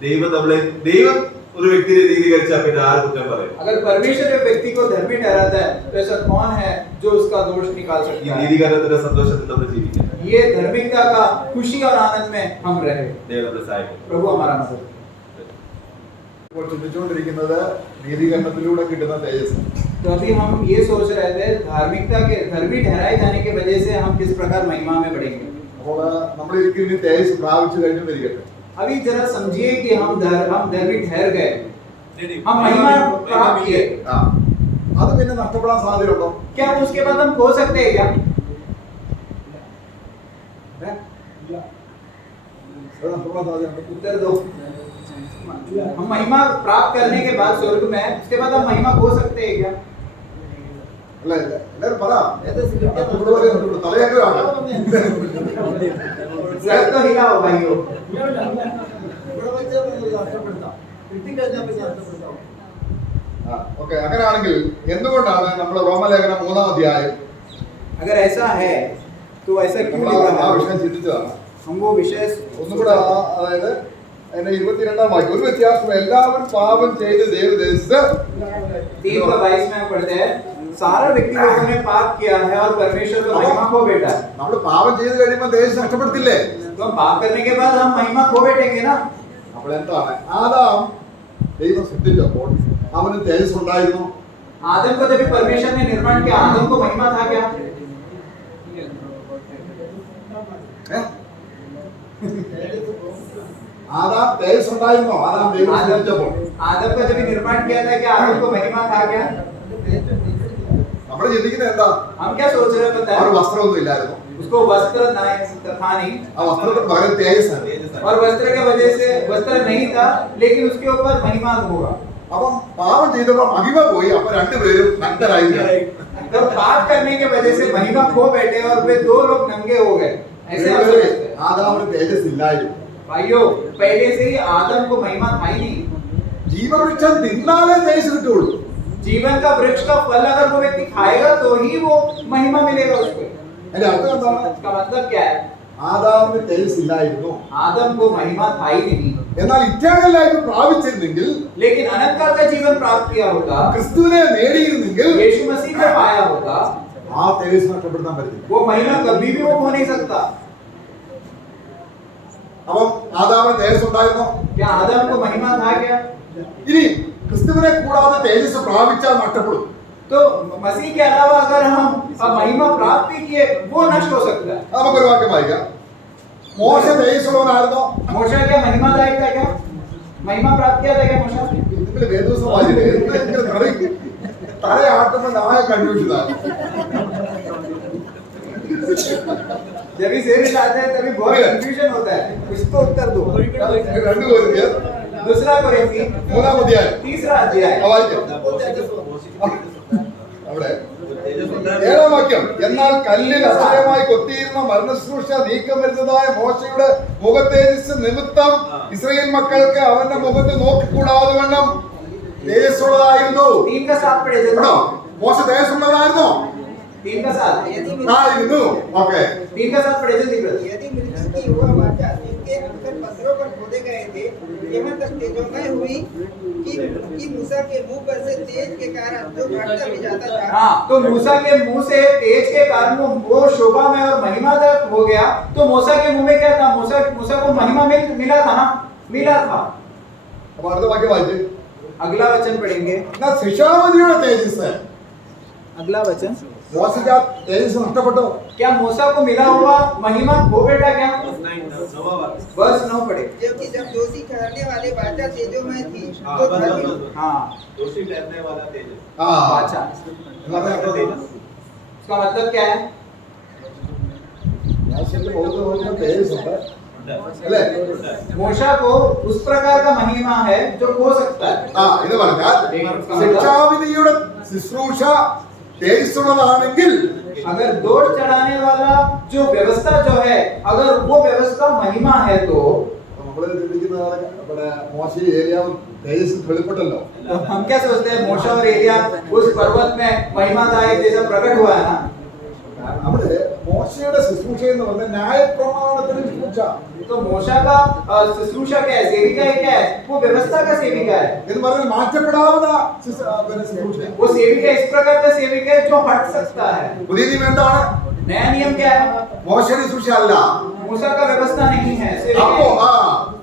ദൈവം ഒരു വ്യക്തിയെ നീതീകരിച്ചാൽ പിന്നെ ആര് കുറ്റം പറയും? अगर परमेश्वर एक व्यक्ति को धर्मी ठहराता है तो ऐसा कौन है जो उसका दोष निकाल ഈ सकता है? നീതീകരണത്തിന്റെ സന്തോഷത്തിൽ നമ്മൾ ജീവിക്കണം. ये धार्मिकता का खुशी और आनंद में हम रहे। ദൈവം നമ്മളെ സഹായിക്കട്ടെ. प्रभु हमारा मदद। ഇപ്പോൾ ചിന്തിച്ചുകൊണ്ടിരിക്കുന്നത് നീതീകരണത്തിലൂടെ കിട്ടുന്ന തേജസ്. तो अभी हम ये सोच रहे थे धार्मिकता के धर्मी ठहराए जाने की वजह से हम किस प्रकार महिमा में बढ़ेंगे। അപ്പോൾ നമ്മൾ ഇനി തേജസ് പ്രാപിച്ചു കഴിഞ്ഞു വരികട്ടെ. अभी जरा समझिए कि हम धर्मी ठहर गए, हम महिमा प्राप्त किए, അത് പിന്നെ നഷ്ടപ്പെടാൻ സാധ്യതയുണ്ടോ? क्या उसके बाद हम खो सकते हैं क्या? അത് നഷ്ടപ്പെടാൻ സാധ്യതയുണ്ടോ? उत्तर दो. हम महिमा प्राप्त करने के बाद स्वर्ग में उसके बाद हम महिमा खो सकते हैं क्या? അല്ല എല്ലാവരും പറ. നഷ്ടപ്പെടുവരെ തലയൊക്കെ सर तो हिलाओ भाइयों. ഇവിടെ വെച്ച് നഷ്ടപ്പെടുത്താം, കിട്ടിക്കഴിഞ്ഞാൽ പിന്നെ നഷ്ടപ്പെടുത്താം. ഓക്കെ. അങ്ങനെയാണെങ്കിൽ എന്തുകൊണ്ടാണ് നമ്മൾ റോമലേഖനം 3-ാം അധ്യായം अगर ऐसा है तो ऐसा क्यों നമ്മൾ लिखा ആ है? വിഷയം ചിന്തിച്ചതാണ്. हम वो विषय ഒന്നും കൂടെ അതായത് അതിന്റെ 22-ാം വാക്യം, ഒരു വ്യത്യാസം, എല്ലാവരും പാപം ചെയ്ത് ദൈവദേശത്ത് 3:22 में पढ़ते हैं, सारा व्यक्ति लोगों ने पाप किया है और परमेश्वर को महिमा खो बैठा है. നമ്മൾ പാപം ചെയ്ത് കഴിയുമ്പോൾ ദേശം നഷ്ടപ്പെടുത്തില്ലേ? तो हम पाप करने के बाद हम महिमा खो बैठेंगे ना. അപ്പോൾ എന്താണ്, ആദാം ദൈവം സൃഷ്ടിച്ചപ്പോൾ അവന് തേജസ് ഉണ്ടായിരുന്നു. आदम को जब परमेश्वर ने निर्माण किया, आदम को महिमा था क्या? ആദാം തേജസ് ഉണ്ടായിരുന്നോ? ആദാം ദൈവം സൃഷ്ടിച്ചപ്പോൾ आदम का जब निर्माण किया था, क्या आदम को महिमा था क्या? നമ്മൾ ചിന്തിക്കുന്നത് എന്താ, हम क्या सोच रहे हैं पता ആ ഒരു है? വസ്ത്രമൊന്നും ഇല്ലായിരുന്നു. उसको वस्त्र था नहीं, ആ വസ്ത്രത്തിന് പകരം തേജസ്. और वस्त्र के वजह से वस्त्र नहीं था, लेकिन उसके ऊपर महिमा होगा. അപ്പം പാപം ചെയ്തപ്പോൾ മഹിമ പോയി. അപ്പൊ രണ്ടുപേരും നഗ്നരായി. तो पाप करने के वजह से महिमा खो बैठे और वे दो लोग नंगे हो गए. ऐसे आप सोचते हैं? ആദാമിന് തേജസ് ഇല്ലായിരുന്നു. भाइयों, पहले से ही आदम को महिमा था ही नहीं. ജീവവൃക്ഷം തിന്നാലേ തേജസ് കിട്ടുള്ളൂ. जीवन का वृक्ष का फल अगर वो व्यक्ति खाएगा तो ही वो महिमा मिलेगा उसको. അതിന്റെ अर्थം എന്താണ്? इसका मतलब क्या है? ആദാമിന് തേജസ് ഇല്ലായിരുന്നു. आदम को महिमा था ही नहीं, എന്നാൽ ഇറ്റേണൽ ലൈഫ് പ്രാപിച്ചിരുന്നെങ്കിൽ, लेकिन अनंत काल का जीवन प्राप्त किया होता, ക്രിസ്തുവിനെ നേടിയിരുന്നെങ്കിൽ यीशु मसीह को पाया होता, ആ തേജസ് നഷ്ടപ്പെടുത്താൻ പറ്റില്ല. वो महिमा कभी भी वो खो नहीं सकता. അപ്പം ആദാമിന് തേജസ് ഉണ്ടായിരുന്നോ? क्या आदम को महिमा था क्या? ഇനി ക്രിസ്തുവിനെ കൂടാതെ തേജസ് പ്രാപിച്ചാൽ നഷ്ടപ്പെടും. तो मसीह के अलावा अगर हम महिमा प्राप्त भी किए, वो नष्ट हो सकता है. നമുക്കൊരു വാക്യം വായിക്കാം. മോശ തേജസ്സുള്ളവനായിരുന്നോ? मूसा क्या महिमादायक था क्या? महिमा प्राप्त किया था क्या मूसा? നിങ്ങൾ വേദോസം വായിച്ചില്ലേ? തലയാട്ടുമ്പോൾ നായ കൺഫ്യൂഷനാണ്. जब भी सीरीज आते हैं तभी बहुत कंफ्यूजन होता है. इसको उत्तर दो. രണ്ടു കോരിന്ത്യർ दूसरा कोरिन्थी 3-ാം അധ്യായം 3रा अध्याय. വായിക്കാം. അവിടെ 7-ാം വാക്യം, എന്നാൽ കല്ലിൽ അസഹ്യമായി കൊത്തിയിരുന്ന മരണശുശ്രൂഷ നീക്കം വരുന്നതായ മോശയുടെ മുഖതേജസ് നിമിത്തം ഇസ്രായേൽ മക്കൾക്ക് അവന്റെ മുഖത്ത് നോക്കിക്കൂടാതെ വണ്ണം തേജസ്സുള്ളതായിരുന്നു. 3 का 7 पढ़े കേട്ടോ? चलो. മോശ തേജസ്സുള്ളവനായിരുന്നോ? 3 का 7. ആയിരുന്നു. ഓക്കെ. 3 का 7 पढ़े जल्दी ब्रदर. यदि मृत्यु की वह वाचा जिनके अंतर पत्थरों पर खोदे गए थे, यहाँ तक तेजोमय हुई कि मूसा के मुंह पर से तेज के कारण जो घटता भी जाता था, हाँ, तो मूसा के मुंह से तेज के कारण वो शोभा में और महिमा तक हो गया. तो मूसा के मुंह में क्या था? मूसा को महिमा मिला था ना, मिला था. അപ്പൊ അടുത്ത വാക്യം വായിച്ചു. अगला वचन पढ़ेंगे. എന്നാൽ ശിക്ഷാമതിയുടെ തേജസ് अगला वचन. മോശയ്ക്ക് ആ തേജസ് നഷ്ടപ്പെട്ടോ? क्या मूसा को मिला हुआ महिमा खो बैठा क्या? वर्ष 9 पढ़े. जबकि जब दोषी ठहरने वाले वाचा तेजोमय थी, हाँ, तो बस, धर्मी बस, बस। हाँ, दोषी ठहरने वाला तेजस। ആ अच्छा. इसका मतलब क्या है? മോശയ്ക്ക് ബഹുത തേജസ് ഉണ്ട് അല്ലേ? मूसा को उस प्रकार का महिमा है जो खो सकता है. ആ ഇത് പറഞ്ഞാൽ ശിക്ഷാവിധിയുടെ ശുശ്രൂഷ തേജസ്സുള്ളതാണെങ്കിൽ अगर दोष चढ़ाने वाला जो व्यवस्था जो है, अगर वो व्यवस्था महिमा है तो നമ്മള് ചിന്തിക്കുന്നത് നമ്മുടെ മോശ ഏരിയാവും തേജസ് വെളിപ്പെട്ടല്ലോ. तो हम क्या सोचते हैं? मूसा और एलिया उस पर्वत में महिमादायक जैसा प्रकट हुआ है ना. നമ്മുടെ മോശയുടെ ശുശ്രൂഷ എന്ന് പറഞ്ഞാൽ ന്യായപ്രമാണത്തിന് ശുശ്രൂഷ तो मूसा का शुश्रूषा क्या है? सेविका है क्या है? वो व्यवस्था का सेविका है. എന്ന് പറഞ്ഞാൽ മാറ്റപ്പെടാവുന്ന ശുശ്രൂഷ. वो सेविका इस प्रकार का सेविका है जो हट सकता है. പുതിയ നിയമം എന്താണ്? नया नियम क्या है? മോശയുടെ ശുശ്രൂഷ അല്ല. मूसा का व्यवस्था नहीं है, അപ്പോ सेविका.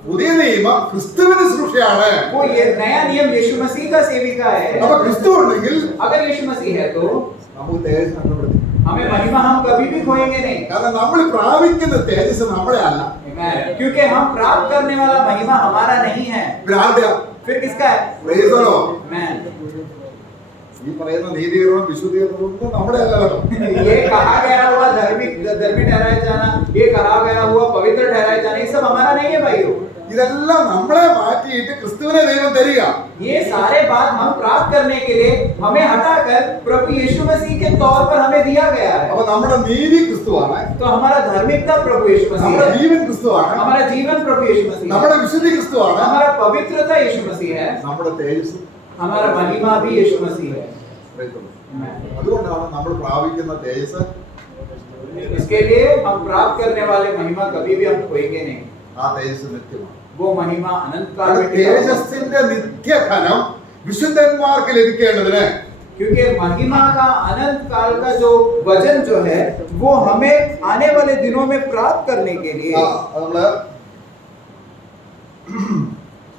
പുതിയ നിയമം ക്രിസ്തുവിന്റെ ശുശ്രൂഷയാണ്. वो ये नया नियम यीशु मसीह का सेविका है. അപ്പൊ ക്രിസ്തു ഉണ്ടെങ്കിൽ अगर यीशु मसीह है तो നമുക്ക് തേജസ് നഷ്ടപ്പെടുത്തി. हमें महिमा हम कभी भी खोएंगे नहीं। കാരണം നമ്മൾ പ്രാപിക്കുന്ന തേജസ് നമ്മളെ അല്ല. Amen. क्योंकि हम प्राप्त करने वाला महिमा हमारा नहीं है, ഭ്രാന്തിയാ. फिर किसका है? Praise the Lord. Amen. ഈ പറയുന്ന നീതീകരണവും വിശുദ്ധീകരണവും ഒന്നും നമ്മുടെ അല്ല കേട്ടോ. ये कहा गया हुआ धर्मी ठहराया जाना, ये कहा गया हुआ पवित्र ठहराया जाना, ये सब हमारा नहीं है भाइयों। ഇതെല്ലാം നമ്മളെ മാറ്റിയിട്ട് ക്രിസ്തുവിനെ ദൈവം തരിക. ये सारे बात हम प्राप्त करने के लिए हमें हटाकर प्रभु यीशु मसीह के तौर पर हमें दिया गया है। അപ്പൊ നമ്മുടെ നീതി ക്രിസ്തുവാണ്, तो हमारा धार्मिकता प्रभु यीशु मसीह നമ്മുടെ है, ജീവൻ ക്രിസ്തുവാണ്, हमारा जीवन प्रभु यीशु मसीह है, നമ്മുടെ വിശുദ്ധി ക്രിസ്തുവാണ്, हमारा पवित्रता यीशु मसीह है, നമ്മുടെ തേജസ്. हमारा महिमा भी यीशु मसीह है। അതുകൊണ്ടാണ് നമ്മൾ പ്രാപിക്കുന്ന തേജസ്, इसके लिए हम प्राप्त करने वाले महिमा कभी भी हम खोएंगे नहीं। ആ തേജസ് നിത്യമാണ്. वो महिमा अनंत काल കാരണം में टिका हुआ है। തേജസ്സിന്റെ നിത്യഘനം വിശുദ്ധന്മാർക്ക് ലഭിക്കേണ്ടതിന് क्योंकि महिमा का अनंत काल का जो वजन जो है वो हमें आने वाले दिनों में प्राप्त करने के लिए നമ്മള്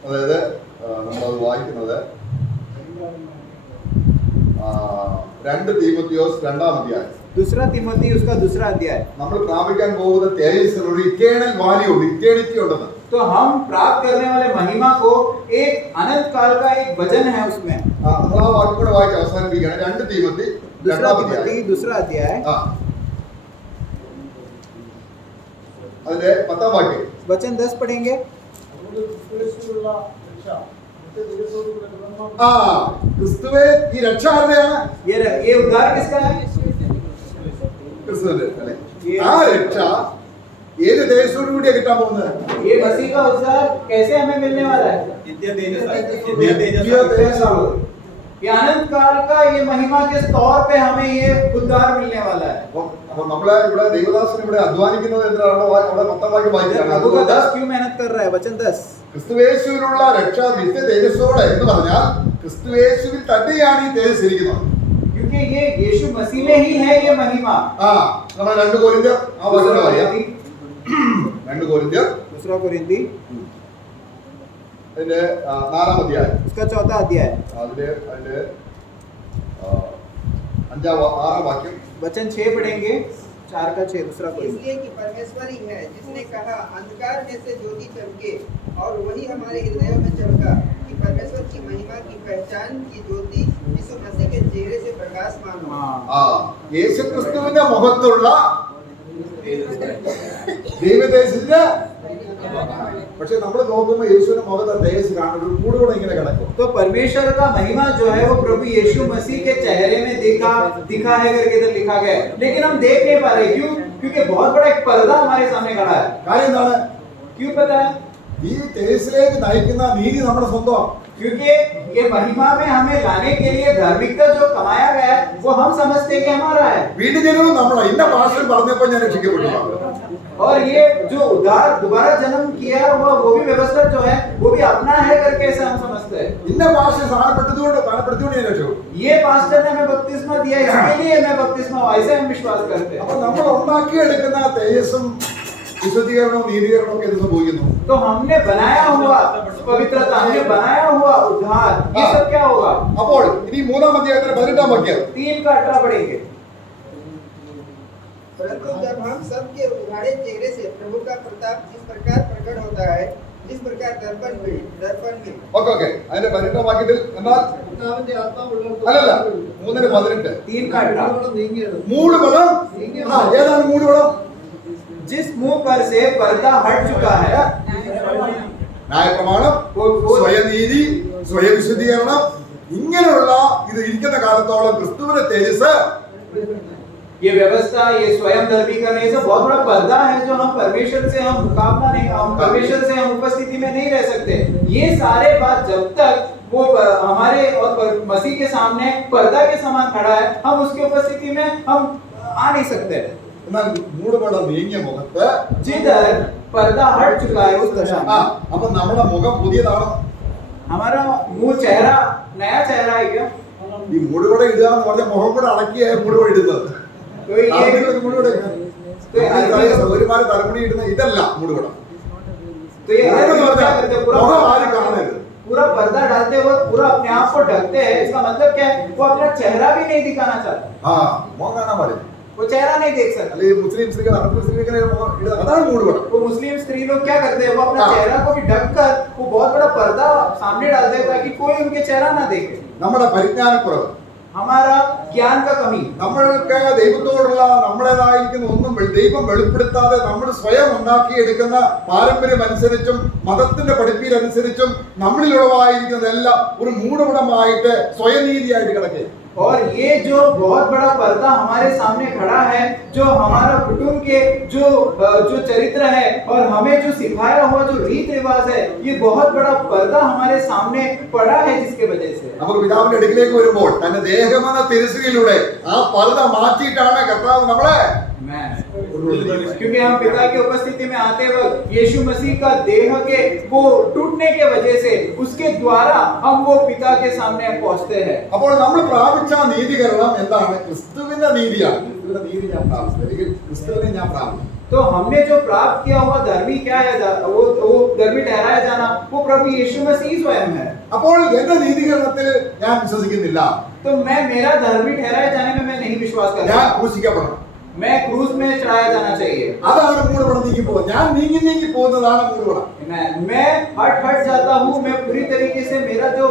അതായത് നമ്മളത് വായിക്കുന്നത് 2 തീമോഥെയോസ് 2-ാം അധ്യായം. दूसरा तिमोथी उसका दूसरा अध्याय। നമ്മൾ പ്രാപിക്കാൻ പോകുന്ന തേജസ്സിന് ഒരു ഇറ്റേണൽ വാല്യൂ ഉണ്ട്, ഇറ്റേണിറ്റി ഉണ്ടെന്ന്. तो हम प्राप्त करने वाले महिमा को एक अनंत काल का एक वजन है उसमें। നമ്മൾ ആ വാക്യം കൂടെ വായിച്ച് അവസാനിപ്പിക്കുകയാണ്. 2 തീമോത്തി दूसरा 2-ാം तिमोथी അധ്യായം. दूसरा अध्याय അതിന്റെ 10-ാം വാക്യം. वचन 10 पढ़ेंगे। ക്രിസ്തുവേ ഈ രക്ഷ ആരുടെയാണ്? ये उद्धार किसका है? ക്രിസ്തുവിന്റെ അല്ലേ? ആ രക്ഷ ഏത് ദേശത്തോടു കൂടിയാ കിട്ടാൻ പോകുന്നത്? ये मसीह का उद्धार कैसे हमें मिलने वाला है? നിത്യ തേജസ്സാണ്. ये अनंत काल का ये महिमा किस तौर पे हमें ये उद्धार मिलने वाला है? അപ്പൊ നമ്മളെ ഇവിടെ ദൈവദാസൻ ഇവിടെ അധ്വാനിക്കുന്നത് എന്തിനാണ്? അവിടെ 10-ാം വാക്യം प्रभु का വായിക്കുകയാണ്. दास क्यों मेहनत कर रहा है? वचन 10। ക്രിസ്തുവേശുവിലുള്ള രക്ഷ നിത്യ തേജസ്സോടെ എന്ന് പറഞ്ഞാൽ ക്രിസ്തുവേശുവിൽ തന്നെയാണ് ഈ തേജസ് ഇരിക്കുന്നത്. क्योंकि ये यीशु मसीह में ही है ये महिमा। നമ്മൾ 2 കൊരിന്ത്യർ ആ വാക്യം വായിക്കാം. 2 കൊരിന്ത്യർ दूसरा कोरिन्थी അതിന്റെ 4-ാം അധ്യായം. उसका चौथा अध्याय അതിന്റെ 6-ാം വാക്യം. वचन 6 पढ़ेंगे 4 का 6 दूसरा कोरिन्थी। इसलिए कि परमेश्वर ही है जिसने कहा अंधकार में से ज्योति चमके और वही हमारे हृदयों में चमका कि परमेश्वर की महिमा की पहचान की ज्योति यीशु मसीह के चेहरे से प्रकाशमान हो। യേശു ക്രിസ്തുവിന്റെ മുഖത്തുള്ള ദൈവതേജസ്സിന്റെ പക്ഷെ നമ്മൾ നോക്കുമ്പോൾ യേശുവിന്റെ മുഖത്ത് തേജസ് കാണുമ്പോൾ കൂടെ ഇങ്ങനെ കിടക്കും. तो परमेश्वर का महिमा जो है वो प्रभु यीशु मसीह के चेहरे में दिखा है करके इधर लिखा गया है, लेकिन हम देख नहीं पा रहे। क्यों? क्योंकि बहुत बड़ा एक पर्दा हमारे सामने खड़ा है। കാര്യം എന്താണ്? क्यों पता है? ഈ തേജസ്സിലേക്ക് നയിക്കുന്ന നീതി നമ്മുടെ സ്വന്തമാണ്. क्योंकि ये महिमा में हमें लाने के लिए धार्मिकता जो कमाया गया है वो हम समझते हैं कि हमारा है। വീണ്ടും ജനവും നമ്മളാ ഇന്ന ഭാഷയിൽ പറഞ്ഞപ്പോൾ ഞാൻ രക്ഷിക്കപ്പെട്ടു. और ये जो उद्धार दोबारा जन्म किया हुआ वो भी व्यवस्था जो है वो भी अपना है करके ऐसा हम समझते हैं। ഇന്ന ഭാഷ സ്ഥാനപ്പെടുത്തിക്കൊണ്ട് ഞാൻ രക്ഷപ്പെട്ടു. ये पास्टर ने हमें बपतिस्मा दिया, इसके लिए मैं बपतिस्मा हुआ, ऐसे हम विश्वास करते हैं। അപ്പൊ നമ്മൾ ഉണ്ടാക്കിയെടുക്കുന്ന തേജസ്സും വിശുദ്ധീകരണവും നീതീകരണവും ഒക്കെ എന്ത് സംഭവിക്കുന്നു? तो हमने बनाया हुआ पवित्रता, हमने बनाया हुआ उद्धार, ये सब क्या होगा? അപ്പോൾ ഇനി 3-ാം അധ്യായത്തിന്റെ 18-ാം വാക്യം. 3 का 18 पढ़ेंगे। परंतु जब हम सबके उघाड़े चेहरे से प्रभु का प्रताप इस प्रकार प्रकट होता है जिस प्रकार दर्पण में ഓക്കെ അതിന്റെ 18-ാം വാക്യത്തിൽ എന്നാൽ കർത്താവിന്റെ ആത്മാവുള്ളിടത്തോളം അല്ലല്ല 3:18 3 का 18 നീങ്ങിയത് മൂടുപടം. ഏതാണ് മൂടുപടം? जिस मुंह पर से पर्दा हट चुका है, ന്യായപ്രമാണം, സ്വയനീതി, സ്വയവിശുദ്ധീകരണം, ഇങ്ങനെയുള്ള ഇത് ഇരിക്കുന്ന കാലത്തോളം ക്രിസ്തുവിന്റെ തേജസ് ये व्यवस्था, ये स्वयं धर्मीकरण, ये सब बहुत बड़ा पर्दा है जो हम परमेश्वर से हम मुकाबला नहीं, हम परमेश्वर से हम उपस्थिति में नहीं रह सकते। ये सारे बात जब तक वो हमारे और मसीह के सामने पर्दा के समान खड़ा है, हम उसकी उपस्थिति में हम आ नहीं सकते। എന്നാൽ മൂടുപടം നീങ്ങിയ മുഖത്ത് जिधर पर्दा हट चुका है उस दशा में അപ്പൊ നമ്മുടെ മുഖം പുതിയതാണ്. हमारा मुंह चेहरा नया चेहरा है क्या? ഈ മൂടുപടം ഇടുക എന്ന് പറഞ്ഞ മുഖം കൂടെ അടക്കിയ മൂടുപടം ഇടുന്നത്. तो ये ഒരുമാതിരി തലമുടി ഇടുന്ന ഇതല്ല മൂടുപടം. तो ये क्या करते हैं? മുഖം ആരും കാണരുത്. पूरा पर्दा डालते हुए पूरा अपने आप को ढकते हैं। इसका मतलब क्या है? वो अपना चेहरा भी नहीं दिखाना चाहते। മുഖം കാണാൻ പാടില്ല. वो चेहरा नहीं देख सकते। അല്ലെങ്കിൽ മുസ്ലിം സ്ത്രീകൾ അറബ് സ്ത്രീകളെ അതാണ് മൂടുപടം. वो मुस्लिम स्त्री लोग क्या करते हैं, वो अपना हाँ। चेहरा को भी ढक कर वो बहुत बड़ा पर्दा सामने डालते हैं ताकि कोई उनके चेहरा ना देखे। നമ്മുടെ പരിജ്ഞാനക്കുറവ്, हमारा ज्ञान का कमी, നമ്മൾക്ക് ദൈവത്തോടുള്ള നമ്മുടേതായിരിക്കുന്ന ഒന്നും ദൈവം വെളിപ്പെടുത്താതെ നമ്മൾ സ്വയം ഉണ്ടാക്കിയെടുക്കുന്ന പാരമ്പര്യം അനുസരിച്ചും മതത്തിന്റെ പഠിപ്പീരനുസരിച്ചും നമ്മളിലുള്ളതായിരിക്കുന്നതെല്ലാം ഒരു മൂടുപടമായിട്ട് സ്വയനീതിയായിട്ട് കിടക്കുക. और ये जो बहुत बड़ा पर्दा हमारे सामने खड़ा है, जो हमारा कुटुंब के जो चरित्र है और हमें जो सिखाया हुआ जो रीत रिवाज है, ये बहुत बड़ा पर्दा हमारे सामने पड़ा है, जिसके वजह से നമുക്ക് പിതാവിന്റെ അടുക്കിലേക്ക് വരുമ്പോൾ തന്റെ ദേഹമെന്ന തിരശ്ശീലയിലൂടെ ആ പർദ്ദ മാറ്റിയിട്ടാണ് കർത്താവ് നമ്മളെ क्योंकि हम पिता की उपस्थिति में आते वक्त यीशु मसीह का देह के वो टूटने के वजह से उसके द्वारा हम वो पिता के सामने पहुंचते हैं। അപ്പോൾ നമ്മൾ പ്രാപിച്ച നീതീകരണം എന്താണ്? ക്രിസ്തുവിന്റെ നീതിയാണ്. ക്രിസ്തുവിന്റെ നീതി ഞാൻ പ്രാപിച്ചത്, അല്ലെങ്കിൽ ക്രിസ്തുവിനെ ഞാൻ പ്രാപിച്ചു. तो हमने जो प्राप्त किया हुआ धर्मी क्या है, वो धर्मी ठहराया जाना वो प्रभु यीशु मसीह स्वयं है। അപ്പോൾ എന്റെ നീതീകരണത്തിൽ ഞാൻ വിശ്വസിക്കുന്നില്ല. तो मैं मेरा धर्मी ठहराए जाने में मैं नहीं विश्वास करता। ഞാൻ ക്രൂശിക്കപ്പെടണം, मैं क्रूस में चढ़ाया जाना चाहिए। അതാണ് മൂടുപടം നീങ്ങി പോകുന്നത്. ഞാൻ നീങ്ങി പോകുന്നതാണ് മൂടുപടം. मैं हट जाता हूँ, मैं पूरी तरीके से मेरा जो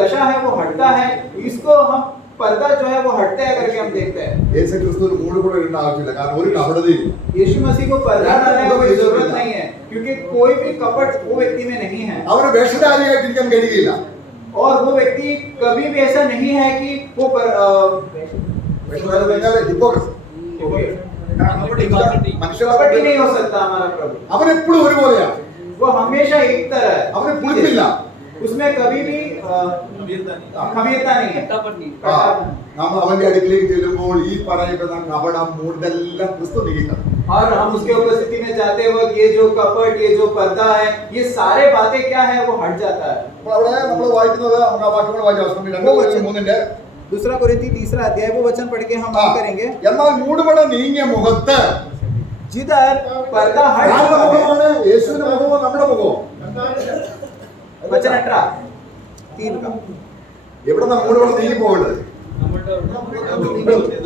दशा है वो हटता है, इसको हम पर्दा जो है वो हटते हैं करके हम देखते हैं। യേശു ക്രിസ്തുവിന് മൂടുപടം ഇടേണ്ട ആവശ്യമില്ല, കാരണം ഒരു കപടതയും यीशु मसीह को पर्दा डालने की कोई जरूरत नहीं है, क्योंकि कोई भी कपट वो व्यक्ति में नहीं है അവന് വേഷധാരിയായിട്ടിരിക്കാൻ കഴിയുകയില്ല. और वो व्यक्ति कभी भी ऐसा नहीं है कि वो വേഷധാരി എന്ന് പറഞ്ഞാൽ ഹിപ്പോക്രസി. മനുഷ്യരുടെ कपटी नहीं हो सकता हमारा प्रभु। അവൻ എപ്പോഴും ഒരുപോലെയാണ്. वो हमेशा एक तरह है, അവന് പുളിപ്പില്ല. उसमें कभी भी खमीरता नहीं है। നമ്മൾ അവന്റെ അടുക്കിലേക്ക് ചെല്ലുമ്പോൾ ഈ പറയുന്ന കപടം മൂടെല്ലാം ക്രിസ്തു നീക്കണം. और हम उसके उपस्थिति में जाते वक्त ये जो कपट, ये जो पर्दा है, ये सारे बातें क्या है वो हट जाता है। അപ്പോൾ അവിടെ നമ്മൾ വായിക്കുന്നത് നമുക്ക് ആ വാക്യങ്ങൾ വായിച്ച അവസരം 2:3 दूसरा कोरिन्थी 3 अध्याय वो वचन पढ़ के हम करेंगे। എന്നാൽ മൂടുപടം നീങ്ങിയ മുഖത്ത് जिधर पर्दा हट ആരുടെ चुका है, മുഖമാണ്? യേശുവിന്റെ മുഖമോ നമ്മുടെ മുഖമോ? वचन 18 3 का എവിടെ നിന്ന് മൂടുപടം നീങ്ങി പോകേണ്ടത്?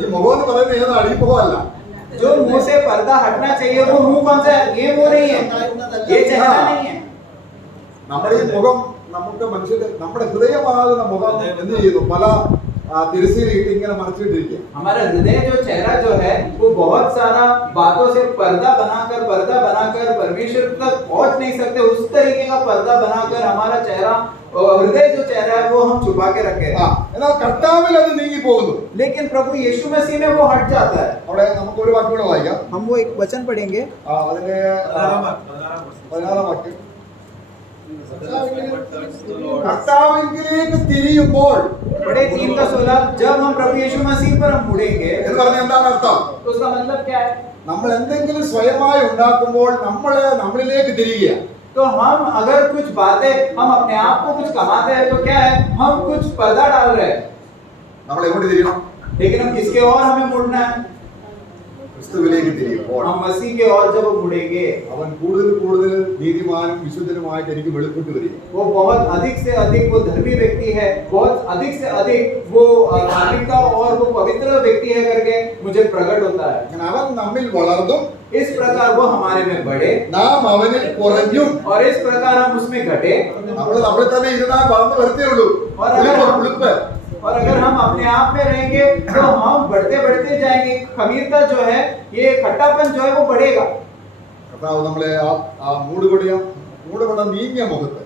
ഈ മുഖം എന്ന് പറയുന്നത് ഏതാണ്? ഈ മുഖമല്ല. जो मुंह से पर्दा हटना चाहिए वो मुंह कौन सा है? ये मुंह नहीं है, ये चेहरा नहीं है। നമ്മുടെ ഈ മുഖം നമുക്ക് മനുഷ്യന്റെ നമ്മുടെ ഹൃദയമാകുന്ന മുഖം എന്ത് ചെയ്യുന്നു? പല തിരശ്ശീലയിട്ട് ഇങ്ങനെ മറച്ചിട്ടിരിക്കുക. हमारा हृदय जो चेहरा जो है वो बहुत सारा बातों से पर्दा बनाकर परमेश्वर तक पहुंच नहीं सकते, उस तरीके का पर्दा बनाकर हमारा चेहरा हृदय जो चेहरा है वो हम छुपा के रखे हैं। എന്നാൽ കർത്താവിൽ അത് നീങ്ങി പോകുന്നു. लेकिन प्रभु यीशु मसीह में वो हट जाता है। അവിടെ നമുക്ക് ഒരു വാക്യം കൂടെ വായിക്കാം. हम वो एक वचन पढ़ेंगे, അതിന്റെ 16 വാക്യം. കർത്താവിലേക്ക് തിരിയുമ്പോൾ बड़े 3 का 16, जब हम प्रभु यीशु मसीह पर हम मुड़ेंगे, എന്ന് പറഞ്ഞാൽ എന്താണ് അർത്ഥം? तो उसका मतलब क्या है? നമ്മൾ എന്തെങ്കിലും സ്വയമായി ഉണ്ടാക്കുമ്പോൾ നമ്മളിലേക്ക് തിരിയുക. तो हम अगर कुछ बातें हम अपने आप को कुछ कमाते हैं तो क्या है, हम कुछ पर्दा डाल रहे हैं। നമ്മൾ എങ്ങോട്ട് തിരിയണം? लेकिन हम किसके और हमें मुड़ना है? ക്രിസ്തുവിലേക്ക് തിരിയുമ്പോൾ हम मसीह के और जब मुड़ेंगे അവൻ കൂടുതൽ നീതിമാനും വിശുദ്ധനുമായിട്ട് എനിക്ക് വെളിപ്പെട്ട് വരും. वो बहुत अधिक से अधिक वो धर्मी व्यक्ति है, बहुत अधिक से अधिक वो धार्मिकता और वो पवित्र व्यक्ति है करके मुझे प्रकट होता है। അങ്ങനെ അവൻ നമ്മിൽ വളർന്നും इस प्रकार वो हमारे में बढ़े നാം അവനിൽ കുറഞ്ഞും. और इस प्रकार हम उसमें घटे। നമ്മൾ തന്നെ ഇരുന്നാൽ വളർന്നു വരത്തേ ഉള്ളൂ. പുളിപ്പ് और अगर हम अपने आप में रहेंगे तो हम बढ़ते जाएंगे। खमीरता जो है, ये खट्टापन जो है वो बढ़ेगा। കർത്താവ് നമ്മളെ ആ മൂടുപടം നീങ്ങിയ മുഖത്ത്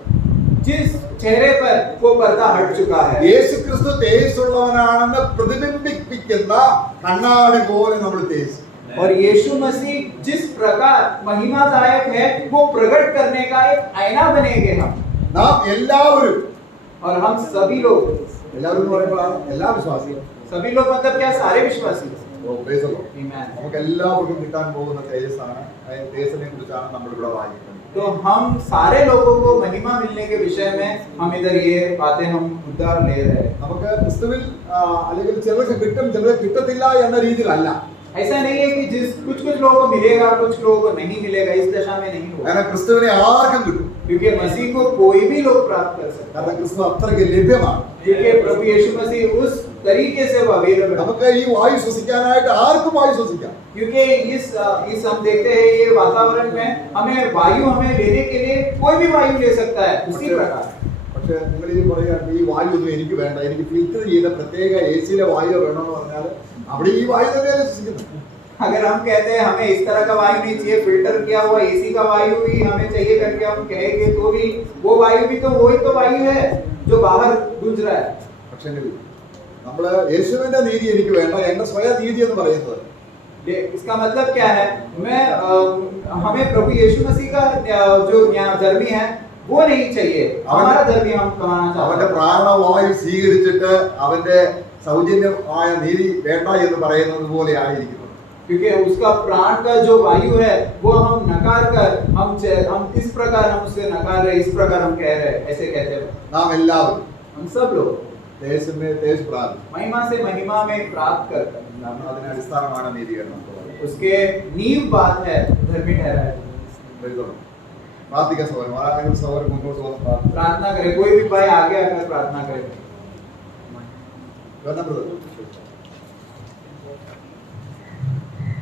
जिस चेहरे पर वो पर्दा हट चुका है, യേശു ക്രിസ്തു തേജസ്സുള്ളവനാണെന്ന് പ്രതിബിംബിപ്പിക്കുന്ന കണ്ണാടി പോലെ നമ്മൾ തേജസ്. और यीशु मसीह जिस प्रकार महिमादायक है वो प्रकट करने का एक आईना बनेंगे हम। നാം എല്ലാവരും और हम सभी लोग എന്ന് പറയുമ്പോഴാണ് എല്ലാ വിശ്വാസികളും. सभी लोग मतलब क्या? सारे विश्वासी। Amen. നമുക്ക് എല്ലാവർക്കും കിട്ടാൻ പോകുന്ന തേജസ്സാണ്. തേജസ്സിനെ കുറിച്ചാണ് നമ്മൾ ഇവിടെ വായിക്കുന്നത്. तो हम सारे लोगों को महिमा मिलने के विषय में हम इधर ये बातें हम उद्धार ले रहे हैं। നമുക്ക് ക്രിസ്തുവിൽ അല്ലെങ്കിൽ ചിലർക്ക് കിട്ടും ചിലർക്ക് കിട്ടത്തില്ല എന്ന രീതിയിലല്ല. ऐसा नहीं है कि जिस कुछ कुछ लोगों को मिलेगा कुछ लोगों को नहीं मिलेगा, इस दशा में नहीं होगा, കാരണം ക്രിസ്തുവിനെ ആർക്കും കിട്ടും. क्योंकि मसीह को कोई भी लोग प्राप्त कर सकता കാരണം है, ക്രിസ്തു അത്രയ്ക്ക് ലഭ്യമാണ്. क्योंकि प्रभु यीशु मसीह उस तरीके से वो अवेलेबल है. നമുക്ക് ഈ വായു ശ്വസിക്കാനായിട്ട് ആർക്കും വായു ശ്വസിക്കാം. क्योंकि इस हम देखते हैं ये वातावरण में हमें वायु हमें लेने के लिए कोई भी वायु ले सकता है उसी प्रकार. പക്ഷെ നിങ്ങൾ ഈ പറയുകയാണ് ഈ വായു ഒന്നും എനിക്ക് വേണ്ട, എനിക്ക് ഫിൽറ്റർ ചെയ്ത പ്രത്യേക എസിയിലെ വായു വേണമെന്ന് പറഞ്ഞാൽ അവിടെ ഈ വായു തന്നെയല്ലേ ശ്വസിക്കുന്നത്. अगर हम कहते हैं हमें इस तरह का वायु नहीं चाहिए, फिल्टर किया हुआ एसी का वायु ही हमें चाहिए करके हम कहेंगे तो भी वो वायु भी तो वही तो वायु है जो बाहर गूंज रहा है. പക്ഷെ നമ്മള് യേശുവിന്റെ നീതി എനിക്ക് വേണ്ട, എന്റെ സ്വയം നീതി എന്ന് പറയുന്നത് इसका मतलब क्या है, हमें प्रभु यीशु मसीह का जो धर्मी है वो नहीं चाहिए, हमारा धर्मी हम कमाना चाहते അവന്റെ हैं. പ്രാണവായു സ്വീകരിച്ചിട്ട് അവന്റെ സൗജന്യമായ നീതി വേണ്ട എന്ന് പറയുന്നത് പോലെ ആയിരിക്കുന്നു. क्योंकि उसका प्राण का जो वायु है वो हम नकार कर हम इस प्रकार हम उसे नकार रहे, इस प्रकार हम कह रहे, ऐसे कहते हैं. നാം എല്ലാവരും हम सब लोग ദേശ പ്രാപിക്കും. महिमा से महिमा में प्राप्त कर, നമ്മൾ അതിന് അടിസ്ഥാനമാണ് നീതീകരണം. उसके नींव बात है धर्मी ठहराए. പ്രാർത്ഥിക്കാൻ സൗകര്യം ആരെങ്കിലും സൗകര്യം മുന്നോട്ട് വന്ന് प्रार्थना करे, कोई भी भाई आगे आकर प्रार्थना करे. പ്രാർത്ഥിക്കാം.